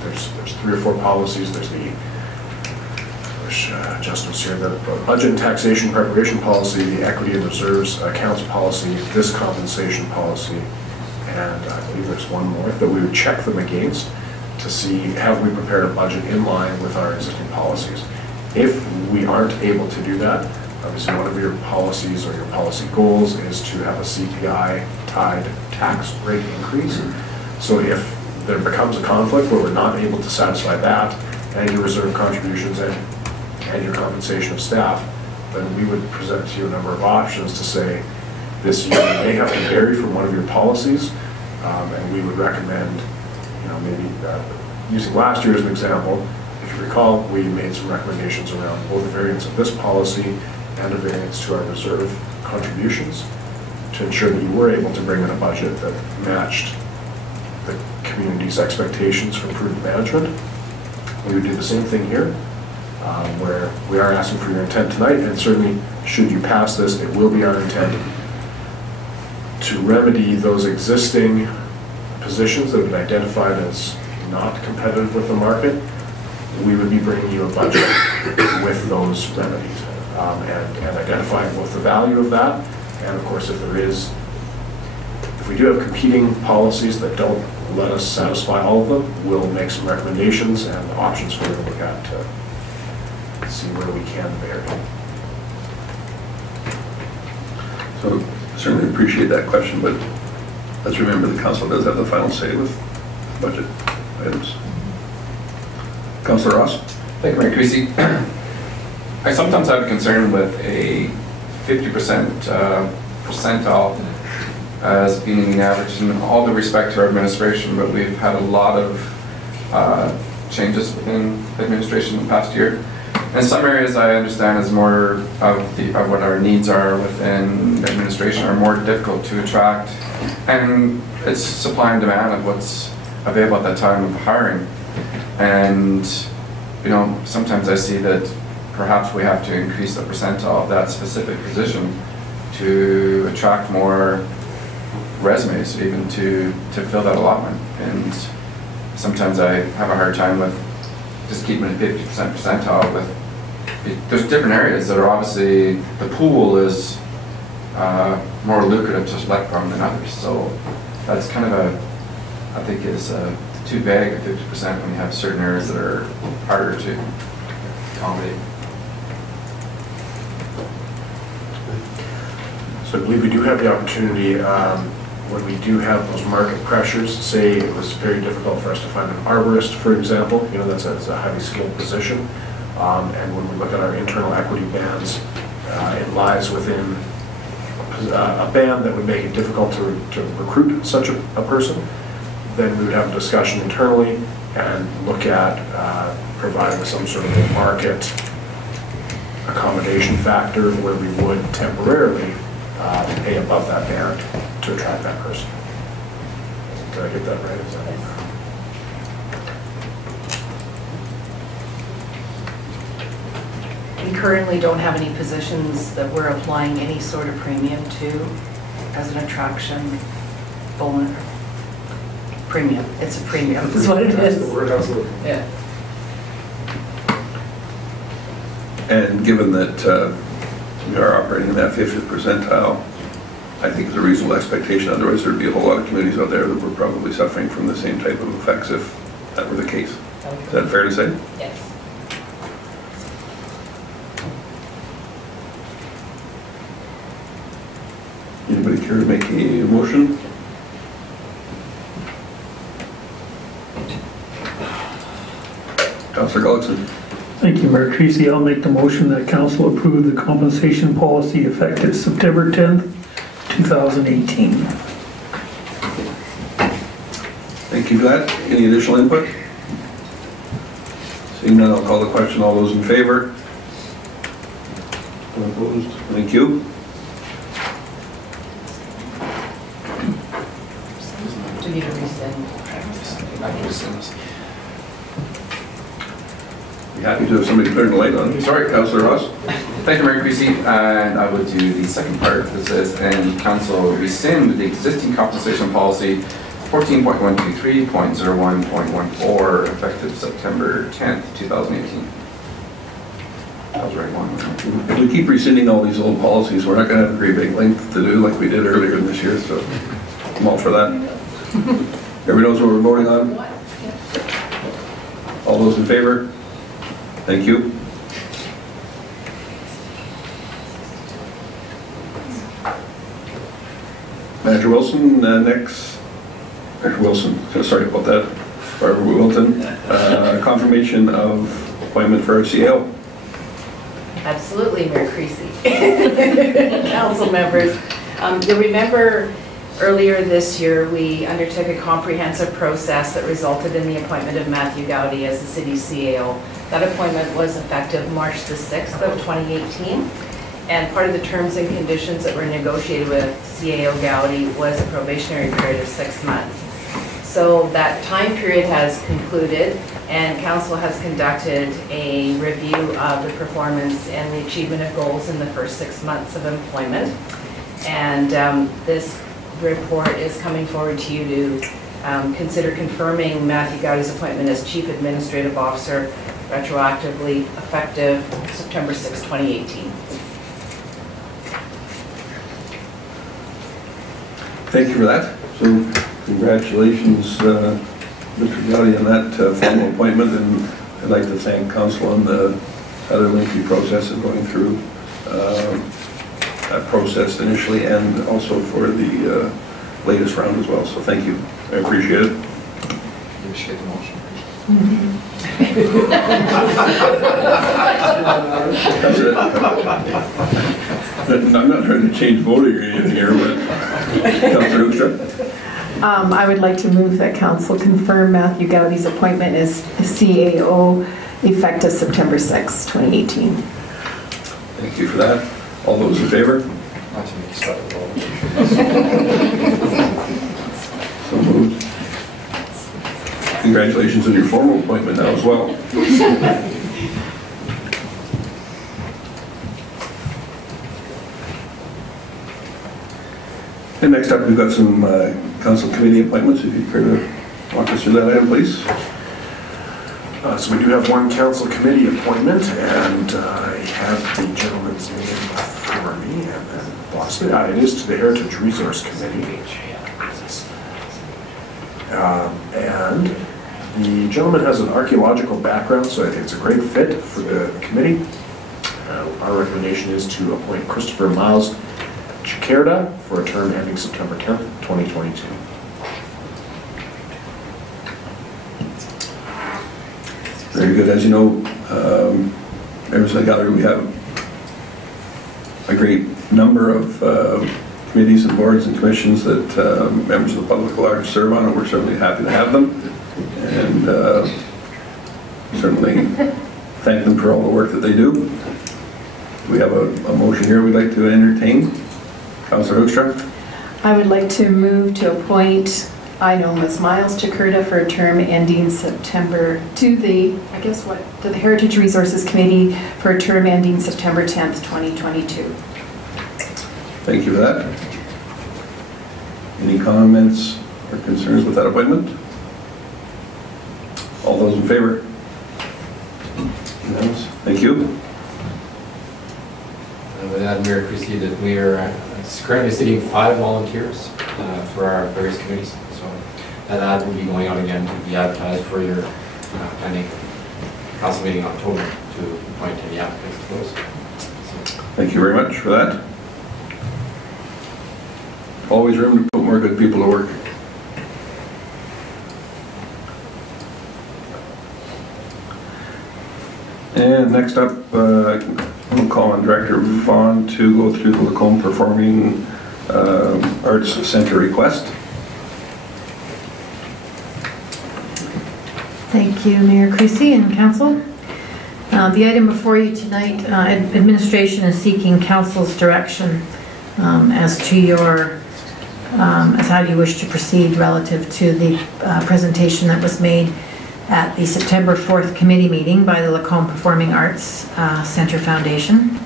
there's 3 or 4 policies. There's adjustments here, the budget and taxation preparation policy, the equity and reserves accounts policy, this compensation policy, and I believe there's one more that we would check them against to see, have we prepared a budget in line with our existing policies. If we aren't able to do that, obviously one of your policies or your policy goals is to have a CPI-tied tax rate increase. So if there becomes a conflict where we're not able to satisfy that, and your reserve contributions and your compensation of staff, then we would present to you a number of options to say, this year you may have to vary from one of your policies, and we would recommend, maybe using last year as an example. If you recall, we made some recommendations around both a variance of this policy and a variance to our reserve contributions to ensure that you were able to bring in a budget that matched the community's expectations for prudent management. We would do the same thing here, where we are asking for your intent tonight, and certainly should you pass this, it will be our intent to remedy those existing positions that have been identified as not competitive with the market. We would be bringing you a budget with those remedies and identifying both the value of that, and of course if we do have competing policies that don't let us satisfy all of them, we'll make some recommendations and options for you to look at to see where we can vary. So certainly appreciate that question, but let's remember the council does have the final say with budget items. Councillor Ross. Thank you, Mayor Creasy. I sometimes have a concern with a 50% percentile as being the average, in all due respect to our administration, but we've had a lot of changes within administration in the past year. In some areas, I understand is more of what our needs are within administration are more difficult to attract, and it's supply and demand of what's available at that time of hiring. And sometimes I see that perhaps we have to increase the percentile of that specific position to attract more resumes, even to fill that allotment. And sometimes I have a hard time with just keeping it 50% percentile. There's different areas that are obviously, the pool is more lucrative to select from than others. So that's kind of I think is too vague at 50% when you have certain areas that are harder to accommodate. So I believe we do have the opportunity, when we do have those market pressures, say it was very difficult for us to find an arborist, for example, that's a highly skilled position. And when we look at our internal equity bands, it lies within a band that would make it difficult to recruit such a person. Then we would have a discussion internally and look at providing some sort of a market accommodation factor where we would temporarily pay above that band to attract that person. Did I get that right? Is that We currently don't have any positions that we're applying any sort of premium to as an attraction bonus. Premium. It's a premium, is what it is. That's the word, absolutely. Yeah. And given that we are operating in that 50th percentile, I think it's a reasonable expectation. Otherwise, there'd be a whole lot of communities out there that were probably suffering from the same type of effects if that were the case. Is that fair to say? Yes. Anybody care to make a motion? Councillor Gullickson. Thank you, Mayor Creasy. I'll make the motion that council approve the compensation policy effective September 10th, 2018. Thank you for that. Any additional input? Seeing none, I'll call the question. All those in favor? Opposed? Thank you. Do you need to rescind? Be happy to have somebody turn the light on. Sorry, Councillor Ross. Thank you, Mayor Creasy, and I will do the second part. This says, and council rescind the existing compensation policy 14.123.01.14 effective September 10th, 2018. That was right one. If we keep rescinding all these old policies, we're not going to have a great big length to do like we did earlier this year, so I'm all for that. Everybody knows what we're voting on? All those in favor? Thank you. Manager Wilson, next. Manager Wilson, sorry about that. Barbara Wilton, confirmation of appointment for our CAO. Absolutely, Mayor Creasy. Council members, you'll remember earlier this year we undertook a comprehensive process that resulted in the appointment of Matthew Gowdy as the city's CAO. That appointment was effective March the 6th of 2018, and part of the terms and conditions that were negotiated with CAO Gowdy was a probationary period of 6 months. So that time period has concluded, and council has conducted a review of the performance and the achievement of goals in the first 6 months of employment. And this report is coming forward to you to consider confirming Matthew Gowdy's appointment as Chief Administrative Officer retroactively effective September 6, 2018. Thank you for that. So congratulations, Mr. Gowdy, on that formal appointment, and I'd like to thank council on the other lengthy process of going through that process initially, and also for the latest round as well. So thank you. I appreciate it. You should get the motion. That's it. I'm not trying to change voting or anything here, but Councillor Hoekstra. I would like to move that council confirm Matthew Gowdy's appointment as CAO effective September 6, 2018. Thank you for that. All those in favor? Not to make you start with all. So moved. Congratulations on your formal appointment now as well. And next up, we've got some council committee appointments. If you care to walk us through that item, please. So we do have one council committee appointment, and I have the gentleman's name for me, and then lost it. It is to the Heritage Resource Committee. And the gentleman has an archaeological background, so I think it's a great fit for the committee. Our recommendation is to appoint Christopher Miles Chikerda for a term ending September 10th, 2022. Very good. As you know, members of the gallery, we have a great number of committees and boards and commissions that members of the public at large serve on, and we're certainly happy to have them. And certainly thank them for all the work that they do. We have a motion here we'd like to entertain. Councillor Hoekstra. I would like to move to appoint Ms. Miles Chikerda for a term ending September to the Heritage Resources Committee for a term ending September 10th, 2022. Thank you for that. Any comments or concerns with that appointment? All those in favor? Unanimous. Thank you. I would add, Mayor Creasy, that we are currently seating 5 volunteers for our various committees. So that ad will be going out again to be advertised for your pending council meeting in October to appoint any applicants to those. Thank you very much for that. Always room to put more good people to work. And next up, we'll call on Director Vaughn to go through the Lacombe Performing Arts Center request. Thank you, Mayor Creasy and Council. The item before you tonight, administration is seeking council's direction as to your, as how you wish to proceed relative to the presentation that was made at the September 4th committee meeting by the Lacombe Performing Arts Centre Foundation.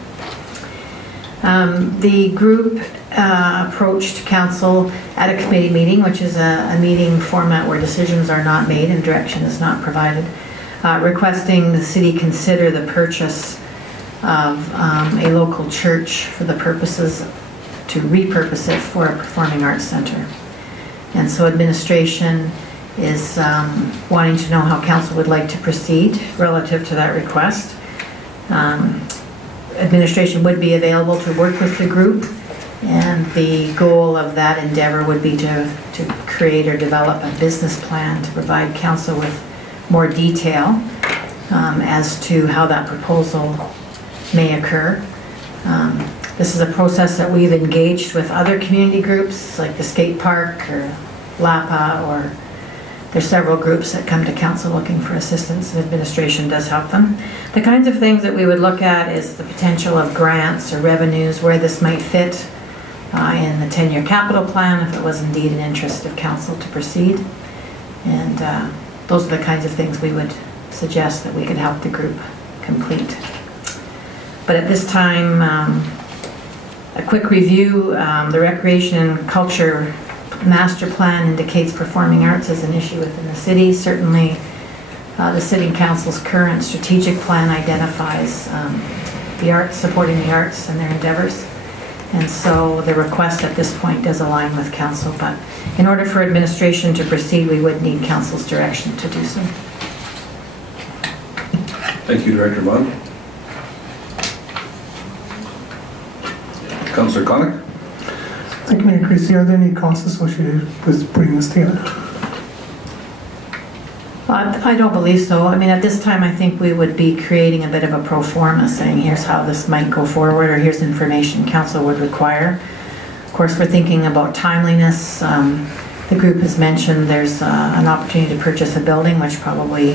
The group approached council at a committee meeting, which is a meeting format where decisions are not made and direction is not provided, requesting the city consider the purchase of a local church for the purposes to repurpose it for a performing arts center. And so administration is wanting to know how council would like to proceed relative to that request. Administration would be available to work with the group, and the goal of that endeavor would be to create or develop a business plan to provide council with more detail as to how that proposal may occur. This is a process that we've engaged with other community groups like the skate park or LAPA, or there's several groups that come to council looking for assistance, and administration does help them. The kinds of things that we would look at is the potential of grants or revenues, where this might fit in the 10-year capital plan if it was indeed an interest of council to proceed. And those are the kinds of things we would suggest that we could help the group complete. But at this time, a quick review, the Recreation and Culture Master Plan indicates performing arts as an issue within the city. Certainly, the City Council's current strategic plan identifies the arts, supporting the arts and their endeavors. And so the request at this point does align with council, but in order for administration to proceed, we would need council's direction to do so. Thank you, Director Vaughn. Councillor Connick? Thank you, Mayor Creasy. Are there any costs associated with putting this together? I don't believe so. I mean, at this time, I think we would be creating a bit of a pro forma, saying here's how this might go forward, or here's information council would require. Of course, we're thinking about timeliness. The group has mentioned there's an opportunity to purchase a building, which probably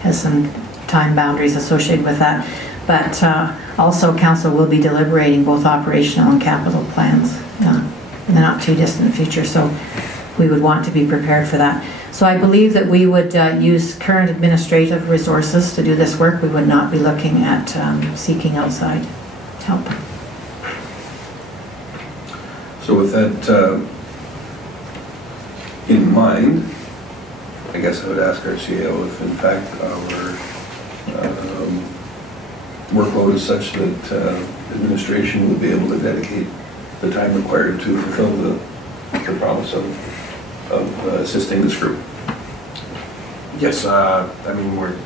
has some time boundaries associated with that. But also, council will be deliberating both operational and capital plans in the not too distant future, so we would want to be prepared for that. So I believe that we would use current administrative resources to do this work. We would not be looking at seeking outside help. So with that in mind, I guess I would ask our CAO if in fact our workload is such that administration would be able to dedicate the time required to fulfill the promise of assisting this group. Yes, I mean, we're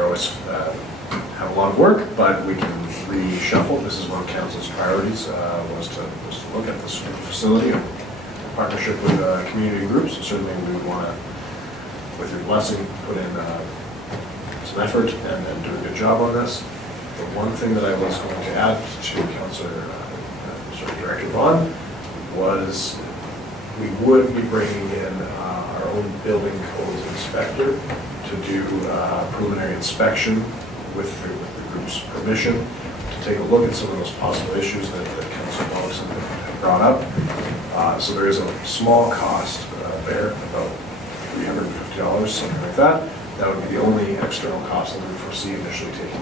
always have a lot of work, but we can reshuffle. This is one of council's priorities, was to look at this facility in partnership with community groups. Certainly we would want to, with your blessing, put in some effort and do a good job on this. The one thing that I was going to add to Director Vaughn was we would be bringing in our own building codes inspector to do preliminary inspection with the group's permission to take a look at some of those possible issues that Councilor Bollison had brought up. So there is a small cost there, about $350, something like that. That would be the only external cost that we foresee initially taking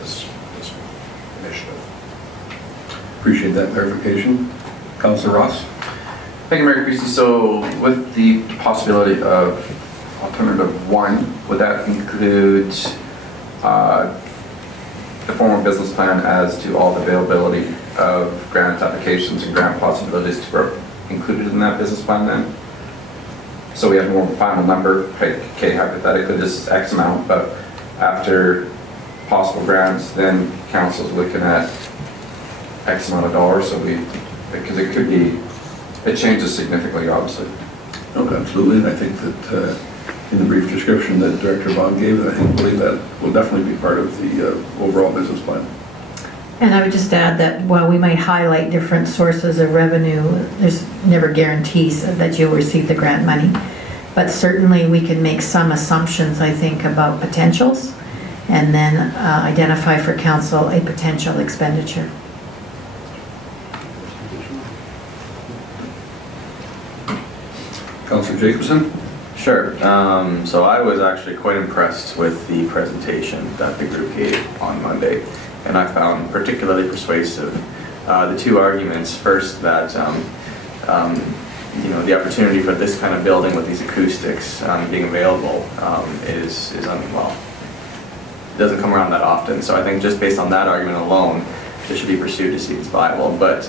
this initiative. Appreciate that clarification. Councillor Ross? Thank you, Mayor Creasy. So with the possibility of alternative one, would that include the formal business plan as to all the availability of grant applications and grant possibilities to be included in that business plan then? So we have more of a final number, okay, hypothetically this is X amount, but after possible grants, then council's looking at X amount of dollars, so because it could be, it changes significantly, obviously. No, absolutely, and I think that in the brief description that Director Vaughn gave, I believe that will definitely be part of the overall business plan. And I would just add that while we might highlight different sources of revenue, there's never guarantees that you'll receive the grant money. But certainly we can make some assumptions, I think, about potentials. and then identify for council a potential expenditure. Councillor Jacobson? Sure. So I was actually quite impressed with the presentation that the group gave on Monday, and I found particularly persuasive the two arguments. First, that you know, the opportunity for this kind of building with these acoustics being available is well, it doesn't come around that often. So I think just based on that argument alone, it should be pursued to see it's viable. But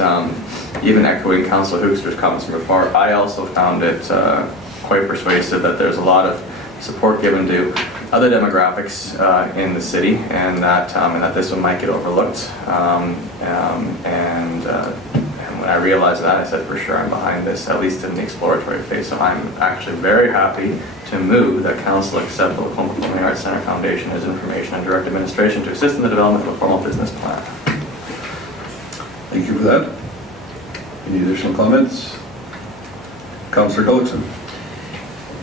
even echoing Councillor Hoekstra's comments from before, I also found it quite persuasive that there's a lot of support given to other demographics in the city, and that this one might get overlooked. And when I realized that, I said, for sure, I'm behind this, at least in the exploratory phase. So I'm actually very happy to move that Council accept the Lacombe Performing Arts Centre Foundation as information and direct administration to assist in the development of a formal business plan. Thank you for that. Any additional comments? Councillor Gullickson.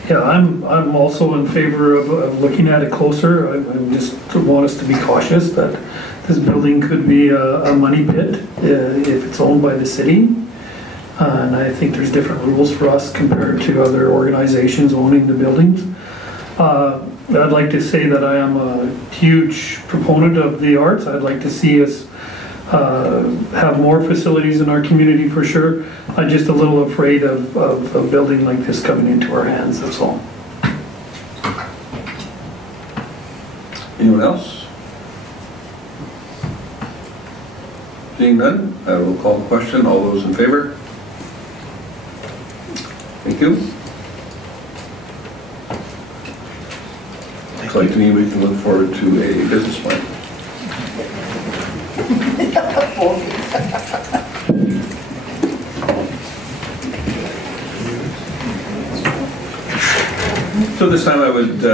Yeah, I'm also in favor of looking at it closer. I just want us to be cautious that this building could be a money pit if it's owned by the city. And I think there's different rules for us compared to other organizations owning the buildings. I'd like to say that I am a huge proponent of the arts. I'd like to see us have more facilities in our community for sure. I'm just a little afraid of a building like this coming into our hands, that's all. Anyone else? Seeing none, I will call the question. All those in favor? Thank you. Looks like to me we can look forward to a business plan. So this time I would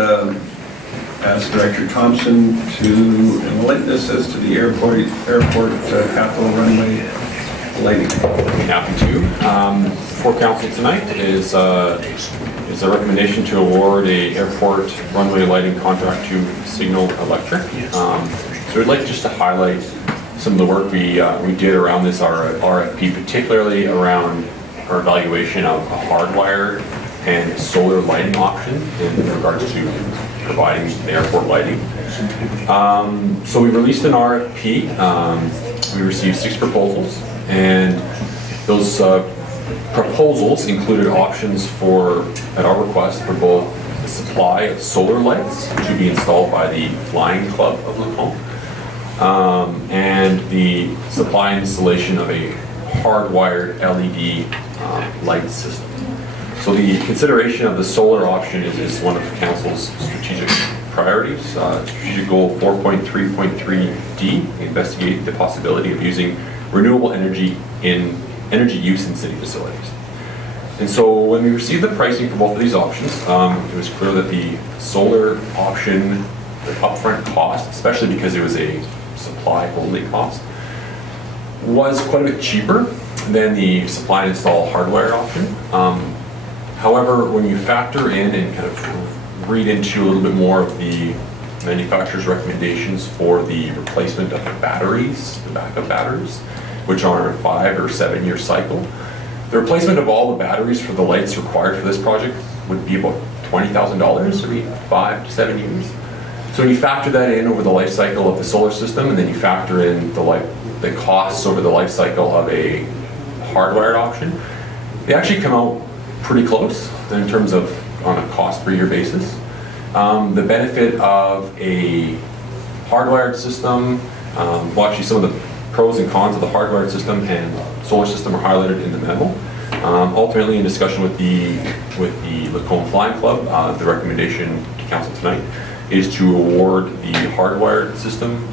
ask Director Thompson to enlighten us as to the airport capital runway lighting. Happy to. For council tonight is a recommendation to award a airport runway lighting contract to Signal Electric. So we'd like just to highlight some of the work we did around this RFP, particularly around our evaluation of a hardwired and solar lighting option in regards to providing the airport lighting. So we released an RFP. We received 6 proposals, and those proposals included options for, at our request, for both the supply of solar lights to be installed by the Flying Club of Lacombe, and the supply and installation of a hardwired LED light system. So the consideration of the solar option is one of Council's strategic priorities. Strategic goal 4.3.3D, investigate the possibility of using renewable energy in energy use in city facilities. And so when we received the pricing for both of these options, it was clear that the solar option, the upfront cost, especially because it was a supply-only cost, was quite a bit cheaper than the supply and install hardware option. However, when you factor in and kind of read into a little bit more of the manufacturer's recommendations for the replacement of the batteries, the backup batteries, which are a 5 or 7 year cycle, the replacement of all the batteries for the lights required for this project would be about $20,000 every 5 to 7 years. So when you factor that in over the life cycle of the solar system, and then you factor in the costs over the life cycle of a hardwired option, they actually come out pretty close in terms of on a cost per year basis. The benefit of a hardwired system, well, actually some of the pros and cons of the hardwired system and solar system are highlighted in the memo. Ultimately, in discussion with the Lacombe Flying Club, the recommendation to council tonight is to award the hardwired system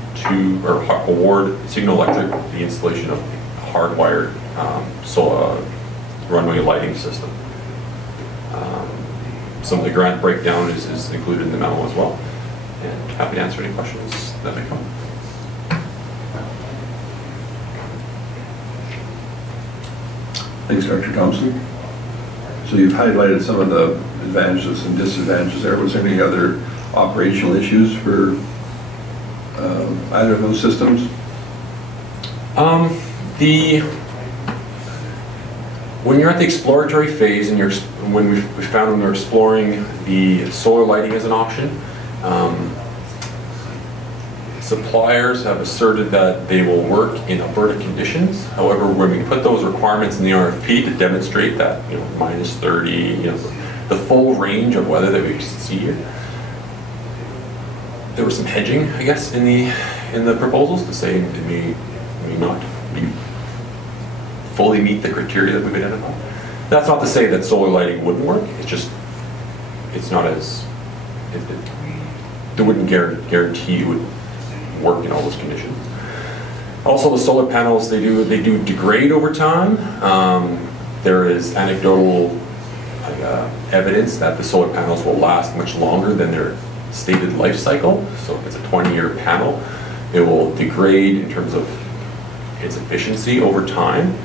or award Signal Electric the installation of hardwired solar runway lighting system. Some of the grant breakdown is included in the memo as well, and happy to answer any questions that may come. Thanks, Director Thompson. So you've highlighted some of the advantages and disadvantages there. Was there any other operational issues for either of those systems? When you're at the exploratory phase, and when we found when we're exploring the solar lighting as an option, suppliers have asserted that they will work in Alberta conditions. However, when we put those requirements in the RFP to demonstrate that, minus 30, the full range of weather that we see here, there was some hedging, I guess, in the proposals to say it may not be fully meet the criteria that we've identified. That's not to say that solar lighting wouldn't work. It's just it's not as they wouldn't guarantee it would work in all those conditions. Also, the solar panels they do degrade over time. There is anecdotal evidence that the solar panels will last much longer than their stated life cycle. So if it's a 20-year panel, it will degrade in terms of its efficiency over time.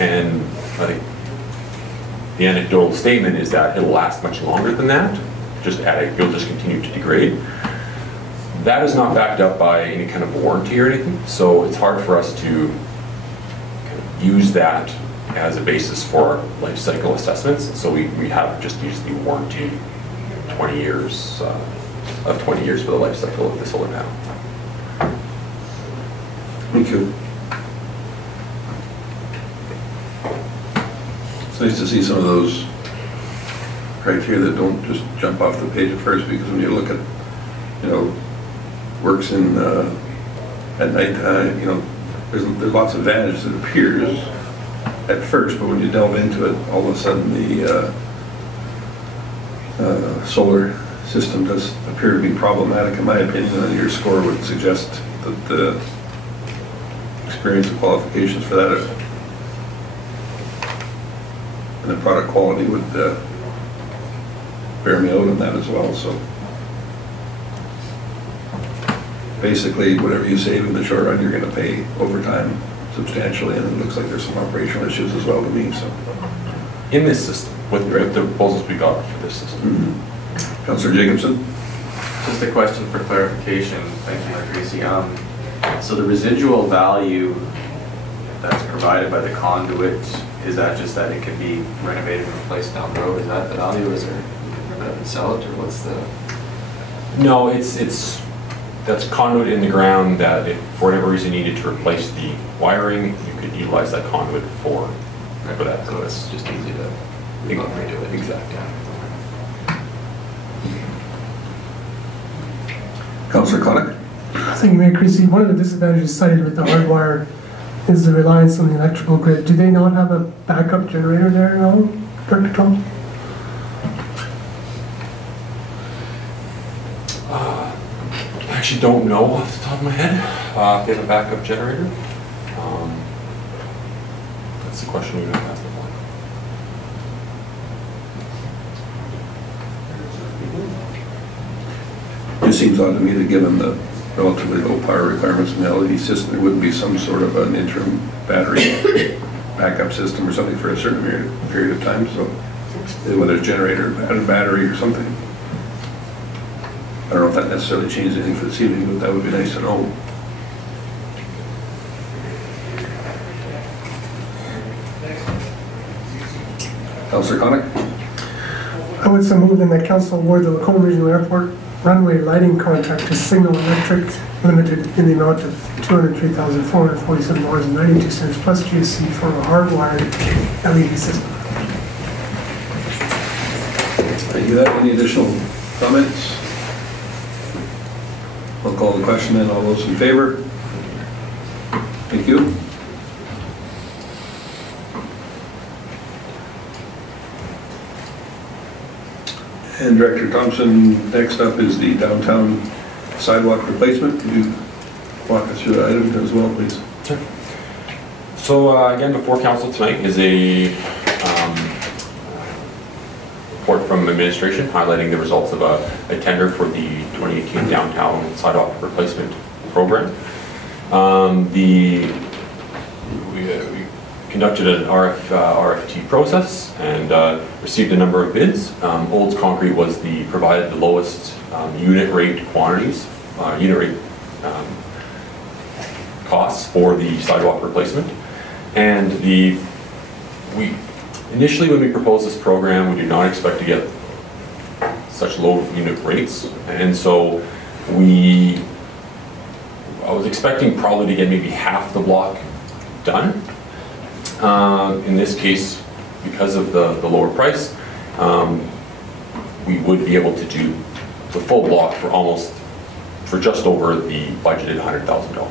And I think the anecdotal statement is that it'll last much longer than that. You'll just continue to degrade. That is not backed up by any kind of warranty or anything, so it's hard for us to kind of use that as a basis for our life cycle assessments. So we have just used the warranty 20 years of 20 years for the life cycle of the solar panel. Thank you. It's nice to see some of those criteria that don't just jump off the page at first, because when you look at, works in at night, there's lots of advantages it appears at first, but when you delve into it, all of a sudden the solar system does appear to be problematic, in my opinion, and your score would suggest that the experience and qualifications for that and the product quality would bear me out on that as well. So basically, whatever you save in the short run, you're going to pay over time substantially, and it looks like there's some operational issues as well to me. So in this system, with the proposals we got for this system. Mm-hmm. Councillor Jacobson? Just a question for clarification. Thank you, Tracy. So the residual value that's provided by the conduit, is that just that it can be renovated and replaced down the road? Is that the value? Is there, you can rip it up and sell it, or what's the? No, that's conduit in the ground that if for whatever reason you needed to replace the wiring, you could utilize that conduit for that. So it's just easy to redo it. Exactly. Councillor Connick? Thank you, Mayor Creasy. One of the disadvantages cited with the hardwire is the reliance on the electrical grid. Do they not have a backup generator there at all, Director Tom? I actually don't know off the top of my head if they have a backup generator. That's the question we have to ask the board. It seems odd to me that given the relatively low power requirements in the LED system, there wouldn't be some sort of an interim battery backup system or something for a certain period of time. So whether it's generator, a battery or something. I don't know if that necessarily changes anything for this evening, but that would be nice to know. Councillor Connick? I would so move then that council award the Lacombe Regional Airport runway lighting contract to Signal Electric Limited in the amount of $203,447.92 plus GST for a hardwired LED system. Thank you. Any additional comments? I'll call the question then. All those in favor? Thank you. And Director Thompson, next up is the downtown sidewalk replacement. Could you walk us through the item as well, please? Sure. So again, before council tonight is a report from administration highlighting the results of a tender for the 2018 downtown sidewalk replacement program. We conducted an RFT process and received a number of bids. Olds Concrete was provided the lowest unit rate quantities, unit rate costs for the sidewalk replacement. And initially when we proposed this program, we did not expect to get such low unit rates. And so I was expecting probably to get maybe half the block done. In this case, because of the lower price, we would be able to do the full block for just over the budgeted $100,000.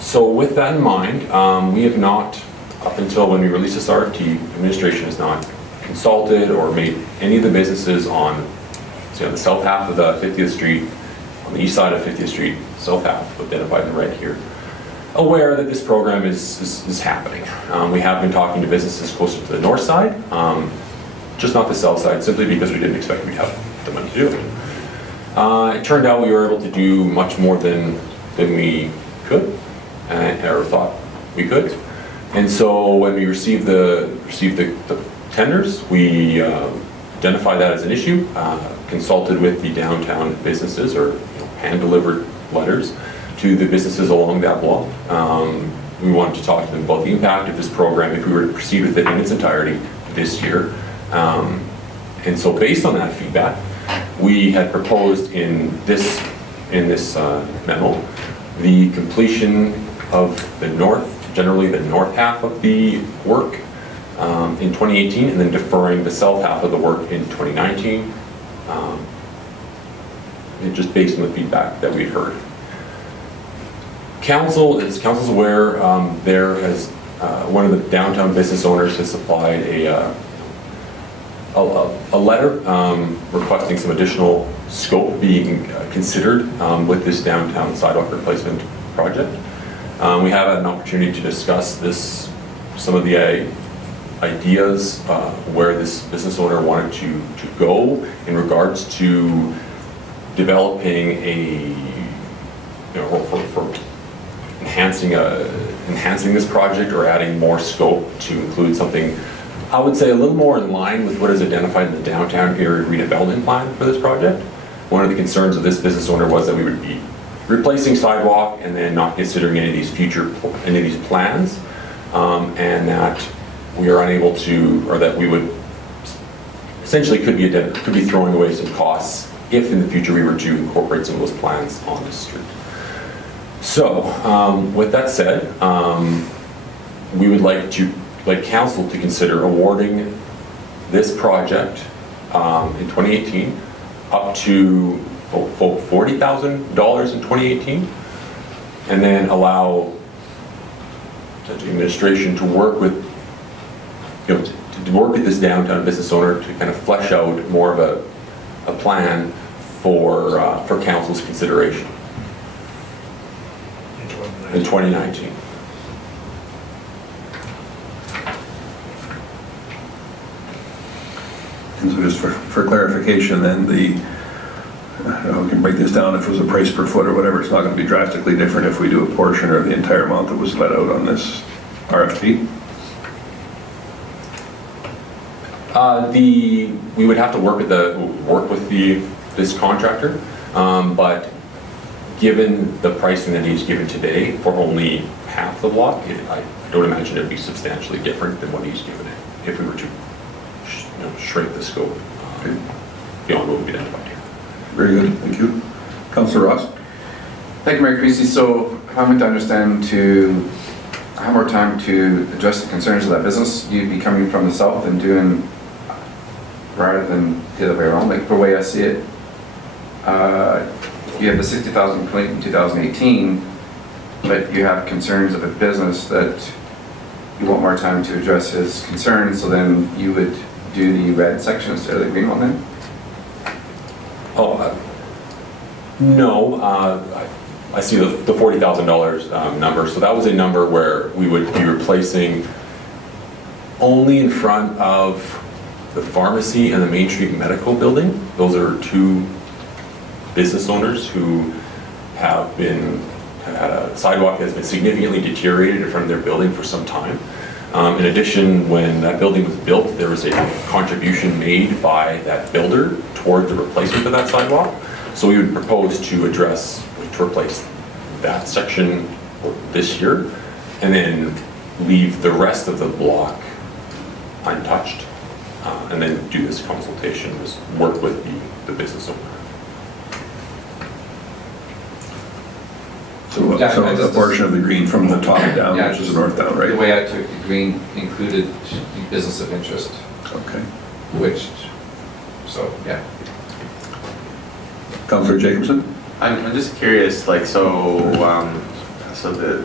So with that in mind, we have not, up until when we released this RFP, administration has not consulted or made any of the businesses on, say, on the south half of the 50th Street, on the east side of 50th Street, south half, identified in red here, aware that this program is happening. We have been talking to businesses closer to the north side, just not the south side, simply because we didn't expect we'd have the money to do it. It turned out we were able to do much more than we could, or thought we could. And so when we received the tenders, we identified that as an issue, consulted with the downtown businesses, or hand-delivered letters to the businesses along that block. We wanted to talk to them about the impact of this program if we were to proceed with it in its entirety this year. And so based on that feedback, we had proposed in this memo the completion of generally the north half of the work in 2018, and then deferring the south half of the work in 2019, just based on the feedback that we've heard. Council's aware, one of the downtown business owners has supplied a letter requesting some additional scope being considered with this downtown sidewalk replacement project. We have had an opportunity to discuss some of the ideas where this business owner wanted to go in regards to developing for enhancing this project, or adding more scope to include something, I would say, a little more in line with what is identified in the downtown area redevelopment plan for this project. One of the concerns of this business owner was that we would be replacing sidewalk and then not considering any of these plans, and that we are unable to, or that we would essentially could be throwing away some costs if in the future we were to incorporate some of those plans on the street. So, with that said, we would like council to consider awarding this project in 2018 up to $40,000 in 2018, and then allow the administration to work with this downtown business owner to kind of flesh out more of a plan for council's consideration in 2019. And so just for clarification, then we can break this down. If it was a price per foot or whatever, it's not going to be drastically different if we do a portion or the entire amount that was let out on this RFP. We would have to work with this contractor, but given the pricing that he's given today for only half the block, I don't imagine it would be substantially different than what he's given it if we were to shrink the scope beyond what we've identified here. Very good, thank you. Councillor Ross. Thank you, Mayor Creasy. So I'm meant to understand to have more time to address the concerns of that business. You'd be coming from the south and doing rather than the other way around. Like the way I see it, you have the 60,000 complete in 2018, but you have concerns of a business that you want more time to address his concerns, so then you would do the red section instead of the green one then? No, I see the $40,000 number. So that was a number where we would be replacing only in front of the pharmacy and the Main Street Medical Building. Those are two business owners who had a sidewalk that has been significantly deteriorated in front of their building for some time. In addition, when that building was built, there was a contribution made by that builder toward the replacement of that sidewalk. So we would propose to replace that section this year, and then leave the rest of the block untouched, and then do this consultation, this work with the business owner. So, Yeah, so a portion of the green from the top down, Yeah, which is the north down, right? The way I took the green included the business of interest. Okay. Which, so, yeah. Councillor Jacobson? I'm just curious, like, so the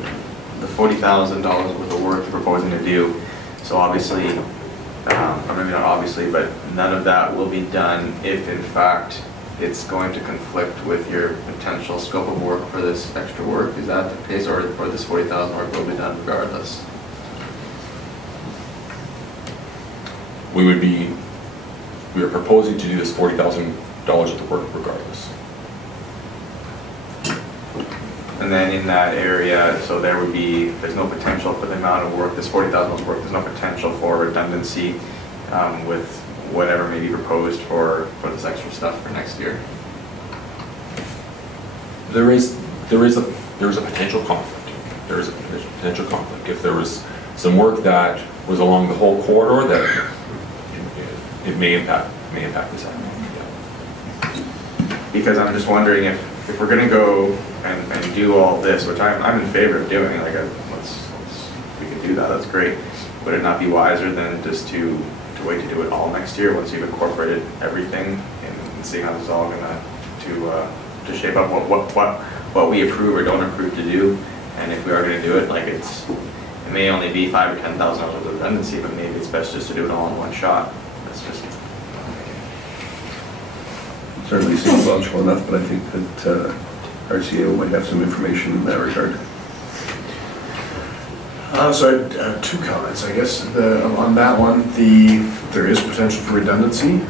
$40,000 worth of work you're proposing to do, so obviously, or maybe not obviously, but none of that will be done if in fact it's going to conflict with your potential scope of work for this extra work. Is that the case, or this $40,000 work will be done regardless? We are proposing to do this $40,000 worth of work regardless. And then in that area, so there's no potential for the amount of work, this $40,000 work, there's no potential for redundancy with whatever may be proposed for this extra stuff for next year. There is a potential conflict. There is a potential conflict. If there was some work that was along the whole corridor, that it may impact this area. Because I'm just wondering if we're going to go and do all this, which I'm in favor of doing, like we could do that, that's great. Would it not be wiser than just to wait to do it all next year once you've incorporated everything and see how this is all going to shape up what we approve or don't approve to do? And if we are going to do it, like it may only be $5,000 or $10,000 of redundancy, but maybe it's best just to do it all in one shot. That's just Certainly seems logical enough, but I think that our CAO might have some information in that regard. So I had two comments, I guess. On that one, there is potential for redundancy.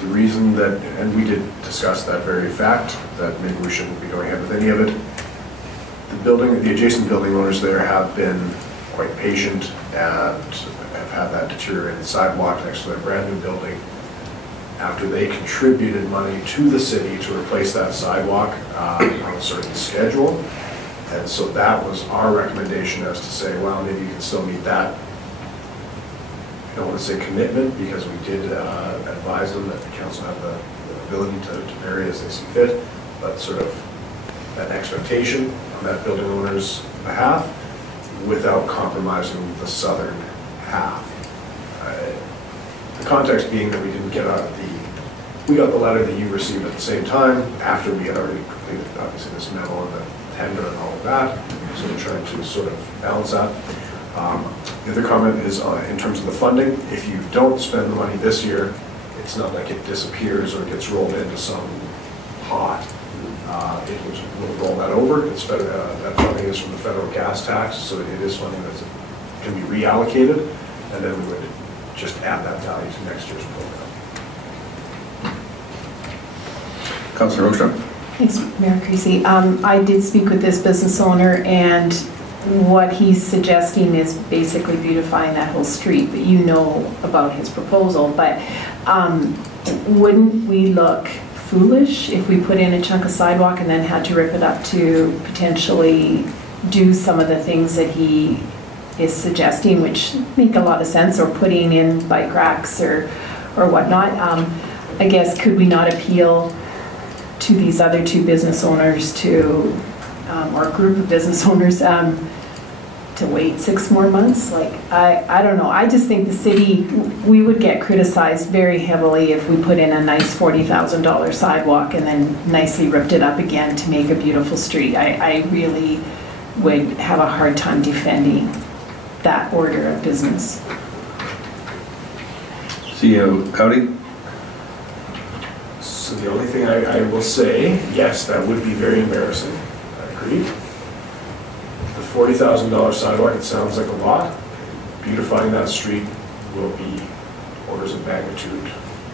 The reason that, and we did discuss that very fact, that maybe we shouldn't be going ahead with any of it. The adjacent building owners there have been quite patient and have had that deteriorated sidewalk next to their brand new building. After they contributed money to the city to replace that sidewalk on a certain schedule. And so that was our recommendation, as to say, well, maybe you can still meet that. I don't want to say commitment, because we did advise them that the council had the ability to vary as they see fit, but sort of an expectation on that building owner's behalf without compromising the southern half. The context being that we didn't get we got the letter that you received at the same time, after we had already completed, obviously, this memo and the tender and all of that, so we're trying to sort of balance that. The other comment is in terms of the funding. If you don't spend the money this year, it's not like it disappears or gets rolled into some pot. We'll roll that over. That funding is from the federal gas tax, so it is funding that can be reallocated, and then we would just add that value to next year's program. Councillor Rocha. Thanks, Mayor Creasy. I did speak with this business owner, and what he's suggesting is basically beautifying that whole street, but you know about his proposal. But wouldn't we look foolish if we put in a chunk of sidewalk and then had to rip it up to potentially do some of the things that he is suggesting, which make a lot of sense, or putting in bike racks or whatnot? I guess, could we not appeal to these other two business owners or a group of business owners to wait 6 more months? Like, I don't know. I just think the city, we would get criticized very heavily if we put in a nice $40,000 sidewalk and then nicely ripped it up again to make a beautiful street. I really would have a hard time defending that order of business. CAO Cowdy? So the only thing I will say, yes, that would be very embarrassing. I agree. The $40,000 sidewalk, it sounds like a lot. Beautifying that street will be orders of magnitude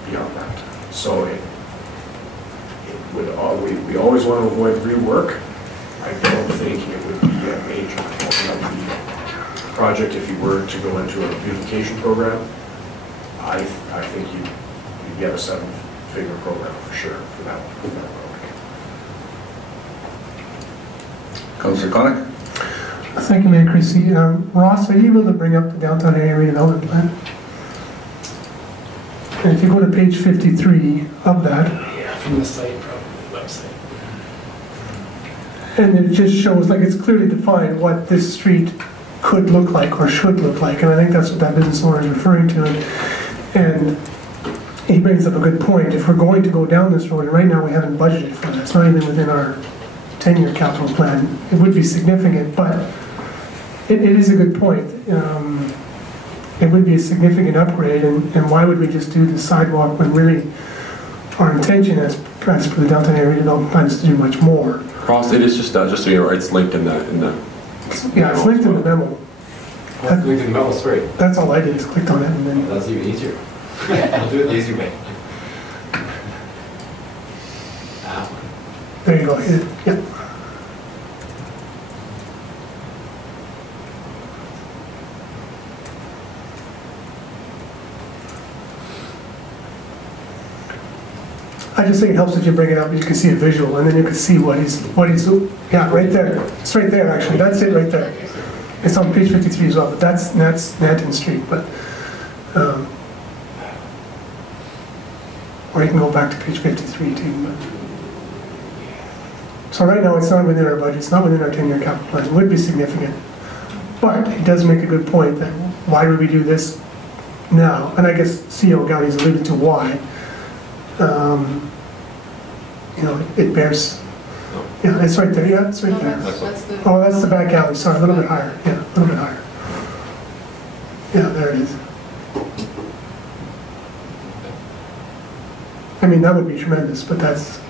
beyond that. So we always want to avoid rework. I don't think it would be a major component of the project, if you were to go into a beautification program, I think you'd get a seven-figure program for sure for that one. Councillor Connick? Thank you, Mayor Creasy. Ross, are you able to bring up the downtown area redevelopment plan? And if you go to page 53 of that. Yeah, from the site, probably, the website. And it just shows, like, it's clearly defined what this street could look like or should look like, and I think that's what that business owner is referring to. And he brings up a good point. If we're going to go down this road, and right now we haven't budgeted for that, it's not even within our 10-year capital plan, it would be significant, but it is a good point. It would be a significant upgrade, and why would we just do the sidewalk when really our intention as for the downtown area development plan is to do much more? Ross, it is just so you know, it's linked in the Yeah, it's linked in the memo. Linked in the memo, sorry. That's all I did, is clicked on it and then. That's even easier. I'll do it the easy way. There you go, hit it. Yep. I just think it helps that you bring it up, you can see a visual, and then you can see what he's, yeah, right there. It's right there, actually, that's it right there. It's on page 53 as well, but that's Nanton Street, but, or you can go back to page 53 too, but. So right now, it's not within our budget, it's not within our 10-year capital plan, it would be significant. But he does make a good point that why would we do this now? And I guess CEO Gowdy's alluded to why. You know, it bears, yeah, it's right there, yeah, it's right there. Oh, that's the back alley, sorry, a little bit higher, yeah, a little bit higher. Yeah, there it is. I mean, that would be tremendous, but that's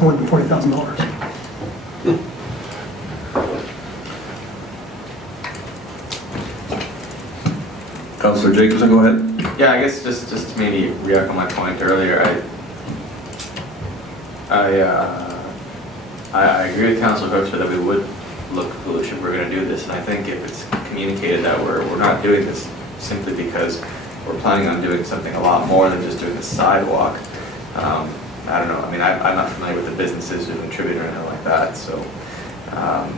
more than $40,000. Councillor Jacobson, go ahead. Yeah, I guess just to maybe re-echo my point earlier, I agree with Councillor Hoekstra that we would look foolish if we're going to do this, and I think if it's communicated that we're not doing this simply because we're planning on doing something a lot more than just doing the sidewalk. I don't know. I mean, I'm not familiar with the businesses who contribute or anything like that, so I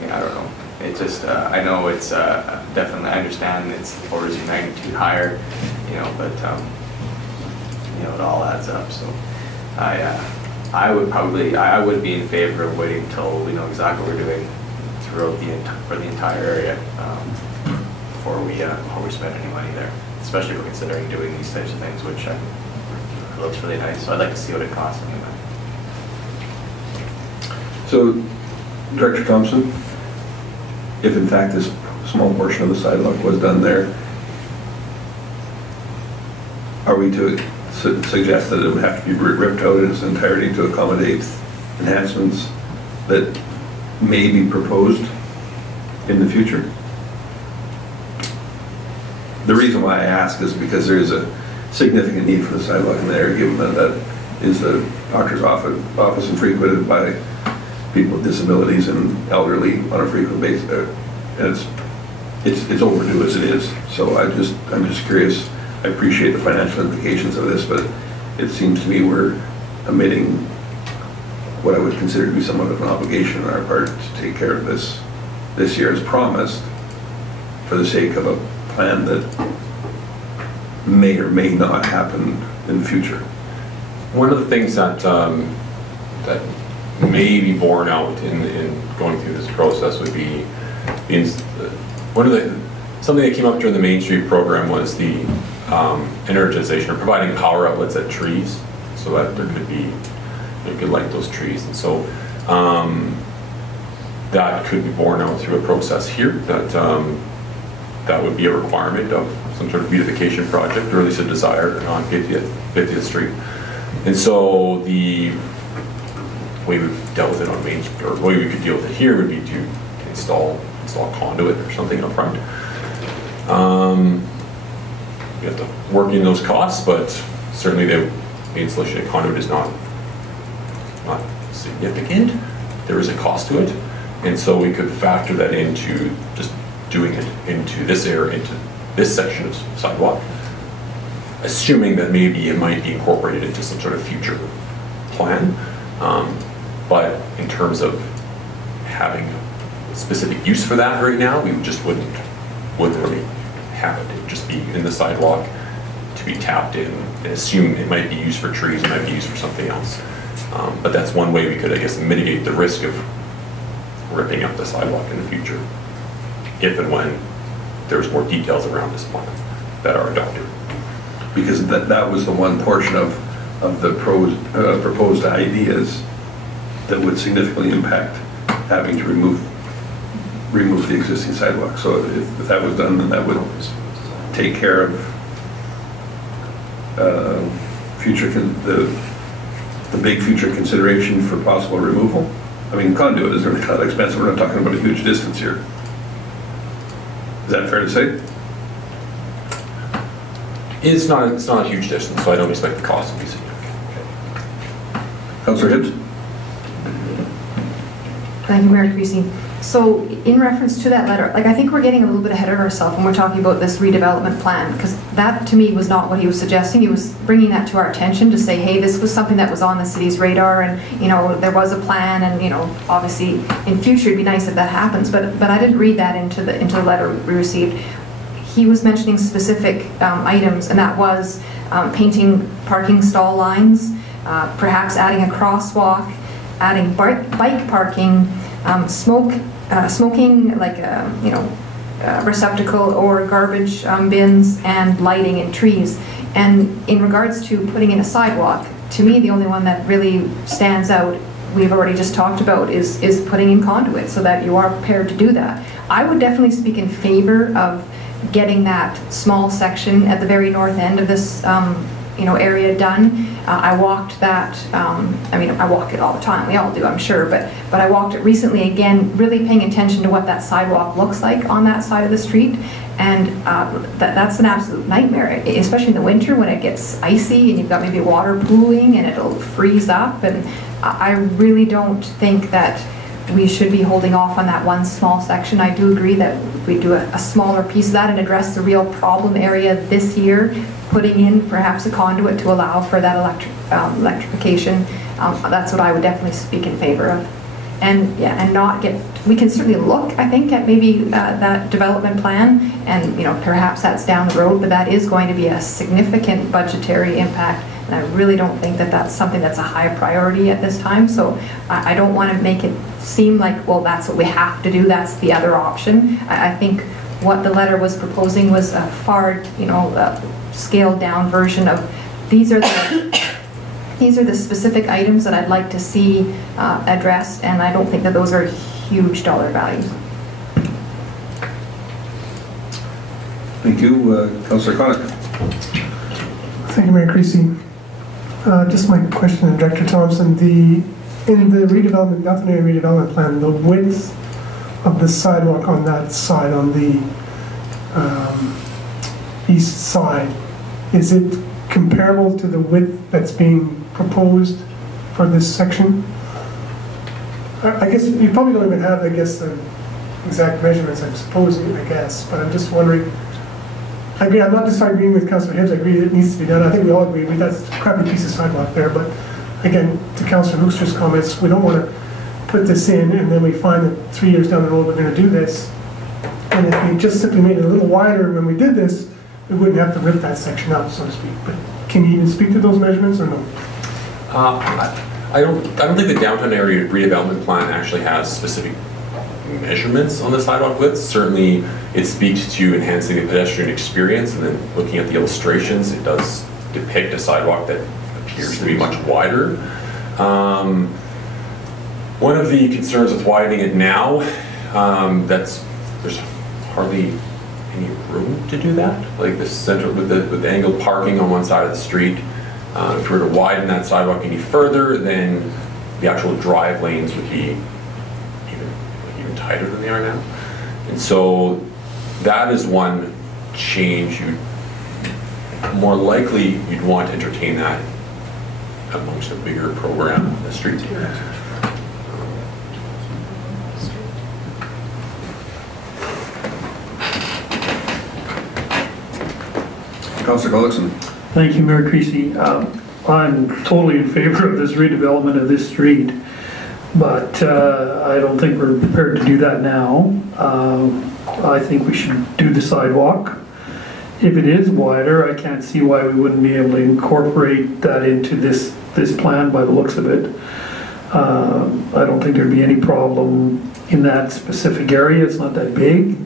don't know. It just, I know it's definitely, I understand it's orders of magnitude higher, you know, but you know, it all adds up. So I would be in favor of waiting until we know exactly what we're doing throughout for the entire area before we spend any money there, especially if we're considering doing these types of things, which it looks really nice. So I'd like to see what it costs anyway. So, Director Thompson, if in fact this small portion of the sidewalk was done there, are we to suggest that it would have to be ripped out in its entirety to accommodate enhancements that may be proposed in the future? The reason why I ask is because there is a significant need for the sidewalk in the area, given that that is the doctor's office and frequented by people with disabilities and elderly on a frequent basis, and it's overdue as it is. So I'm just curious. I appreciate the financial implications of this, but it seems to me we're omitting what I would consider to be somewhat of an obligation on our part to take care of this year as promised, for the sake of a plan that may or may not happen in the future. One of the things that that may be borne out in going through this process would be something that came up during the Main Street program was the energization or providing power outlets at trees, so that you could light those trees, and so that could be borne out through a process here. That would be a requirement of some sort of beautification project, or at least a desire on 50th Street. And so the way we've dealt with it on Main Street, or the way we could deal with it here, would be to install conduit or something up front. You have to work in those costs, but certainly the installation of conduit is not significant. There is a cost to it, And so we could factor that into just doing it into this area, into this section of sidewalk, assuming that maybe it might be incorporated into some sort of future plan. But in terms of having specific use for that right now, we just wouldn't really have it. It would just be in the sidewalk to be tapped in and assume it might be used for trees, it might be used for something else. But that's one way we could, I guess, mitigate the risk of ripping up the sidewalk in the future, if and when there's more details around this plan that are adopted. Because that was the one portion of the proposed ideas that would significantly impact having to remove the existing sidewalk. So if that was done, then that would take care of the big future consideration for possible removal. I mean, conduit is really kind of expensive. We're not talking about a huge distance here. Is that fair to say? It's not a huge distance, so I don't expect the cost to be significant. Councillor Hibbs? Thank you, Mayor Creasy. So in reference to that letter, like I think we're getting a little bit ahead of ourselves when we're talking about this redevelopment plan, because that to me was not what he was suggesting. He was bringing that to our attention to say, hey, this was something that was on the city's radar, and you know there was a plan, and you know obviously in future it'd be nice if that happens. But I didn't read that into the letter we received. He was mentioning specific items, and that was painting parking stall lines, perhaps adding a crosswalk, adding bike parking, smoking like receptacle or garbage bins, and lighting and trees. And in regards to putting in a sidewalk, to me the only one that really stands out, we've already just talked about, is putting in conduit so that you are prepared to do that. I would definitely speak in favor of getting that small section at the very north end of this area done. I walked that, I walk it all the time, we all do, I'm sure, but I walked it recently again, really paying attention to what that sidewalk looks like on that side of the street, and that's an absolute nightmare, especially in the winter when it gets icy and you've got maybe water pooling and it'll freeze up, and I really don't think that we should be holding off on that one small section. I do agree that we do a smaller piece of that and address the real problem area this year, putting in perhaps a conduit to allow for that electrification. That's what I would definitely speak in favor of. And yeah, and not get, we can certainly look, I think, at maybe that development plan, and perhaps that's down the road, but that is going to be a significant budgetary impact. And I really don't think that that's something that's a high priority at this time. So I don't want to make it seem like, well, that's what we have to do, that's the other option. I think what the letter was proposing was a far, scaled down version of these are the specific items that I'd like to see addressed, and I don't think that those are huge dollar values. Thank you. Councillor Connick. Thank you, Mayor Creasy. Just my question to Director Thompson. In the redevelopment, Northern Area redevelopment plan, the width of the sidewalk on that side, on the east side, is it comparable to the width that's being proposed for this section? I guess you probably don't even have, the exact measurements, I'm supposing, but I'm just wondering. I agree, I'm not disagreeing with Councillor Hibbs, I agree it needs to be done. I think we all agree that's a crappy piece of sidewalk there, but again, to Councillor Hoekstra's comments, we don't want to put this in and then we find that 3 years down the road we're going to do this. And if we just simply made it a little wider when we did this, we wouldn't have to rip that section up, so to speak. But can you even speak to those measurements or no? I don't think the downtown area redevelopment plan actually has specific measurements on the sidewalk width. Certainly it speaks to enhancing the pedestrian experience, and then looking at the illustrations, it does depict a sidewalk that appears to be much wider. One of the concerns with widening it now, there's hardly any room to do that. Like the center with the angled parking on one side of the street, if we were to widen that sidewalk any further, then the actual drive lanes would be even tighter than they are now. And so that is one change more likely you'd want to entertain that amongst a bigger program on the street. Councillor Gullickson. Thank you, Mayor Creasy. I'm totally in favor of this redevelopment of this street, but I don't think we're prepared to do that now. I think we should do the sidewalk. If it is wider, I can't see why we wouldn't be able to incorporate that into this plan by the looks of it. I don't think there'd be any problem in that specific area. It's not that big.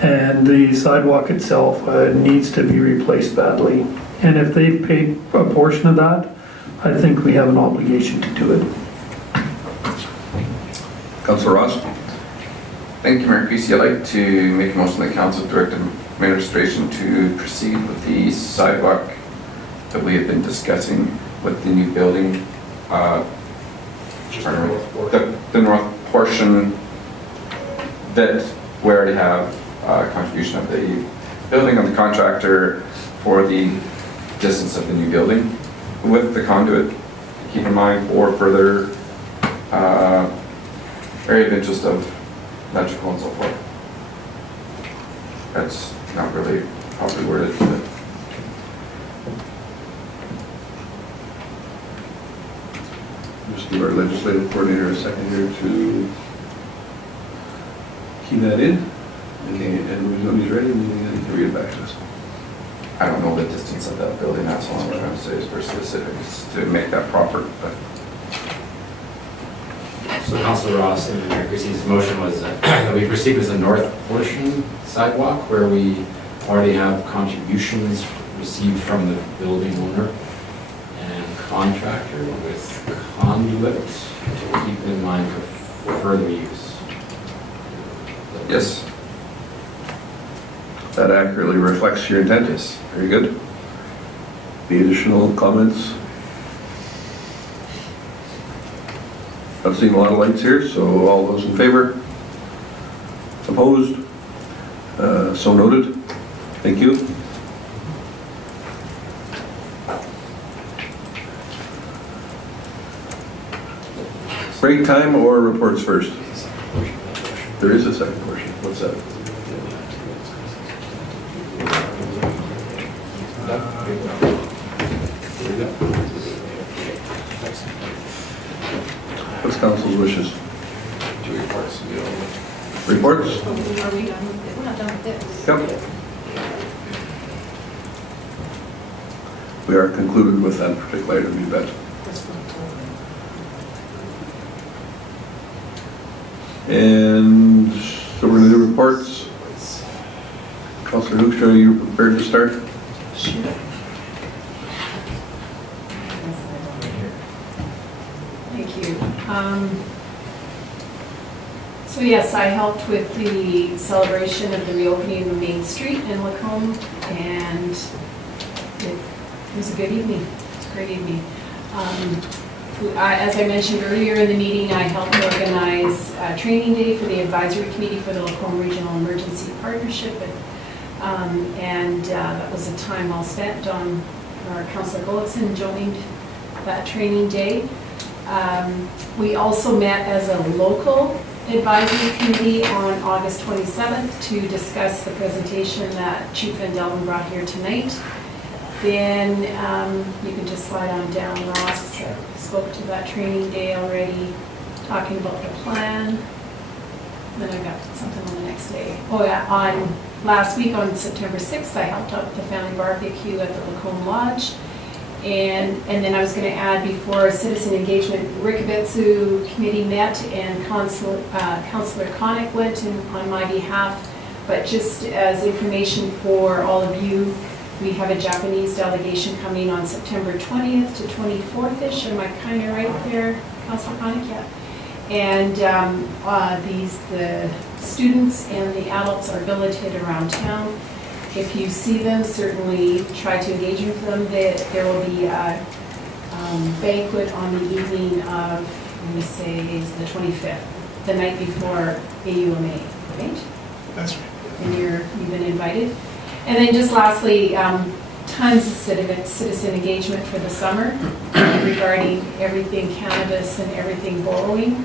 And the sidewalk itself needs to be replaced badly. And if they've paid a portion of that, I think we have an obligation to do it. Councillor Ross. Thank you, Mayor Creasy. I'd like to make a motion that council direct administration to proceed with the sidewalk that we have been discussing with the new building. The north portion that we already have contribution of the building of the contractor for the distance of the new building with the conduit. Keep in mind for further area of interest of electrical and so forth. That's not really properly worded, but just give our legislative coordinator a second here to key that in. Okay, and when he's ready, then he can read it back to us. I don't know the distance of that building. That's all I'm trying to say is for specifics to make that proper. But. So Councillor Ross and Mayor Creasy's motion was that we proceed with the north portion sidewalk where we already have contributions received from the building owner and contractor with conduit to keep in mind for further use. Yes. That accurately reflects your intent. Yes. Very good. The additional comments? I've seen a lot of lights here, so all those in favor? Opposed? So noted. Thank you. Break time or reports first? There is a second portion. What's that? What's council's wishes? Two reports. Reports? Are we done with it? We're not done with this. Yep. We are concluded with that particular item, you bet. And so we're going to do reports. Councillor Hoekstra, are you prepared to start? Sure. Thank you. So yes, I helped with the celebration of the reopening of the Main Street in Lacombe, and it was a good evening. It was a great evening. As I mentioned earlier in the meeting, I helped organize a training day for the advisory committee for the Lacombe Regional Emergency Partnership, and that was a time well spent. Our Councillor Gullickson joined that training day. We also met as a local advisory committee on August 27th to discuss the presentation that Chief Van Delden brought here tonight. Then you can just slide on down. Ross spoke to that training day already, talking about the plan. Then I got something on the next day. Oh yeah, on last week on September 6th, I helped out with the family barbecue at the Lacombe Lodge. And then I was going to add, before citizen engagement, Rikabetsu committee met and Councillor Connick went on my behalf. But just as information for all of you, we have a Japanese delegation coming on September 20th to 24th-ish. Am I kind of right there, Councillor Connick? Yeah. And the students and the adults are billeted around town. If you see them, certainly try to engage with them. There will be a banquet on the evening of, let me say, the 25th, the night before AUMA, right? That's right. And you've been invited. And then just lastly, tons of citizen engagement for the summer regarding everything cannabis and everything borrowing.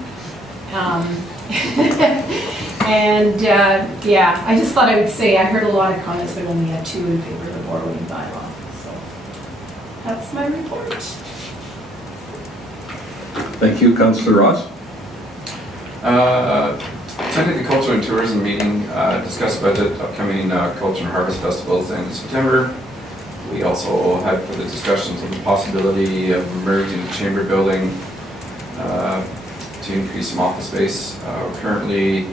And yeah, I just thought I would say I heard a lot of comments, but only had 2 in favor of the borrowing bylaw. So that's my report. Thank you, Councillor Ross. Attended the Culture and Tourism meeting, discussed budget, upcoming Culture and Harvest Festivals in September. We also had further discussions on the possibility of merging the Chamber building to increase some office space. Currently,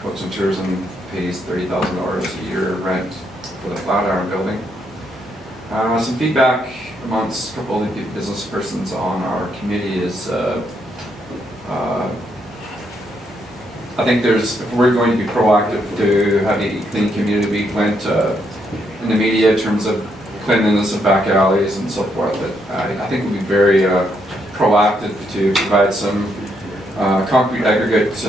Culture and Tourism pays $30,000 a year rent for the Flatiron building. Some feedback amongst a couple of the business persons on our committee is I think if we're going to be proactive to have a clean community week went in the media in terms of cleanliness of back alleys and so forth, that I think we'll be very proactive to provide some concrete aggregate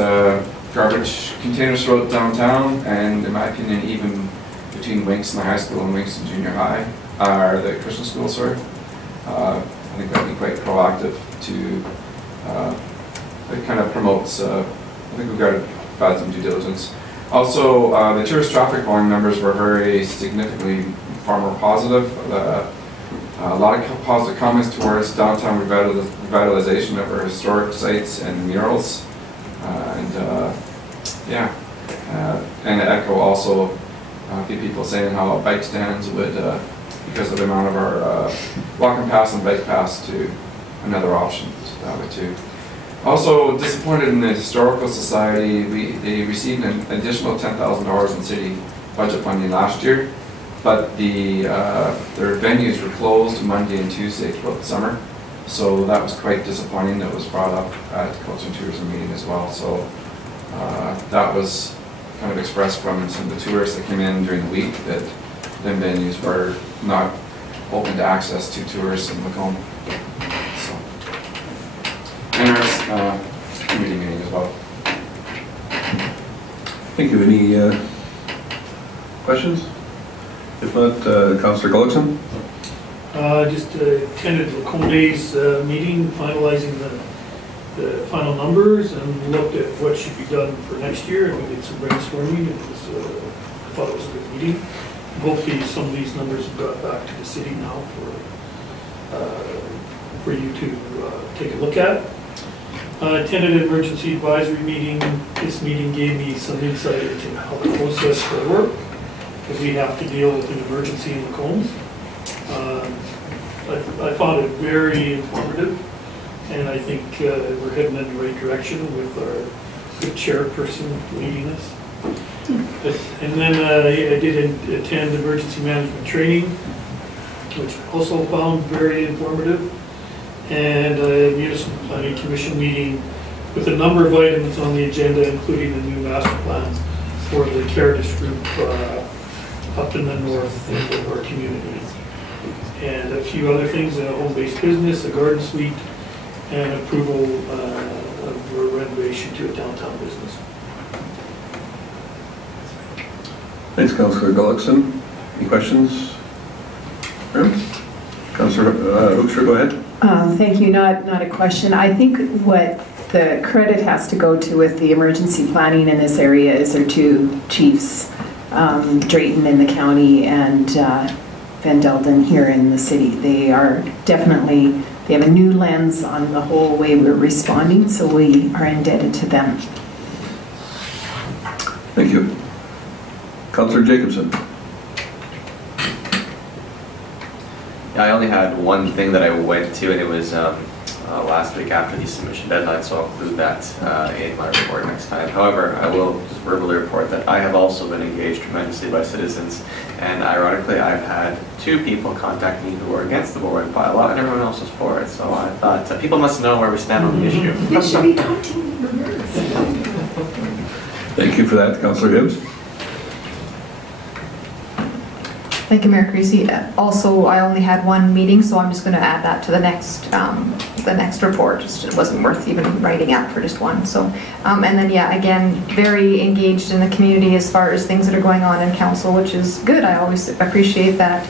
garbage containers throughout downtown, and in my opinion even between Winks and the high school and Winks and junior high, or the Christian school, sorry. I think that would be quite proactive to, it kind of promotes, I think we've got to provide some due diligence. Also, the tourist traffic volume numbers were very significantly far more positive. A lot of positive comments towards downtown revitalization of our historic sites and murals. Yeah, and echo also a few people saying how bike stands would, because of the amount of our walk and pass and bike pass, to another option too. Also disappointed in the Historical Society. They received an additional $10,000 in city budget funding last year, but their venues were closed Monday and Tuesday throughout the summer. So that was quite disappointing. That was brought up at the Culture and Tourism meeting as well. So that was kind of expressed from some of the tourists that came in during the week, that them venues were not open to access to tourists in Lacombe. So, and our committee meeting as well. Thank you. Any questions? If not, Councillor Gullickson. Just attended Lacombe's meeting, finalizing the final numbers, and looked at what should be done for next year, and we did some brainstorming. It was, I thought it was a good meeting. Hopefully some of these numbers have got back to the city now for you to take a look at. Attended an emergency advisory meeting. This meeting gave me some insight into how the process will work if we have to deal with an emergency in Lacombe. I found it very informative, and I think we're heading in the right direction with our good chairperson leading us. And then I did attend emergency management training, which I also found very informative, and a municipal planning commission meeting with a number of items on the agenda, including the new master plan for the Cannabis group up in the north end of our community, and a few other things, a home-based business, a garden suite, and approval of a renovation to a downtown business. Thanks, Councillor Gullickson. Any questions? Councillor Hoekstra, go ahead. Thank you. Not a question. I think what the credit has to go to with the emergency planning in this area is our 2 chiefs, Drayton in the county and Van Delden here in the city. They are definitely, they have a new lens on the whole way we're responding, so we are indebted to them. Thank you. Councillor Jacobson. I only had one thing that I went to, and it was last week after the submission deadline, so I'll include that in my report next time. However, I will just verbally report that I have also been engaged tremendously by citizens, and ironically, I've had 2 people contact me who are against the borrowing bylaw, and everyone else is for it. So I thought people must know where we stand on the issue. They should be counting in reverse. Thank you for that, Councillor Hibbs. Thank you, Mayor Creasy. Also, I only had 1 meeting, so I'm just going to add that to the next report. Just, it wasn't worth even writing out for just 1. So, and then yeah, again, very engaged in the community as far as things that are going on in council, which is good. I always appreciate that.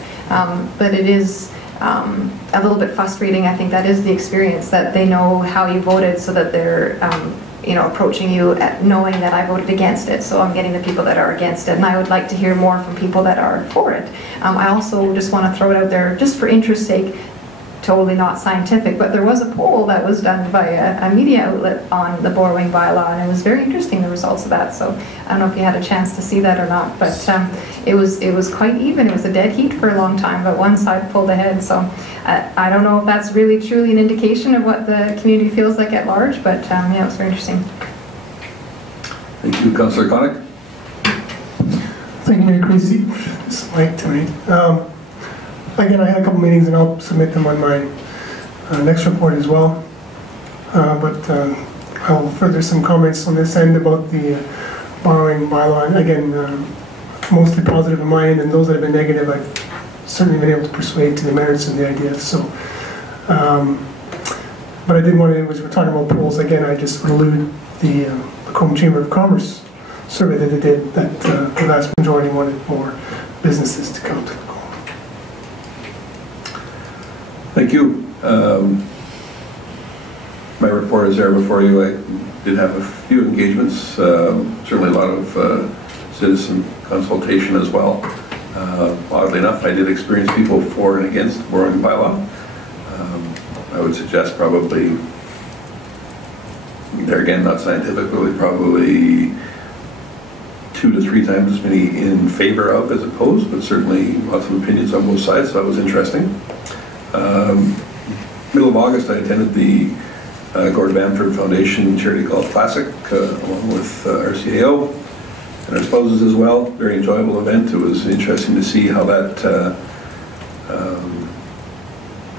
But it is a little bit frustrating. I think that is the experience, that they know how you voted, so that they're approaching you knowing that I voted against it. So I'm getting the people that are against it, and I would like to hear more from people that are for it. I also just want to throw it out there, just for interest's sake, totally not scientific, but there was a poll that was done by a media outlet on the borrowing bylaw, and it was very interesting, the results of that. So I don't know if you had a chance to see that or not, but it was quite even. It was a dead heat for a long time, but one side pulled ahead. So I don't know if that's really truly an indication of what the community feels like at large, but yeah, it was very interesting. Thank you, Councillor Connick. Thank you, Mayor Creasy. This is Mike tonight. Again, I had a couple meetings and I'll submit them on my next report as well. But I'll further some comments on this end about the borrowing bylaw. And again, mostly positive in my end, and those that have been negative, I've certainly been able to persuade to the merits of the idea. So, but I did want to, as we're talking about polls, again, I just would allude the Lacombe Chamber of Commerce survey that they did, that the vast majority wanted more businesses to come to Lacombe. Thank you. My report is there before you. I did have a few engagements, certainly a lot of citizen consultation as well. Oddly enough, I did experience people for and against the borrowing bylaw. I would suggest probably, there again, not scientifically, probably 2 to 3 times as many in favor of as opposed, but certainly lots of opinions on both sides, so that was interesting. Middle of August, I attended the Gordon Bamford Foundation Charity Golf Classic along with our CAO and our spouses as well. Very enjoyable event. It was interesting to see how that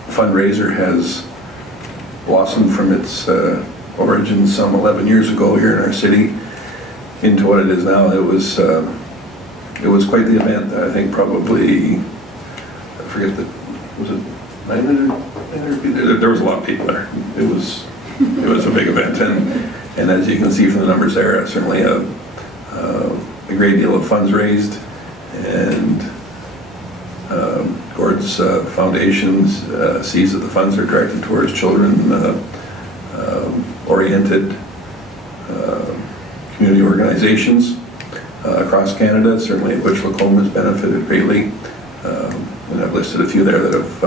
fundraiser has blossomed from its origin some 11 years ago here in our city into what it is now. It was quite the event. I think probably, I forget was it 900 people? There was a lot of people there. It was a big event, and as you can see from the numbers there, certainly a great deal of funds raised, and Gord's foundation sees that the funds are directed towards children oriented community organizations across Canada, certainly of which Lacombe has benefited greatly. And I've listed a few there that have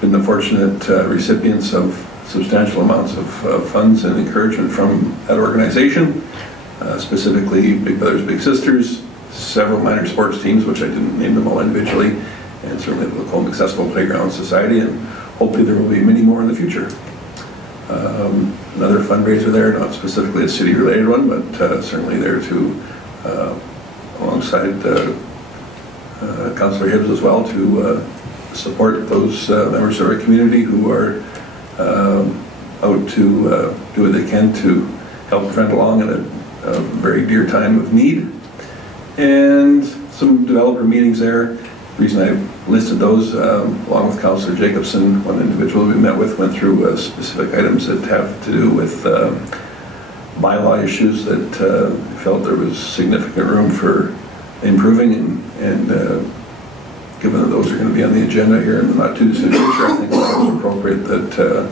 been the fortunate recipients of substantial amounts of funds and encouragement from that organization, specifically Big Brothers Big Sisters, several minor sports teams, which I didn't name them all individually, and certainly the Lacombe Accessible Playground Society, and hopefully there will be many more in the future. Another fundraiser there, not specifically a city-related one, but certainly there too, alongside Councillor Hibbs as well, to support those members of our community who are out to do what they can to help a friend along in a very dear time of need. And some developer meetings there. The reason I listed those, along with Councillor Jacobson, one individual we met with went through specific items that have to do with bylaw issues that felt there was significant room for improving, and given that those are going to be on the agenda here in the not too distant future, I think it was appropriate that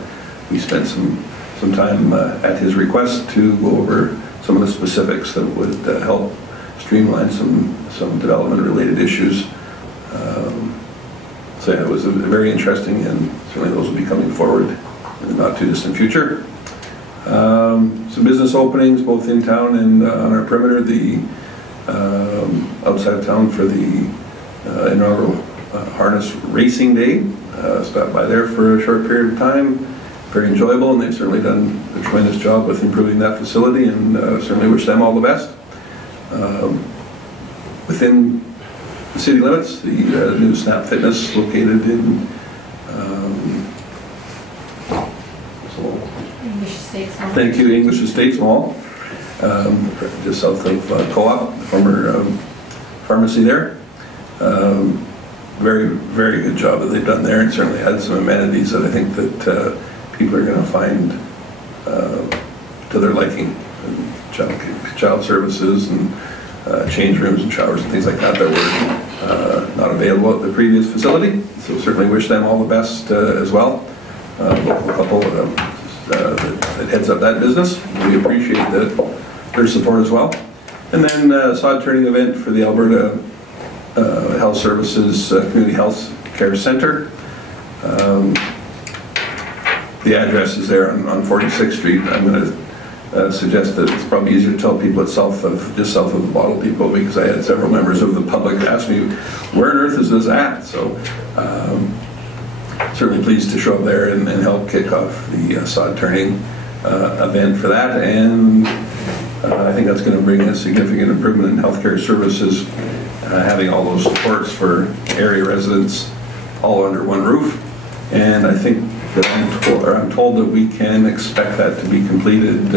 we spent some time at his request to go over some of the specifics that would help streamline some development related issues. So yeah, it was very interesting, and certainly those will be coming forward in the not too distant future. Some business openings both in town and on our perimeter. The outside of town for the inaugural harness racing day. Stopped by there for a short period of time. Very enjoyable, and they've certainly done a tremendous job with improving that facility, and certainly wish them all the best. Within the city limits, the new Snap Fitness located in English Estates Mall. Thank you, English Estates Mall, just south of Co-op, former pharmacy there. Very, very good job that they've done there, and certainly had some amenities that I think that people are going to find to their liking. Child services and change rooms and showers and things like that were not available at the previous facility. So certainly wish them all the best as well. Local couple, that heads up that business. We appreciate their support as well. And then sod turning event for the Alberta Health Services Community Health Care Center. The address is there on 46th Street. I'm going to suggest that it's probably easier to tell people it's just south of the Bottle Depot, because I had several members of the public ask me, where on earth is this at? So certainly pleased to show up there and help kick off the sod turning event for that. And I think that's going to bring a significant improvement in healthcare services, having all those supports for area residents all under one roof. And I think that I'm told that we can expect that to be completed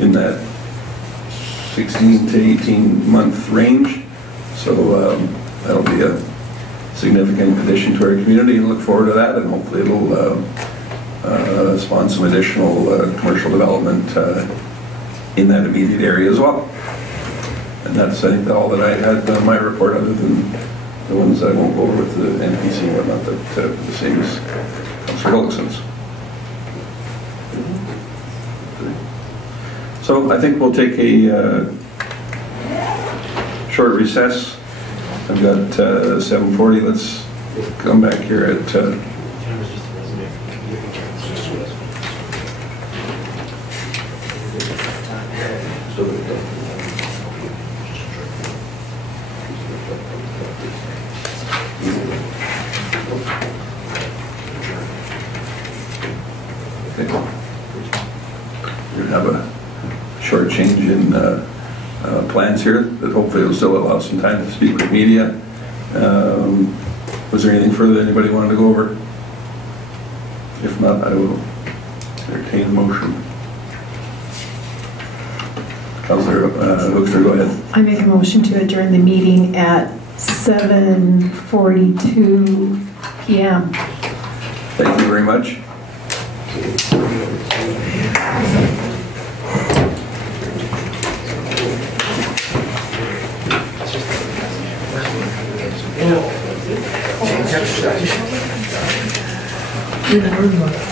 in that 16 to 18 month range. So that'll be a significant addition to our community, and look forward to that, and hopefully it'll spawn some additional commercial development in that immediate area as well. And that's, I think, all that I had on my report, other than the ones I won't go over with the NPC and whatnot, that the same as Councillor Hillickson's. So I think we'll take a short recess. I've got 7:40. Let's come back here at we're going to have a short change in plans here that hopefully will still allow some time to speak with media. Was there anything further that anybody wanted to go over? If not, I will entertain a motion. Councillor Hoekstra, go ahead. I make a motion to adjourn the meeting at 7:42 p.m. Thank you very much. You never know.